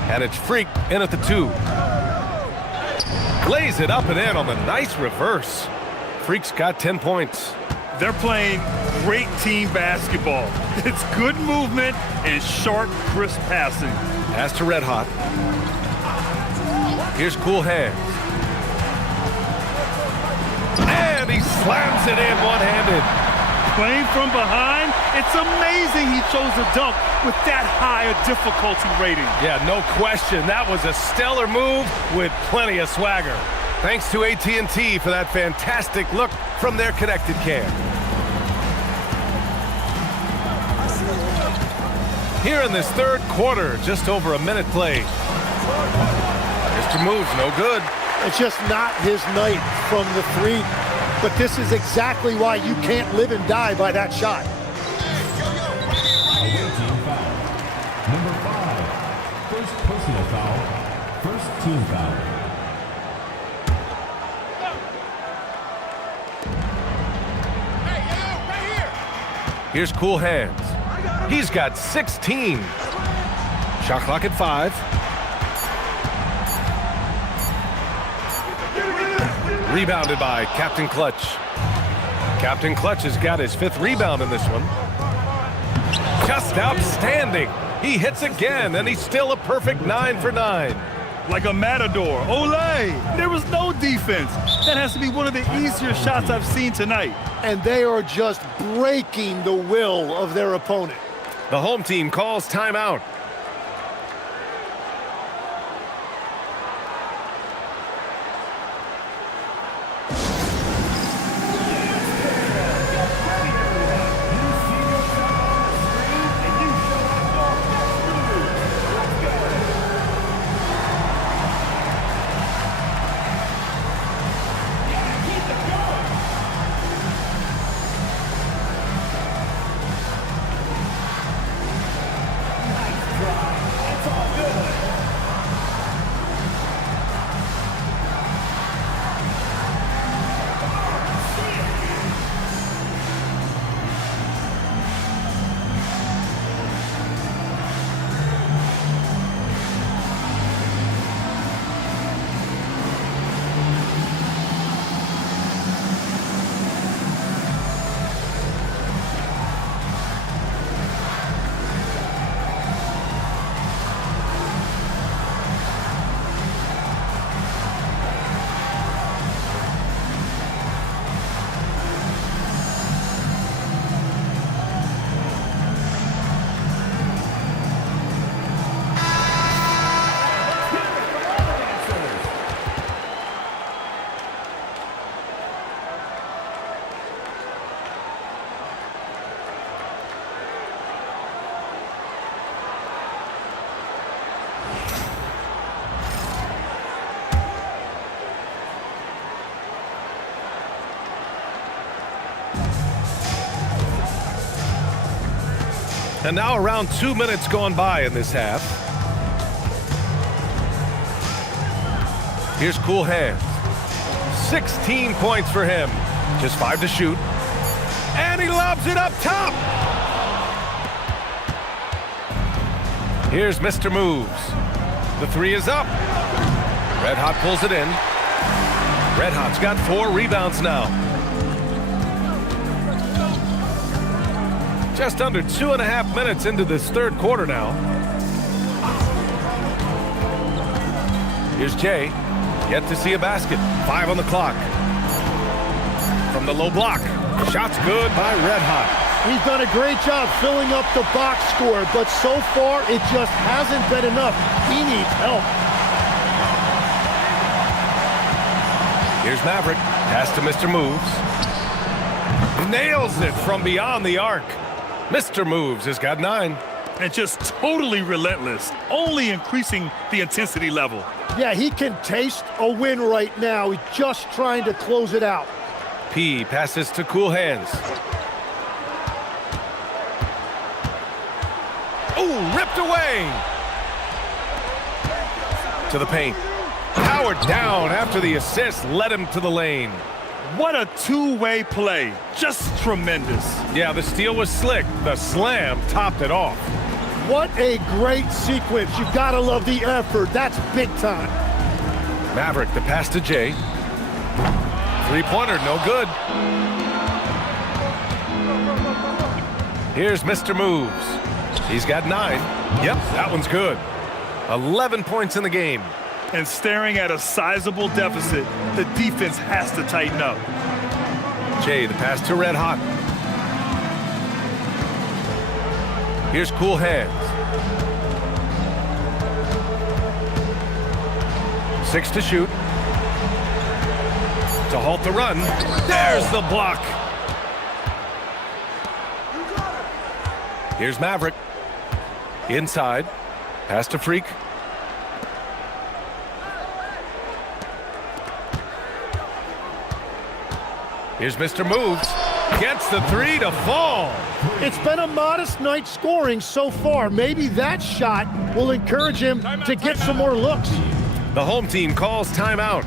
And it's Freak in at the 2. Lays it up and in on the nice reverse. Freak's got 10 points. They're playing great team basketball. It's good movement and sharp, crisp passing. Pass to red hot. Here's cool hands. And he slams it in one-handed. Playing from behind, it's amazing he chose a dunk with that high a difficulty rating. Yeah, no question. That was a stellar move with plenty of swagger. Thanks to AT&T for that fantastic look from their connected cam. Here in this third quarter, just over a minute played. Mr. Moves, no good. It's just not his night from the 3. But this is exactly why you can't live and die by that shot. Away team foul. Number 5. First personal foul. First team foul. Here's cool hands. He's got 16. Shot clock at 5. Rebounded by Captain Clutch. Captain Clutch has got his 5th rebound in this one. Just outstanding. He hits again, and he's still a perfect 9 for 9. Like a matador. Olé! There was no defense. That has to be one of the easier shots I've seen tonight. And they are just breaking the will of their opponent. The home team calls timeout. And now around 2 minutes gone by in this half. Here's cool hands. 16 points for him. Just 5 to shoot. And he lobs it up top. Here's Mr. Moves. The 3 is up. Red Hot pulls it in. Red Hot's got 4 rebounds now. Just under 2.5 minutes into this third quarter now. Here's Jay. Yet to see a basket. 5 on the clock. From the low block. Shot's good by Red Hot. He's done a great job filling up the box score, but so far it just hasn't been enough. He needs help. Here's Maverick. Pass to Mr. Moves. Nails it from beyond the arc. Mr. Moves has got 9. And just totally relentless, only increasing the intensity level. Yeah, he can taste a win right now. He's just trying to close it out. P passes to Cool Hands. Oh, ripped away. To the paint. Powered down after the assist led him to the lane. What a two-way play. Just tremendous. Yeah, the steal was slick. The slam topped it off. What a great sequence. You've got to love the effort. That's big time. Maverick, the pass to Jay. Three-pointer, no good. Here's Mr. Moves. He's got 9. Yep, that one's good. 11 points in the game. And staring at a sizable deficit, the defense has to tighten up. Jay, the pass to Red Hot. Here's Cool Hands. 6 to shoot. To halt the run. There's the block. Here's Maverick. Inside. Pass to Freak. Here's Mr. Moves. Gets the 3 to fall. It's been a modest night scoring so far. Maybe that shot will encourage him to get some more looks. The home team calls timeout.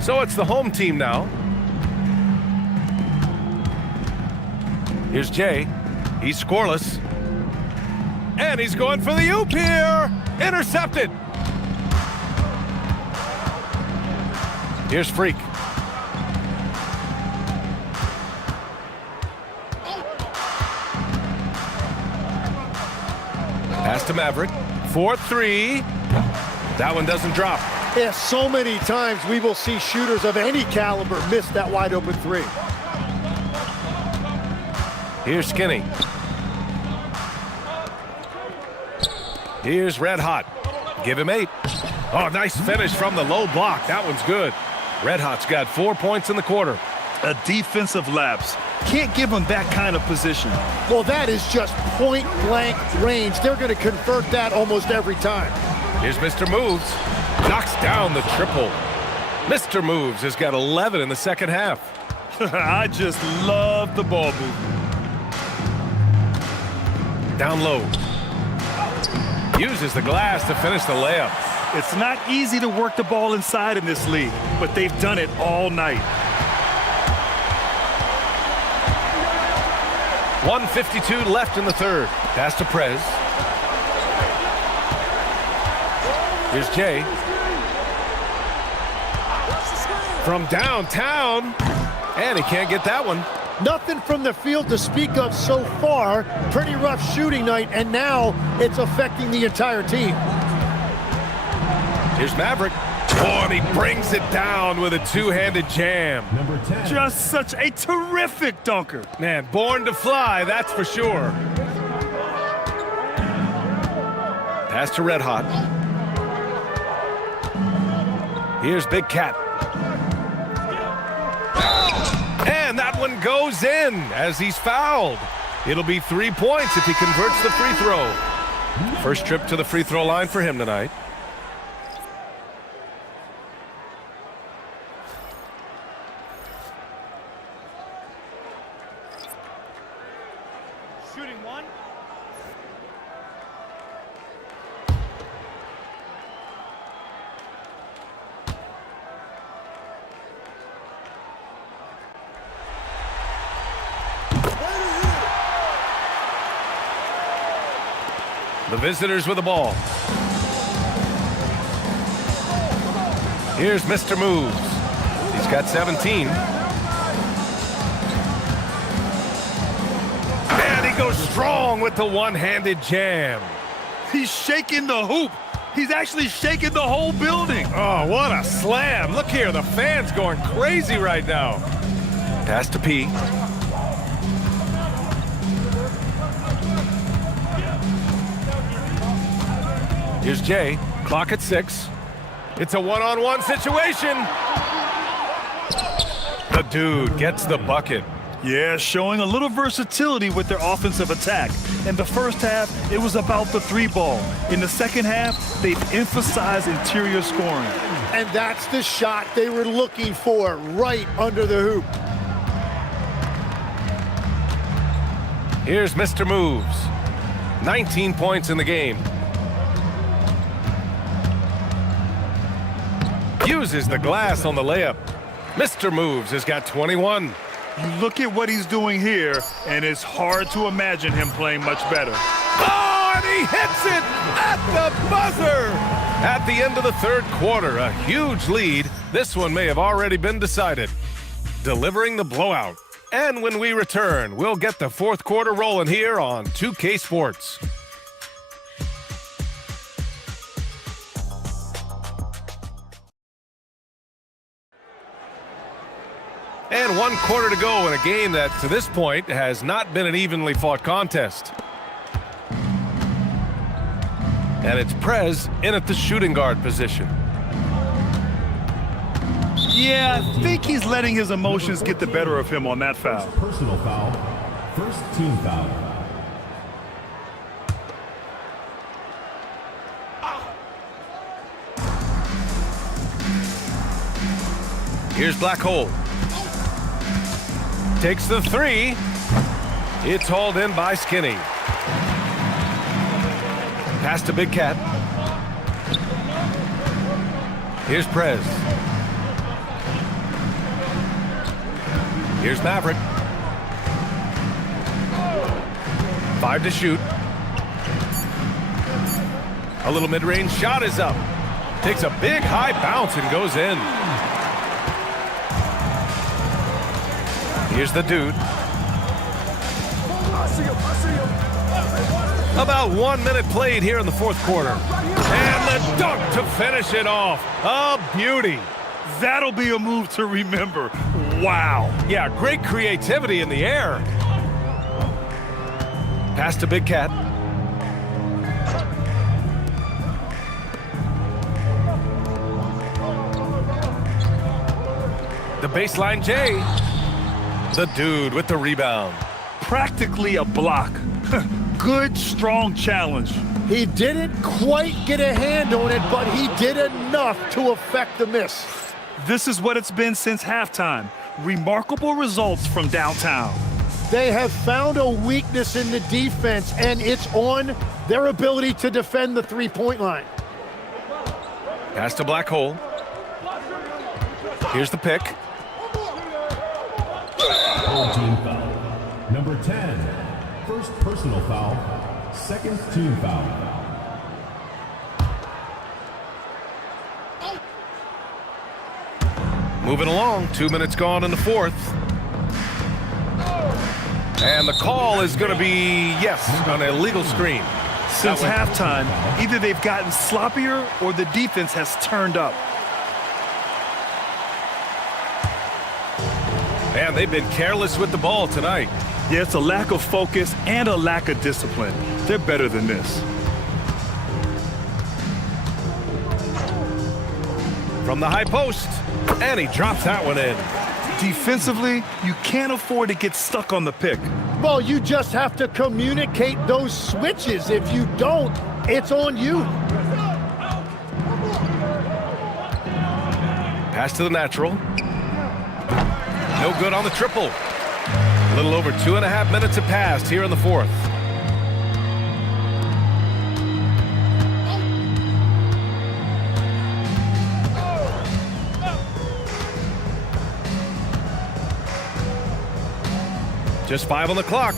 So it's the home team now. Here's Jay. He's scoreless. And he's going for the oop here. Intercepted. Here's Freak. Pass to Maverick. 4-3. That one doesn't drop. Yeah, so many times we will see shooters of any caliber miss that wide open 3. Here's Skinny. Here's Red Hot. Give him 8. Oh, nice finish from the low block. That one's good. Red Hot's got 4 points in the quarter. A defensive lapse. Can't give him that kind of position. Well, that is just point-blank range. They're going to convert that almost every time. Here's Mr. Moves. Knocks down the triple. Mr. Moves has got 11 in the second half. I just love the ball movement. Down low. Uses the glass to finish the layup. It's not easy to work the ball inside in this league, but they've done it all night. 1:52 left in the third. Pass to Prez. Here's Jay. From downtown. And he can't get that one. Nothing from the field to speak of so far. Pretty rough shooting night, and now it's affecting the entire team. Here's Maverick. Oh, and he brings it down with a two-handed jam. Number 10. Just such a terrific dunker. Man, born to fly, that's for sure. Pass to Red Hot. Here's Big Cat. And that one goes in as he's fouled. It'll be 3 points if he converts the free throw. First trip to the free throw line for him tonight. Shooting one. The visitors with the ball. Here's Mr. Moves. He's got 17. And he goes strong with the one-handed jam. He's shaking the hoop. He's actually shaking the whole building. Oh, what a slam. Look here, the fans going crazy right now. Pass to P. Here's Jay. Clock at 6. It's a one-on-one situation. The dude gets the bucket. Yeah, showing a little versatility with their offensive attack. In the first half, it was about the three ball. In the second half, they've emphasized interior scoring. And that's the shot they were looking for, right under the hoop. Here's Mr. Moves. 19 points in the game. Uses the glass on the layup. Mr. Moves has got 21. You look at what he's doing here, and it's hard to imagine him playing much better. Oh, and he hits it at the buzzer! At the end of the third quarter, a huge lead. This one may have already been decided. Delivering the blowout. And when we return, we'll get the fourth quarter rolling here on 2K Sports. And 1 quarter to go in a game that, to this point, has not been an evenly fought contest. And it's Prez in at the shooting guard position. Yeah, I think he's letting his emotions get the better of him on that foul. Personal foul. First team foul. Here's Black Hole. Takes the three. It's hauled in by Skinny. Pass to Big Cat. Here's Prez. Here's Maverick. 5 to shoot. A little mid-range shot is up. Takes a big high bounce and goes in. Here's the dude. About 1 minute played here in the fourth quarter. And the dunk to finish it off. A beauty. That'll be a move to remember. Wow. Yeah, great creativity in the air. Pass to Big Cat. The baseline J. The dude with the rebound. Practically a block. Good, strong challenge. He didn't quite get a hand on it, but he did enough to affect the miss. This is what it's been since halftime. Remarkable results from downtown. They have found a weakness in the defense, and it's on their ability to defend the three-point line. Pass to Black Hole. Here's the pick. Team foul. Number 10. First personal foul. Second team foul. Moving along. 2 minutes gone in the fourth. And the call is going to be, yes, an illegal screen. Since halftime, either they've gotten sloppier or the defense has turned up. And they've been careless with the ball tonight. Yeah, it's a lack of focus and a lack of discipline. They're better than this. From the high post, and he drops that one in. Defensively, you can't afford to get stuck on the pick. Well, you just have to communicate those switches. If you don't, it's on you. Pass to the natural. No good on the triple. A little over 2.5 minutes have passed here in the fourth. Just 5 on the clock.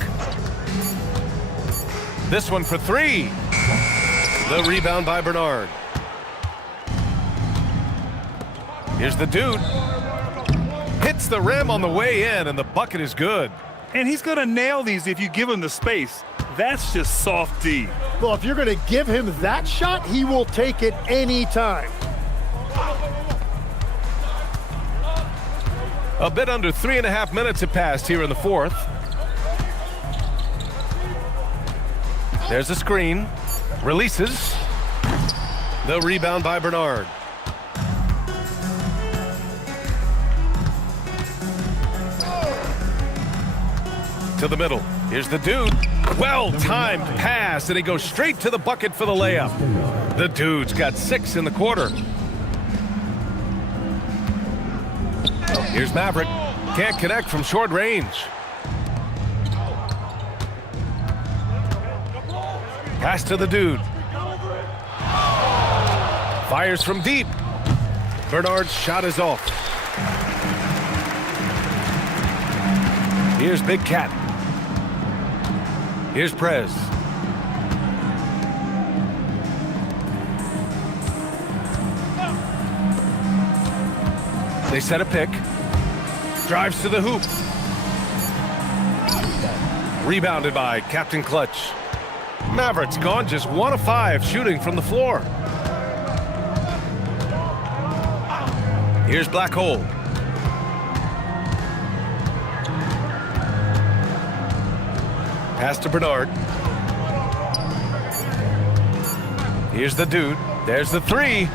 This one for 3. The rebound by Bernard. Here's the dude. Hits the rim on the way in, and the bucket is good. And he's going to nail these if you give him the space. That's just soft D. Well, if you're going to give him that shot, he will take it anytime. A bit under 3.5 minutes have passed here in the fourth. There's a screen. Releases. The rebound by Bernard. To the middle. Here's the dude. Well-timed pass, and he goes straight to the bucket for the layup. The dude's got 6 in the quarter. Here's Maverick. Can't connect from short range. Pass to the dude. Fires from deep. Bernard's shot is off. Here's Big Cat. Here's Prez. They set a pick. Drives to the hoop. Rebounded by Captain Clutch. Maverick's gone just 1 of 5 shooting from the floor. Here's Black Hole. Pass to Bernard. Here's the dude. There's the 3.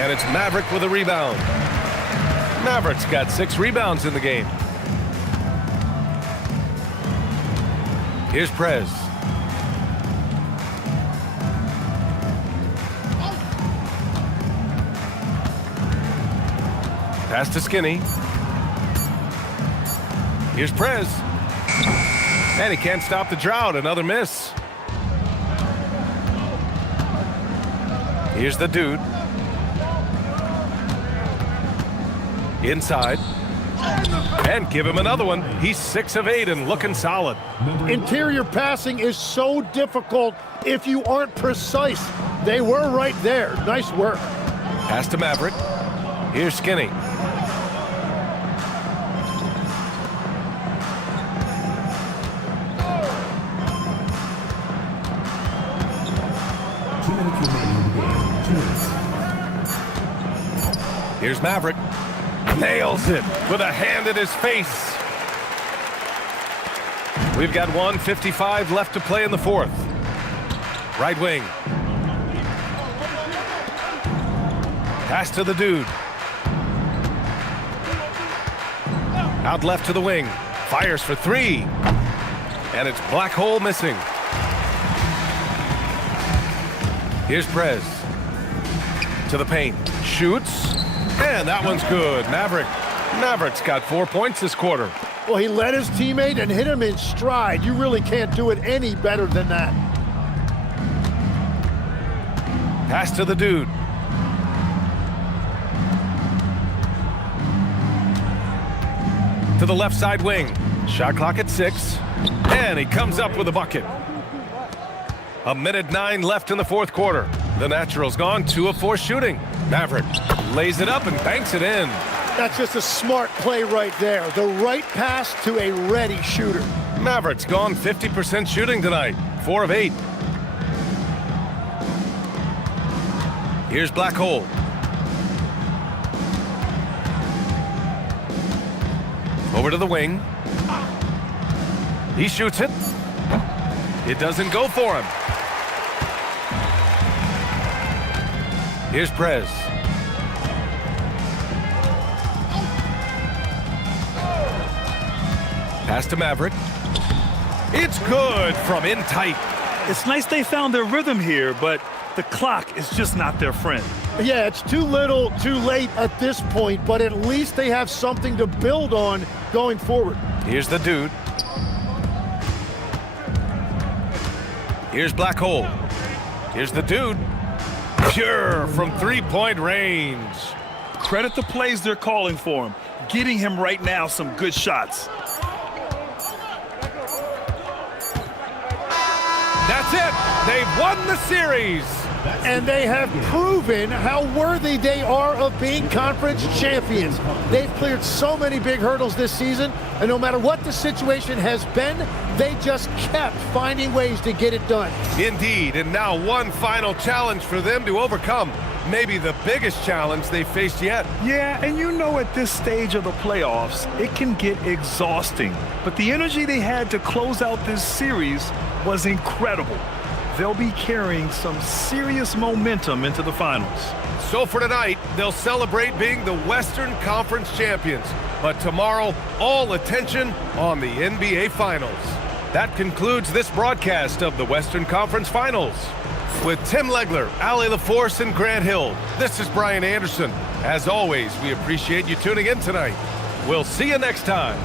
And it's Maverick with a rebound. Maverick's got 6 rebounds in the game. Here's Prez. Pass to Skinny. Here's Prez. And he can't stop the drought. Another miss. Here's the dude. Inside. And give him another one. He's 6 of 8 and looking solid. Interior passing is so difficult if you aren't precise. They were right there. Nice work. Pass to Maverick. Here's Skinny. Here's Maverick. Nails it with a hand in his face. We've got 1:55 left to play in the fourth. Right wing. Pass to the dude. Out left to the wing. Fires for 3. And it's Black Hole missing. Here's Prez. To the paint. Shoots. And that one's good. Maverick's got 4 points this quarter. Well, he led his teammate and hit him in stride. You really can't do it any better than that. Pass to the dude. to the left side wing. Shot clock at 6, and he comes up with a bucket. 1:09 left in the fourth quarter. The Naturals gone 2 of 4 shooting. Maverick lays it up and banks it in. That's just a smart play right there. The right pass to a ready shooter. Mavericks gone 50% shooting tonight. 4 of 8. Here's Black Hole. Over to the wing. He shoots it. It doesn't go for him. Here's Prez. Pass to Maverick. It's good from in tight. It's nice they found their rhythm here, but the clock is just not their friend. Yeah, it's too little, too late at this point, but at least they have something to build on going forward. Here's the dude. Here's Black Hole. Here's the dude. Pure from 3-point range. Credit the plays they're calling for him. Getting him right now some good shots. That's it. They've won the series. And they have proven how worthy they are of being conference champions. They've cleared so many big hurdles this season, and no matter what the situation has been, they just kept finding ways to get it done. Indeed, and now one final challenge for them to overcome. Maybe the biggest challenge they've faced yet. Yeah, and you know at this stage of the playoffs, it can get exhausting. But the energy they had to close out this series was incredible. They'll be carrying some serious momentum into the finals. So for tonight, they'll celebrate being the Western Conference champions. But tomorrow, all attention on the NBA Finals. That concludes this broadcast of the Western Conference Finals. With Tim Legler, Allie LaForce, and Grant Hill, this is Brian Anderson. As always, we appreciate you tuning in tonight. We'll see you next time.